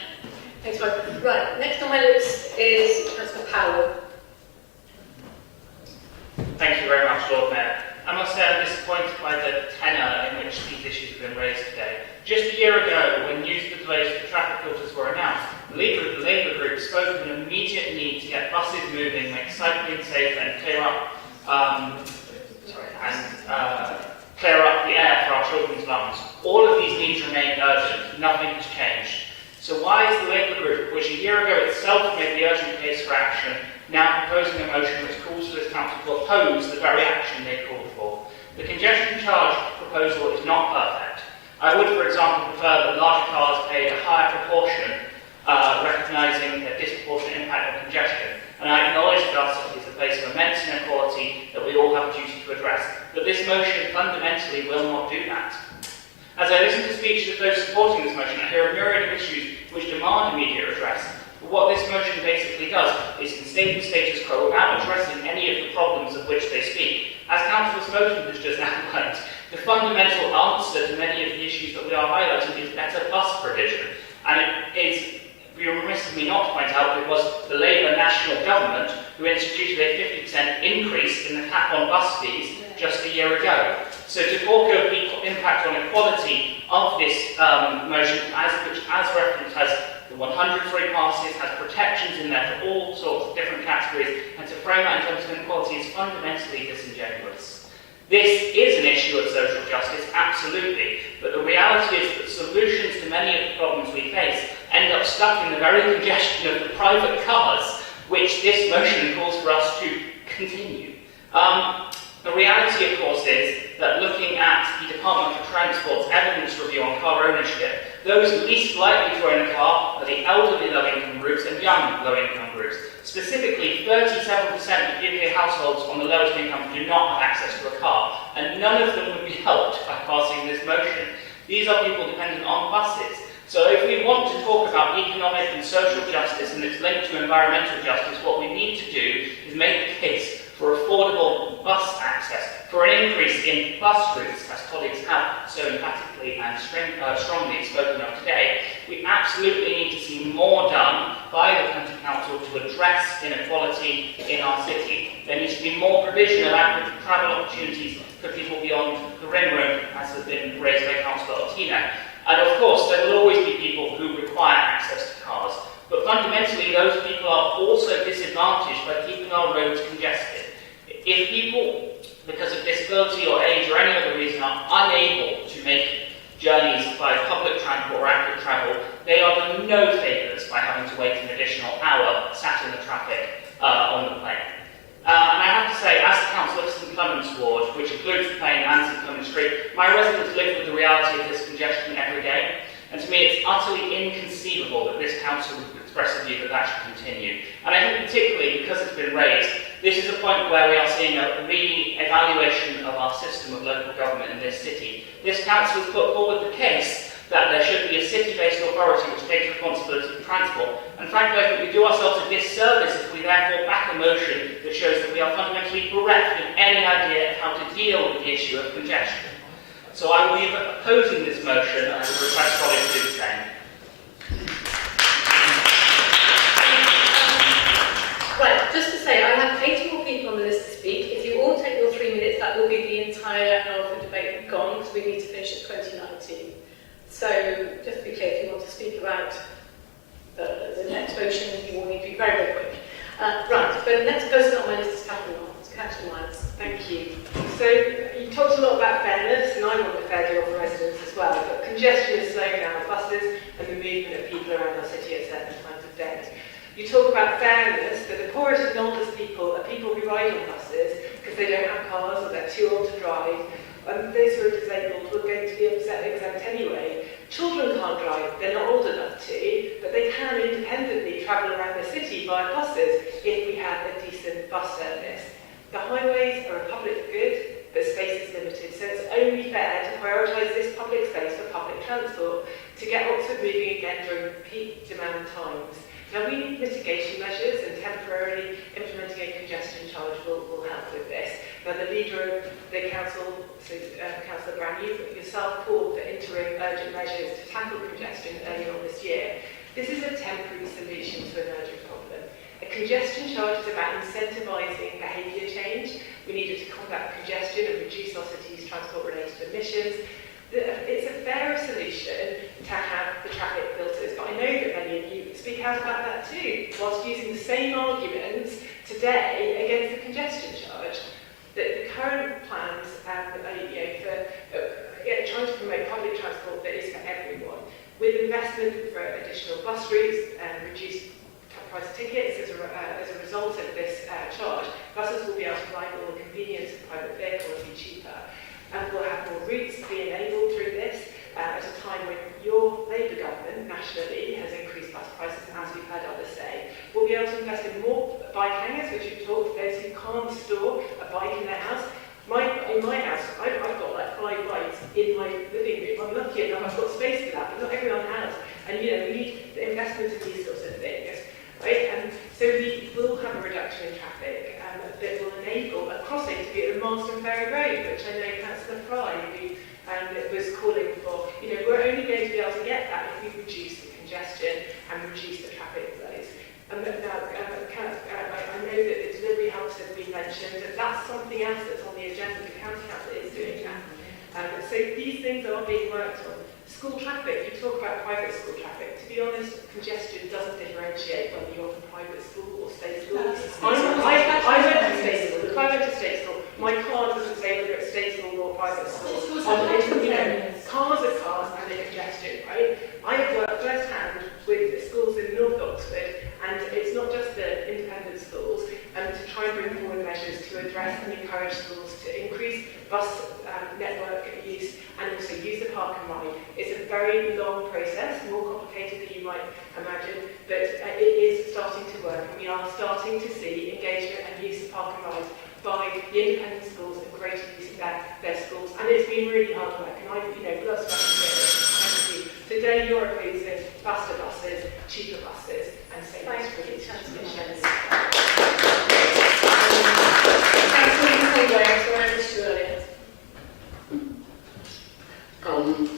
Thanks, Mike. Right, next on my list is Councillor Powell. Thank you very much, Lord Mayor. I must say I'm disappointed by the tenor in which these issues have been raised today. Just a year ago, when news of the delays to the traffic filters were announced, the Labour group spoke of an immediate need to get buses moving, make cycling safe, and clear up the air for our children's lungs. All of these needs remain urgent. Nothing has changed. So why is the Labour group, which a year ago itself made the urgent case for action, now proposing a motion which calls for this council to oppose the very action they called for? The congestion charge proposal is not perfect. I would, for example, prefer that larger cars paid a higher proportion, recognising a disproportionate impact on congestion. And I acknowledge that our city is a place of immense inequality that we all have a duty to address. But this motion fundamentally will not do that. As I listen to speeches of those supporting this motion, I hear a myriad of issues which demand immediate redress. But what this motion basically does is instate the status quo without addressing any of the problems of which they speak. As Councillor Smoten has just outlined, the fundamental answer to many of the issues that we are highlighting is better bus provision. And it is remiss of me not to point out that it was the Labour National Government who instituted a 50% increase in the cap on bus fees just a year ago. So to talk of the impact on equality of this motion, which as referenced has the 100 free passes, has protections in there for all sorts of different categories, and to frame that in terms of inequality is fundamentally disingenuous. This is an issue of social justice, absolutely, but the reality is that solutions to many of the problems we face end up stuck in the very congestion of the private cars, which this motion calls for us to continue. The reality, of course, is that looking at the Department for Transport's evidence review on car ownership, those least likely to own a car are the elderly low-income groups and young low-income groups. Specifically, 37% of UK households on the lowest income do not have access to a car, and none of them would be helped by passing this motion. These are people dependent on buses. So if we want to talk about economic and social justice and its link to environmental justice, what we need to do is make a case for affordable bus access, for an increase in bus routes, as colleagues have so emphatically and strongly spoken of today. We absolutely need to see more done by the County Council to address inequality in our city. There needs to be more provision of adequate travel opportunities for people beyond the ring road, as has been raised by Councillor Otina. And of course, there will always be people who require access to cars. But fundamentally, those people are also disadvantaged by keeping our roads congested. If people, because of disability or age or any other reason, are unable to make journeys by public transport or active travel, they are done no favours by having to wait an additional hour sat in the traffic on the plane. And I have to say, as the Council of St Clement's Ward, which includes the plane and St Clement Street, my residents live with the reality of this congestion every day. And to me, it's utterly inconceivable that this council would express a view that that should continue. And I think particularly because it's been raised, this is a point where we are seeing a re-evaluation of our system of local government in this city. This council has put forward the case that there should be a city-based authority which takes responsibility for transport. And frankly, I think we do ourselves a disservice if we therefore back a motion that shows that we are fundamentally bereft of any idea of how to deal with the issue of congestion. So I will be opposing this motion and would request colleagues to do the same. Right, just to say, I have 80 more people on the list to speak. If you all take your 3 minutes, that will be the entire hour of the debate gone, because we need to finish at 2019. So, just to be clear, if you want to speak about the next motion, you will need to be very, very quick. Right, so the next person on my list is Councillor Miles. Thank you. So, you talked a lot about fairness, and I want a fair deal for residents as well, but congestion is slowing down buses and the movement of people around our city at certain times of day. You talk about fairness, but the poorest and oldest people are people who ride on buses because they don't have cars or they're too old to drive, and those who are disabled are going to be exempt anyway. Children can't drive, they're not old enough to, but they can independently travel around the city via buses if we have a decent bus service. The highways are a public good, but space is limited, so it's only fair to prioritise this public space for public transport to get Oxford moving again during peak demand times. Now, we need mitigation measures, and temporarily implementing a congestion charge will help with this. Now, the leader of the council, so Councillor Brown, you yourself called for interim urgent measures to tackle congestion earlier on this year. This is a temporary solution to an urgent problem. A congestion charge is about incentivising behaviour change. We needed to combat congestion and reduce our city's transport-related emissions. It's a fairer solution to have the traffic filters, but I know that many of you speak out about that too, whilst using the same arguments today against the congestion charge. That the current plans are trying to promote public transport that is for everyone, with investment for additional bus routes and reduced price of tickets as a result of this charge. Buses will be able to rival the convenience of private vehicles and be cheaper. And we'll have more routes to be enabled through this at a time when your Labour government nationally has increased bus prices, as we've heard others say. We'll be able to invest in more bike hangers, which we've talked for those who can't store a bike in their house. In my house, I've got like 5 bikes in my living room. I'm lucky enough, I've got space for that, but not everyone has. And we need the investment in these sorts of things. Right? And so we will have a reduction in traffic that will enable a crossing to be at the Marston Ferry Road, which I know Councillor Fry was calling for. We're only going to be able to get that if we reduce the congestion and reduce the traffic flows. And now, I know that the delivery hubs have been mentioned, and that's something else that's on the agenda. The County Council is doing that. So these things are being worked on. School traffic, you talk about private school traffic. To be honest, congestion doesn't differentiate whether you're from private school or state school. I went to state school. If I went to state school, my card doesn't say whether it's state school or private school. Cars are cars and they're congestion, right? I have worked firsthand with the schools in North Oxford, and it's not just the independent schools, to try and bring forward measures to address and encourage schools to increase bus network use and also use the park and ride. It's a very long process, more complicated than you might imagine, but it is starting to work, and we are starting to see engagement and use of park and ride by the independent schools and greater use of their schools. And it's been really hard work, and blood, sweat and tears. Thank you. Today you're opposing faster buses, cheaper buses, and safer street transmissions.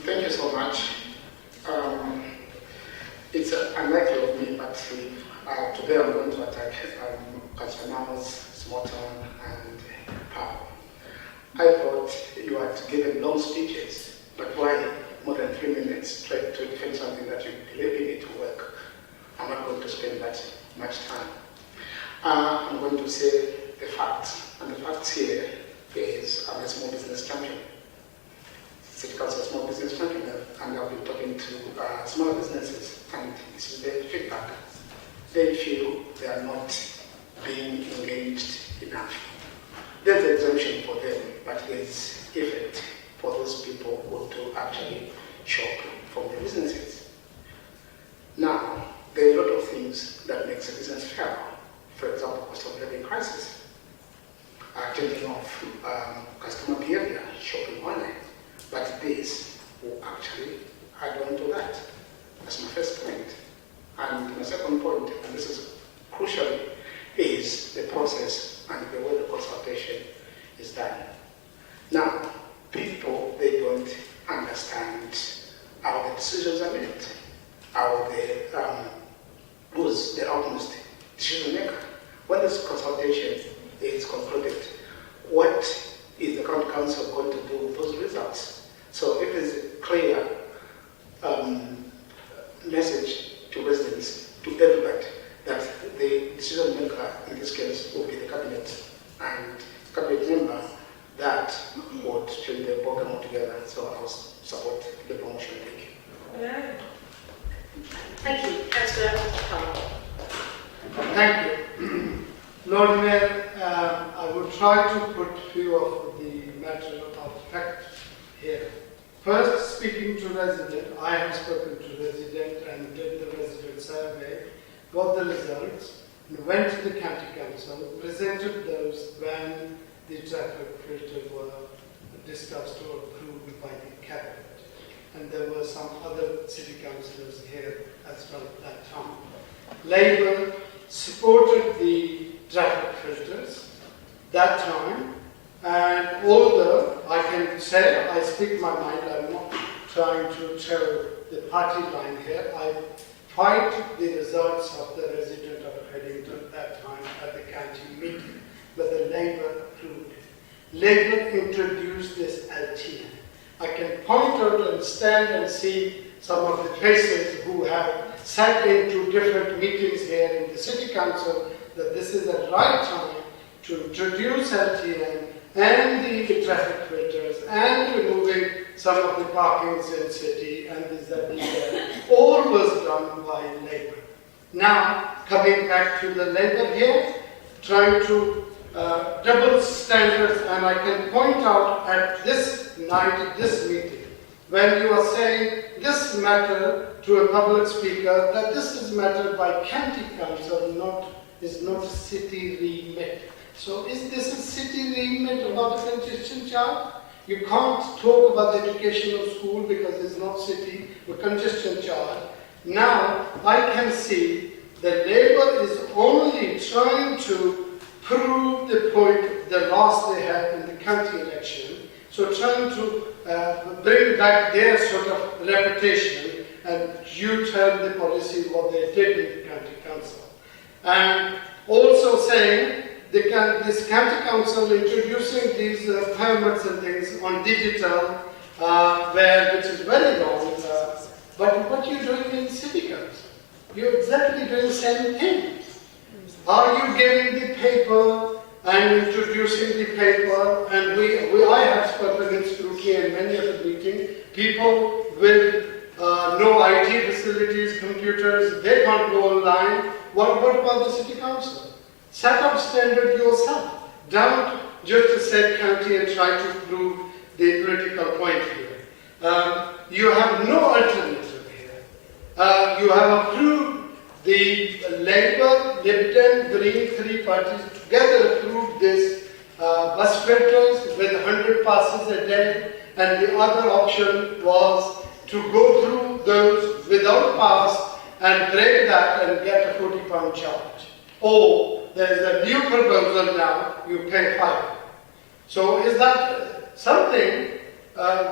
Thank you so much. It's unlikely of me, but today I'm going to attack Councillor Mamos, Smoton, and Power. I thought you had given long speeches, but why more than 3 minutes trying to defend something that you believe in it to work? I'm not going to spend that much time. I'm going to say the facts, and the facts here is I'm a small business champion. City Council Small Business Champion, and I've been talking to small businesses, and this is their feedback. They feel they are not being engaged enough. There's exemption for them, but there's effect for those people who want to actually shop from the businesses. Now, there are a lot of things that makes a business fail. For example, cost of living crisis, changing of customer behavior, shopping online. But this will actually add on to that. That's my first point. And my second point, and this is crucial, is the process and the way the consultation is done. Now, people, they don't understand how the decisions are made, how who's the utmost decision maker. When this consultation is concluded, what is the county council going to do with those results? So if there's a clear message to residents, to everybody, that the decision maker in this case will be the cabinet, and cabinet member that would change the program altogether. So I will support the promotion. Thank you. Yeah. Thank you. Councillor Powell. Thank you. Lord Mayor, I will try to put a few of the matters of fact here. First, speaking to resident, I have spoken to resident and did the resident survey, got the results, and went to the county council, presented those when the traffic filters were discussed or approved by the cabinet. And there were some other city councillors here as well at that time. Labour supported the traffic filters that time, and although I can say I speak my mind, I'm not trying to tell the party line here, I fight the results of the resident of Headington at that time at the county meeting, but the Labour approved it. Labour introduced this LTN. I can point out and stand and see some of the faces who have sat into different meetings here in the City Council that this is the right time to introduce LTN and the traffic filters and removing some of the parkings in city and the all was done by Labour. Now, coming back to the Labour here, trying to double standards, and I can point out at this night, at this meeting, when you are saying this matter to a public speaker, that this is matter by county council, is not city remit. So is this a city remit about the congestion charge? You can't talk about the education of school because it's not city, but congestion charge. Now, I can see that Labour is only trying to prove the point, the loss they had in the county election, so trying to bring back their sort of reputation and U-turn the policy what they did in the county council. And also saying this county council introducing these permits and things on digital, which is very wrong, but what you're doing in city council, you're exactly doing the same thing. Are you giving the paper and introducing the paper, and I have spoken in Scrutiny and many of the meetings, people with no IT facilities, computers, they can't go online. What about the city council? Set up standard yourself. Don't just say county and try to prove the political point here. You have no alternative here. You have approved the Labour, Lib Dem, Green, three parties together approved this bus filters with 100 passes a day, and the other option was to go through those without pass and break that and get a £40 charge. Or there is a new proposal now, you pay £5. So is that something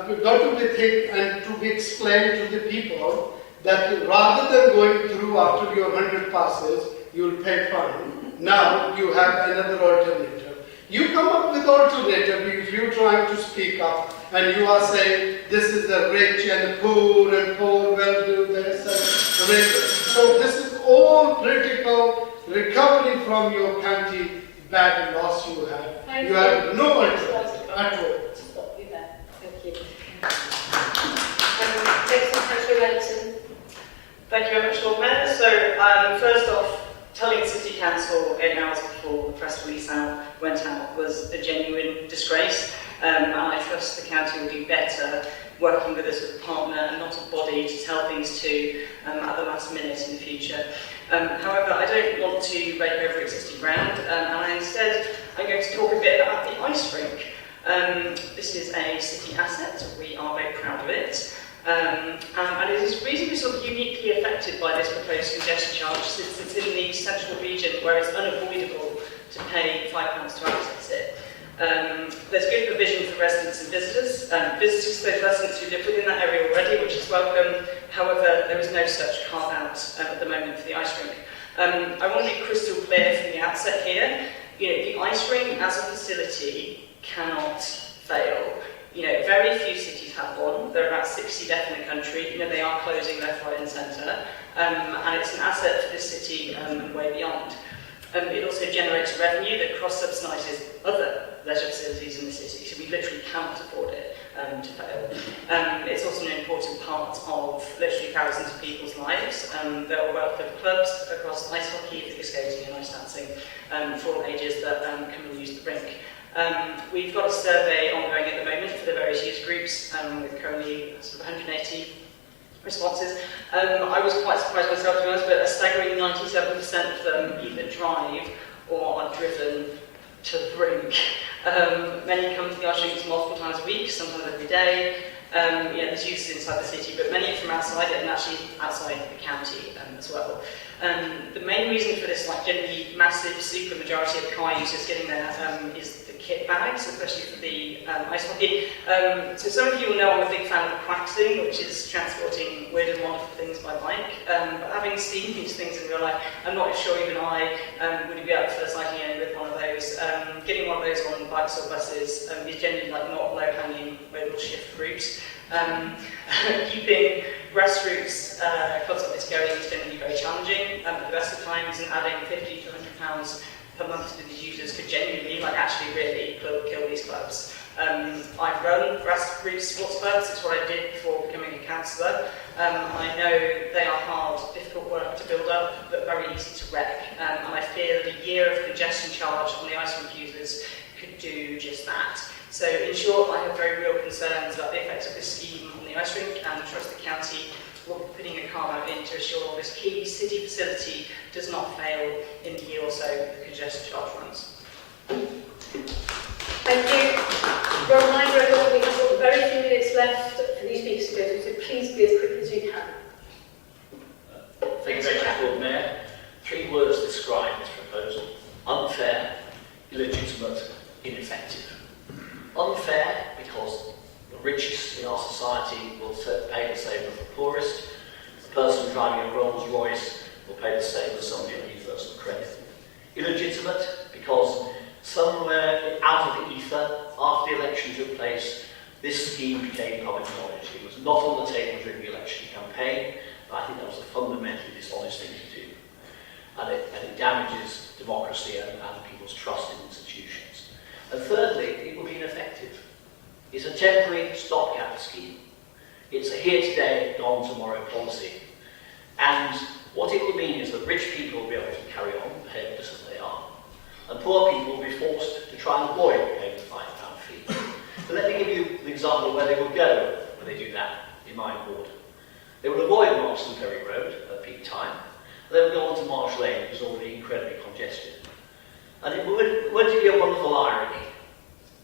we've got to be think and to be explained to the people that rather than going through after your 100 passes, you'll pay fine. Now you have another alternative. You come up with alternative if you're trying to speak up and you are saying this is the rich and poor will do this and rich. So this is all political recovery from your county bad loss you have. You have no alternative at all. Stop you there. Thank you. Next on Councillor Wellington. Thank you very much, Lord Mayor. So, first off, telling City Council 8 hours before the press release went out was a genuine disgrace, and I trust the county will do better working with us as a partner and not a body to tell things to at the last minute in the future. However, I don't want to break over existing ground, and instead I'm going to talk a bit about the ice rink. This is a city asset, we are very proud of it. And it is reasonably sort of uniquely affected by this proposed congestion charge, since it's in the central region where it's unavoidable to pay £5 to access it. There's good provision for residents and visitors. Visitors, those residents who live within that area already, which is welcome. However, there is no such carve-out at the moment for the ice rink. I want to be crystal clear from the outset here. The ice rink as a facility cannot fail. Very few cities have one. There are about 60 left in the country. They are closing left, right and centre. And it's an asset for this city and way beyond. It also generates revenue that cross-subsidises other leisure facilities in the city, so we literally cannot afford it to fail. It's also an important part of literally thousands of people's lives. There are well club clubs across ice hockey, figure skating and ice dancing for all ages that come and use the rink. We've got a survey ongoing at the moment for the various user groups with currently sort of 180 responses. I was quite surprised myself, to be honest, but a staggering 97% of them either drive or are driven to drink. Many come to the ice rinks multiple times a week, sometimes every day. Yeah, there's uses inside the city, but many are from outside it and actually outside the county as well. The main reason for this, like generally massive super majority of car users getting there is the kit bags, especially for the ice hockey. So some of you will know I'm a big fan of the quaxing, which is transporting weird and wonderful things by bike. But having seen these things in real life, I'm not sure even I would be up for cycling in with one of those. Getting one of those on bikes or buses is generally like not low-hanging modal shift routes. Keeping grassroots concepts going is generally very challenging. At the best of times, and adding £50 to £100 per month to these users could genuinely, like actually really kill these clubs. I've run grassroots sports clubs, it's what I did before becoming a councillor. I know they are hard, difficult work to build up, but very easy to wreck. And I fear that a year of congestion charge on the ice rink users could do just that. So in short, I have very real concerns about the effects of this scheme on the ice rink and trust the county will be putting a carve out in to assure this key city facility does not fail in the year or so the congestion charge runs. Thank you. Reminder everyone, we have got very few minutes left for these speakers to go through, so please be as quick as you can. Thank you very much, Lord Mayor. 3 words describe this proposal: unfair, illegitimate, ineffective. Unfair because the richest in our society will pay the same as the poorest. The person driving a Rolls Royce will pay the same as somebody on universal credit. Illegitimate because somewhere out of the ether, after the election took place, this scheme became public knowledge. It was not on the table during the election campaign, but I think that was a fundamentally dishonest thing to do. And it damages democracy and people's trust in institutions. And thirdly, it will be ineffective. It's a temporary stopgap scheme. It's a here today, gone tomorrow policy. And what it will mean is that rich people will be able to carry on, behave just as they are. And poor people will be forced to try and avoid paying the £5 fee. But let me give you an example of where they will go when they do that in my ward. They will avoid Marston Ferry Road at peak time. They will go on to Marsh Lane, which is already incredibly congested. And won't it be a wonderful irony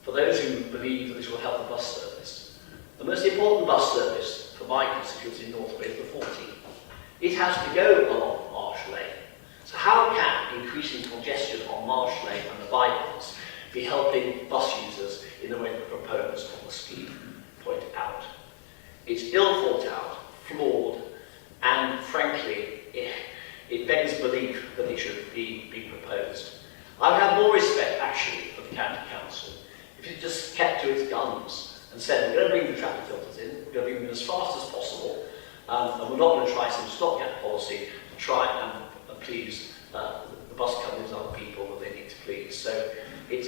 for those who believe that this will help the bus service? The most important bus service for my constituency in North Wales is the 14. It has to go along Marsh Lane. So how can increasing congestion on Marsh Lane and the bypass be helping bus users in the way the proponents of the scheme point out? It's ill thought out, flawed, and frankly, it begs belief that it should be proposed. I would have more respect, actually, for the County Council if it just kept to its guns and said, we're going to bring the traffic filters in, we're going to bring them as fast as possible, and we're not going to try some stopgap policy to try and please the bus companies and other people that they need to please. So it's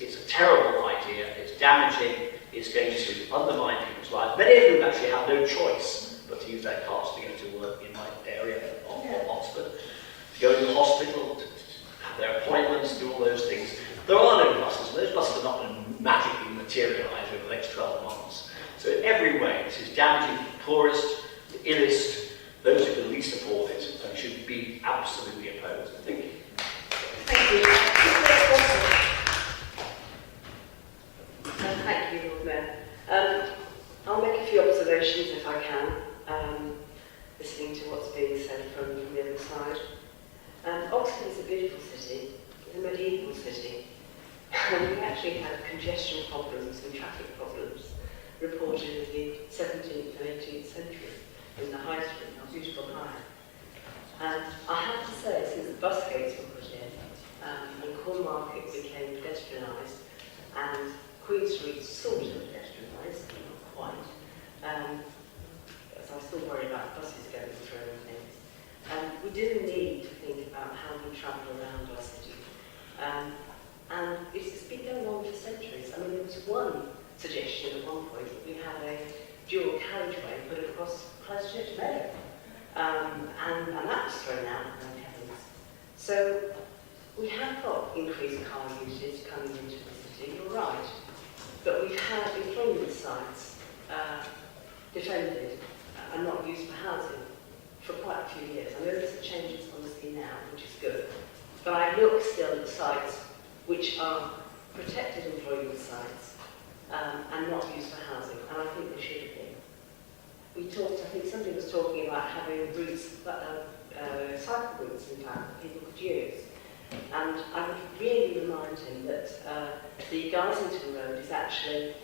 a terrible idea, it's damaging, it's going to undermine people's lives. Many of whom actually have no choice but to use their cars to go to work in my area of Oxford, to go to the hospital, to have their appointments, do all those things. There are no buses, and those buses are not going to magically materialise over the next 12 months. So in every way, this is damaging the poorest, the illest, those who can least afford it, and should be absolutely opposed. Thank you. Thank you. Thank you, Lord Mayor. I'll make a few observations if I can, listening to what's being said from the other side. Oxford is a beautiful city, it's a medieval city, and we actually had congestion problems and traffic problems reported in the 17th and 18th century in the High Street, our beautiful High. And I have to say, since the bus gates were put in, and Corn Market became pedestrianised, and Queen Street sort of pedestrianised, but not quite, so I still worry about buses going through and things. We do need to think about how we travel around our city. And it's been going on for centuries. I mean, there was one suggestion at one point that we had a dual carriageway put across Christchurch Meadow. And that was thrown out, thank heavens. So we have got increased car usage coming into the city, you're right. But we've had employment sites defended and not used for housing for quite a few years. I know there's a change in policy now, which is good, but I look still at sites which are protected employment sites and not used for housing, and I think they should have been. We talked, I think somebody was talking about having routes, cycle routes in fact, that people could use. And I would really remind him that the Garsington Road is actually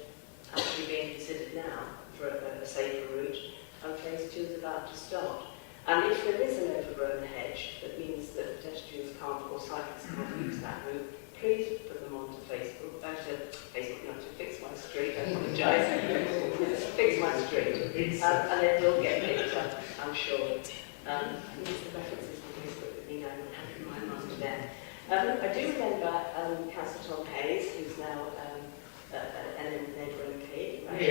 being considered now for a safer route, and phase 2 is about to start. And if there is an overgrown hedge that means that pedestrians can't or cyclists can't use that route, please put them onto Facebook, not to Fix My Street, I apologise, Fix My Street, and then we'll get picked up, I'm sure. Use the references on Facebook that we know and have in my mind there. I do remember Councillor Tom Hayes, who's now an Labour MP, right?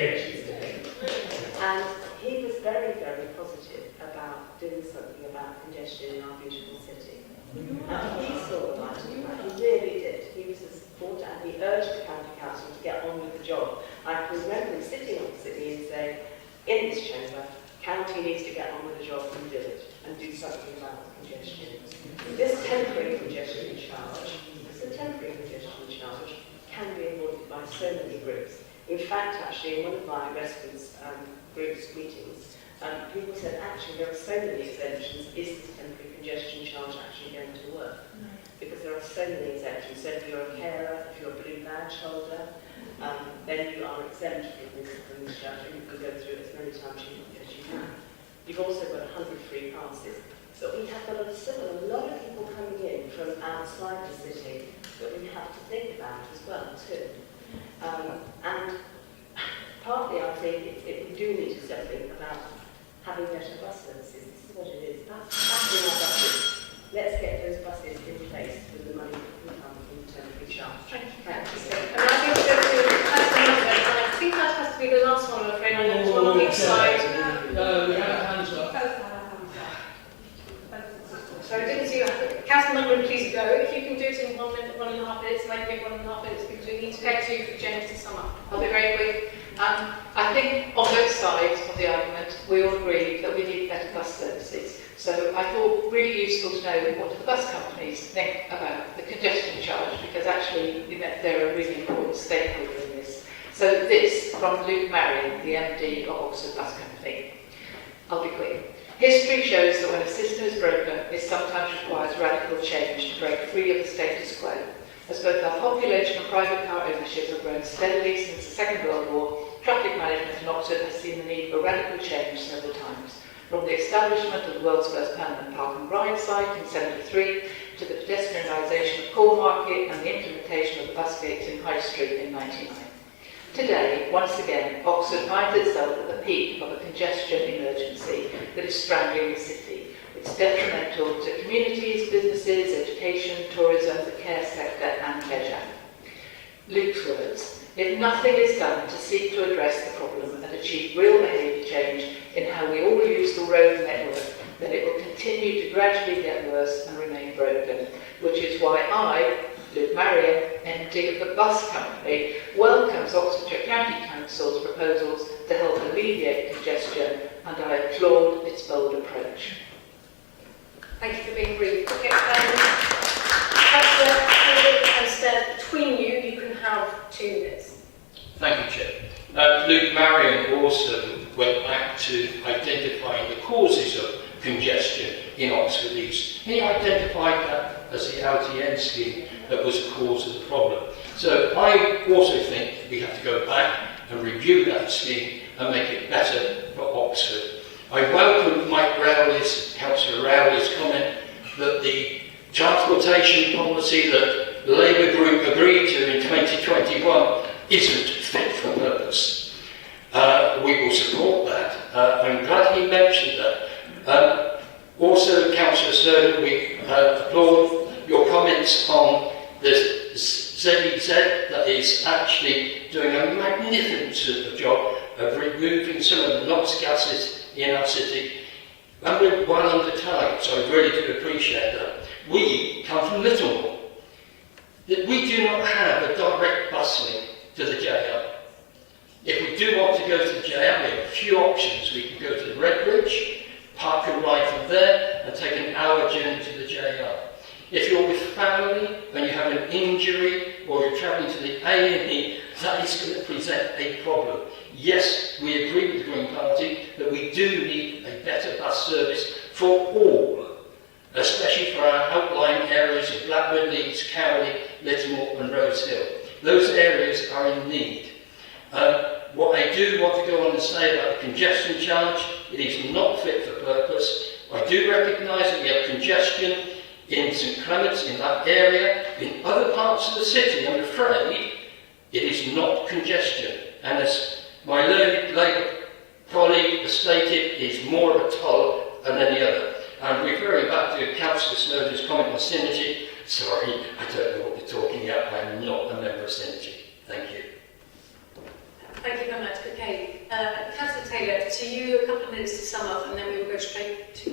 And he was very, very positive about doing something about congestion in our beautiful city. And he saw the light in that, he really did. He was a supporter and he urged the County Council to get on with the job. I can remember him sitting opposite me and saying, in this chamber, County needs to get on with the job and do it, and do something about congestion. This temporary congestion charge, can be avoided by so many groups. In fact, actually, in one of my residents' groups meetings, people said, actually, there are so many exemptions, is this temporary congestion charge actually going to work? Because there are so many exemptions. So if you're a carer, if you're a blue badge holder, then you are exempt from this charge, and you can go through it as many times as you can. You've also got 100 free passes. So we have got a lot of people coming in from outside the city that we have to think about as well too. And partly I think we do need to think about having better bus services. This is what it is. That's in our budget. Let's get those buses in place with the money that will come from the temporary charge. Thank you. And I think we're going to I think that has to be the last one, I'm afraid. I know there's one on each side. We have hands up. So I didn't see that. Councillor Munro, please go. If you can do it in 1 minute, 1.5 minutes, maybe 1.5 minutes, because we need to get to James to sum up. I'll be very quick. I think on both sides of the argument, we all agree that we need better bus services. So I thought really useful to know what the bus companies think about the congestion charge, because actually they're a really important stakeholder in this. So this from Luke Marion, the MD of Oxford Bus Company. I'll be quick. History shows that when a system is broken, it sometimes requires radical change to break free of the status quo. As both our population and private car ownership have grown steadily since the Second World War, traffic management in Oxford has seen the need for radical change several times. From the establishment of the world's first permanent park and ride site in 1973 to the pedestrianisation of Cornmarket and the implementation of the bus gates in High Street in 1999. Today, once again, Oxford finds itself at the peak of a congestion emergency that is strangling the city. It's detrimental to communities, businesses, education, tourism, the care sector and leisure. Luke's words, if nothing is done to seek to address the problem and achieve real behaviour change in how we all use the road network, then it will continue to gradually get worse and remain broken, which is why I, Luke Marion, MD of the bus company, welcomes Oxfordshire County Council's proposals to help alleviate congestion, and I applaud its bold approach. Thank you for being brief. Okay, instead, between you, you can have 2 minutes. Thank you, Chair. Luke Marion also went back to identifying the causes of congestion in Oxford East. He identified that as the LTN scheme that was the cause of the problem. So I also think we have to go back and review that scheme and make it better for Oxford. I welcome Mike Rowley's, Councillor Rowley's comment that the transportation policy that the Labour group agreed to in 2021 isn't fit for purpose. We will support that. I'm glad he mentioned that. Also, Councillor Snowden, we applaud your comments on the ZEZ that is actually doing a magnificent job of removing some of the NOx gases in our city. And we're well under target, so I really do appreciate that. We come from Littlemore. We do not have a direct bus link to the jail. If we do want to go to the JL, we have a few options. We can go to the Red Bridge, park and ride from there, and take an hour journey to the JL. If you're with family and you have an injury or you're travelling to the A&E, that is going to present a problem. Yes, we agree with the Green Party that we do need a better bus service for all, especially for our outlying areas of Blackburn, Leeds, Cowley, Littlemore and Rose Hill. Those areas are in need. What I do want to go on and say about the congestion charge, it is not fit for purpose. I do recognise that we have congestion in St Clement's, in that area. In other parts of the city, I'm afraid, it is not congestion. And as my Labour colleague has stated, it is more of a toll than any other. And referring back to Councillor Snowden's comment on Synergy, sorry, I don't know what you're talking about. I'm not a member of Synergy. Thank you. Thank you very much. Okay, Councillor Taylor, to you a couple of minutes to sum up, and then we will go straight to...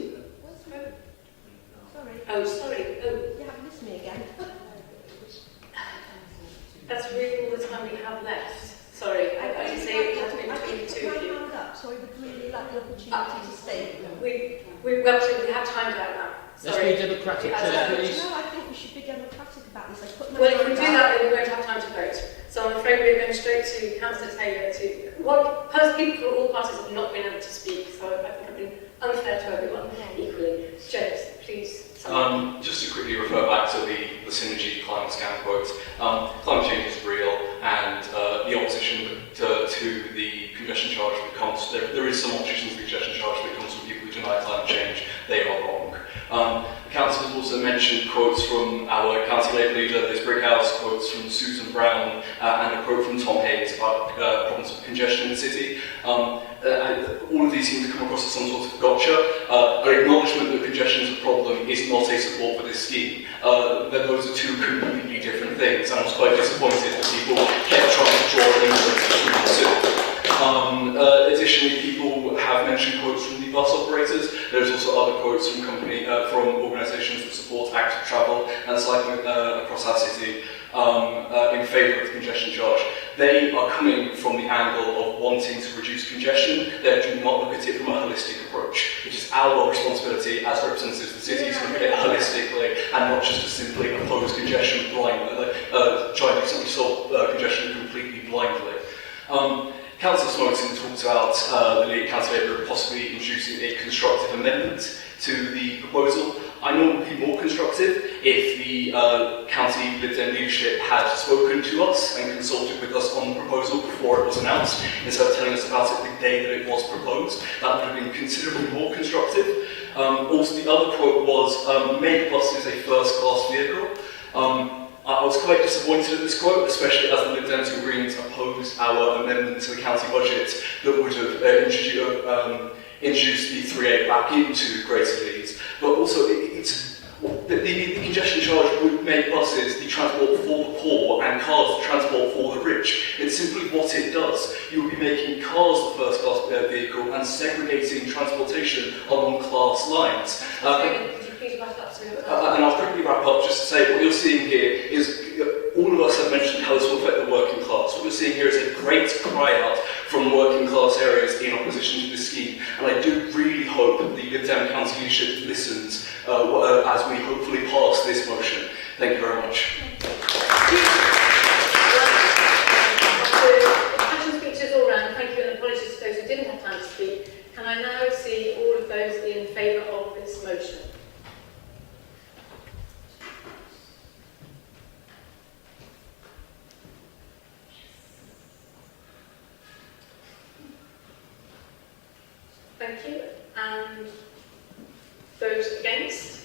Sorry. Oh, sorry. Oh. You haven't missed me again. That's really all the time we have left. Sorry, I didn't say it had to be between the two of you. So we would really like the opportunity to stay. We have timed out now. Sorry. Let's be democratic, please. No, I think we should be democratic about this. Well, if we do that, then we won't have time to vote. So I'm afraid we're going straight to Councillor Taylor. People from all parties have not been able to speak, so I think I've been unfair to everyone equally. James, please. Just to quickly refer back to the Synergy climate scan quote, climate change is real, and the opposition to the congestion charge that comes, there is some opposition to the congestion charge that comes from people who deny climate change. They are wrong. The council has also mentioned quotes from our county Labour leader, Liz Brickhouse, quotes from Susan Brown, and a quote from Tom Hayes about problems with congestion in the city. All of these seem to come across as some sort of gotcha. An acknowledgement that congestion is a problem is not a support for this scheme. Those are two completely different things, and I was quite disappointed that people kept trying to draw an inference between the two. Additionally, people have mentioned quotes from the bus operators. There's also other quotes from organisations that support active travel and cycling across our city in favour of the congestion charge. They are coming from the angle of wanting to reduce congestion. They do not look at it from a holistic approach. It is our responsibility as representatives of the city to look at it holistically and not just to simply oppose congestion blindly, try to solve congestion completely blindly. Councillor Smokeson talked about the County Labour possibly introducing a constructive amendment to the proposal. I know it would be more constructive if the county Lib Dem leadership had spoken to us and consulted with us on the proposal before it was announced, instead of telling us about it the day that it was proposed. That would have been considerably more constructive. Also, the other quote was, make buses a first-class vehicle. I was quite disappointed at this quote, especially as the Lib Dems and Greens opposed our amendment to the county budget that would have introduced the 3A back into Greater Leeds. But also, the congestion charge would make buses the transport for the poor and cars the transport for the rich. It's simply what it does. You would be making cars the first-class vehicle and segregating transportation along class lines. And I'll quickly wrap up just to say what you're seeing here is, all of us have mentioned how this will affect the working class. What you're seeing here is a great cry out from working class areas in opposition to this scheme. And I do really hope that the Lib Dem County leadership listens as we hopefully pass this motion. Thank you very much. Action speeches all round. Thank you, and apologies to those who didn't have time to speak. Can I now see all of those in favour of this motion? Thank you. And those against?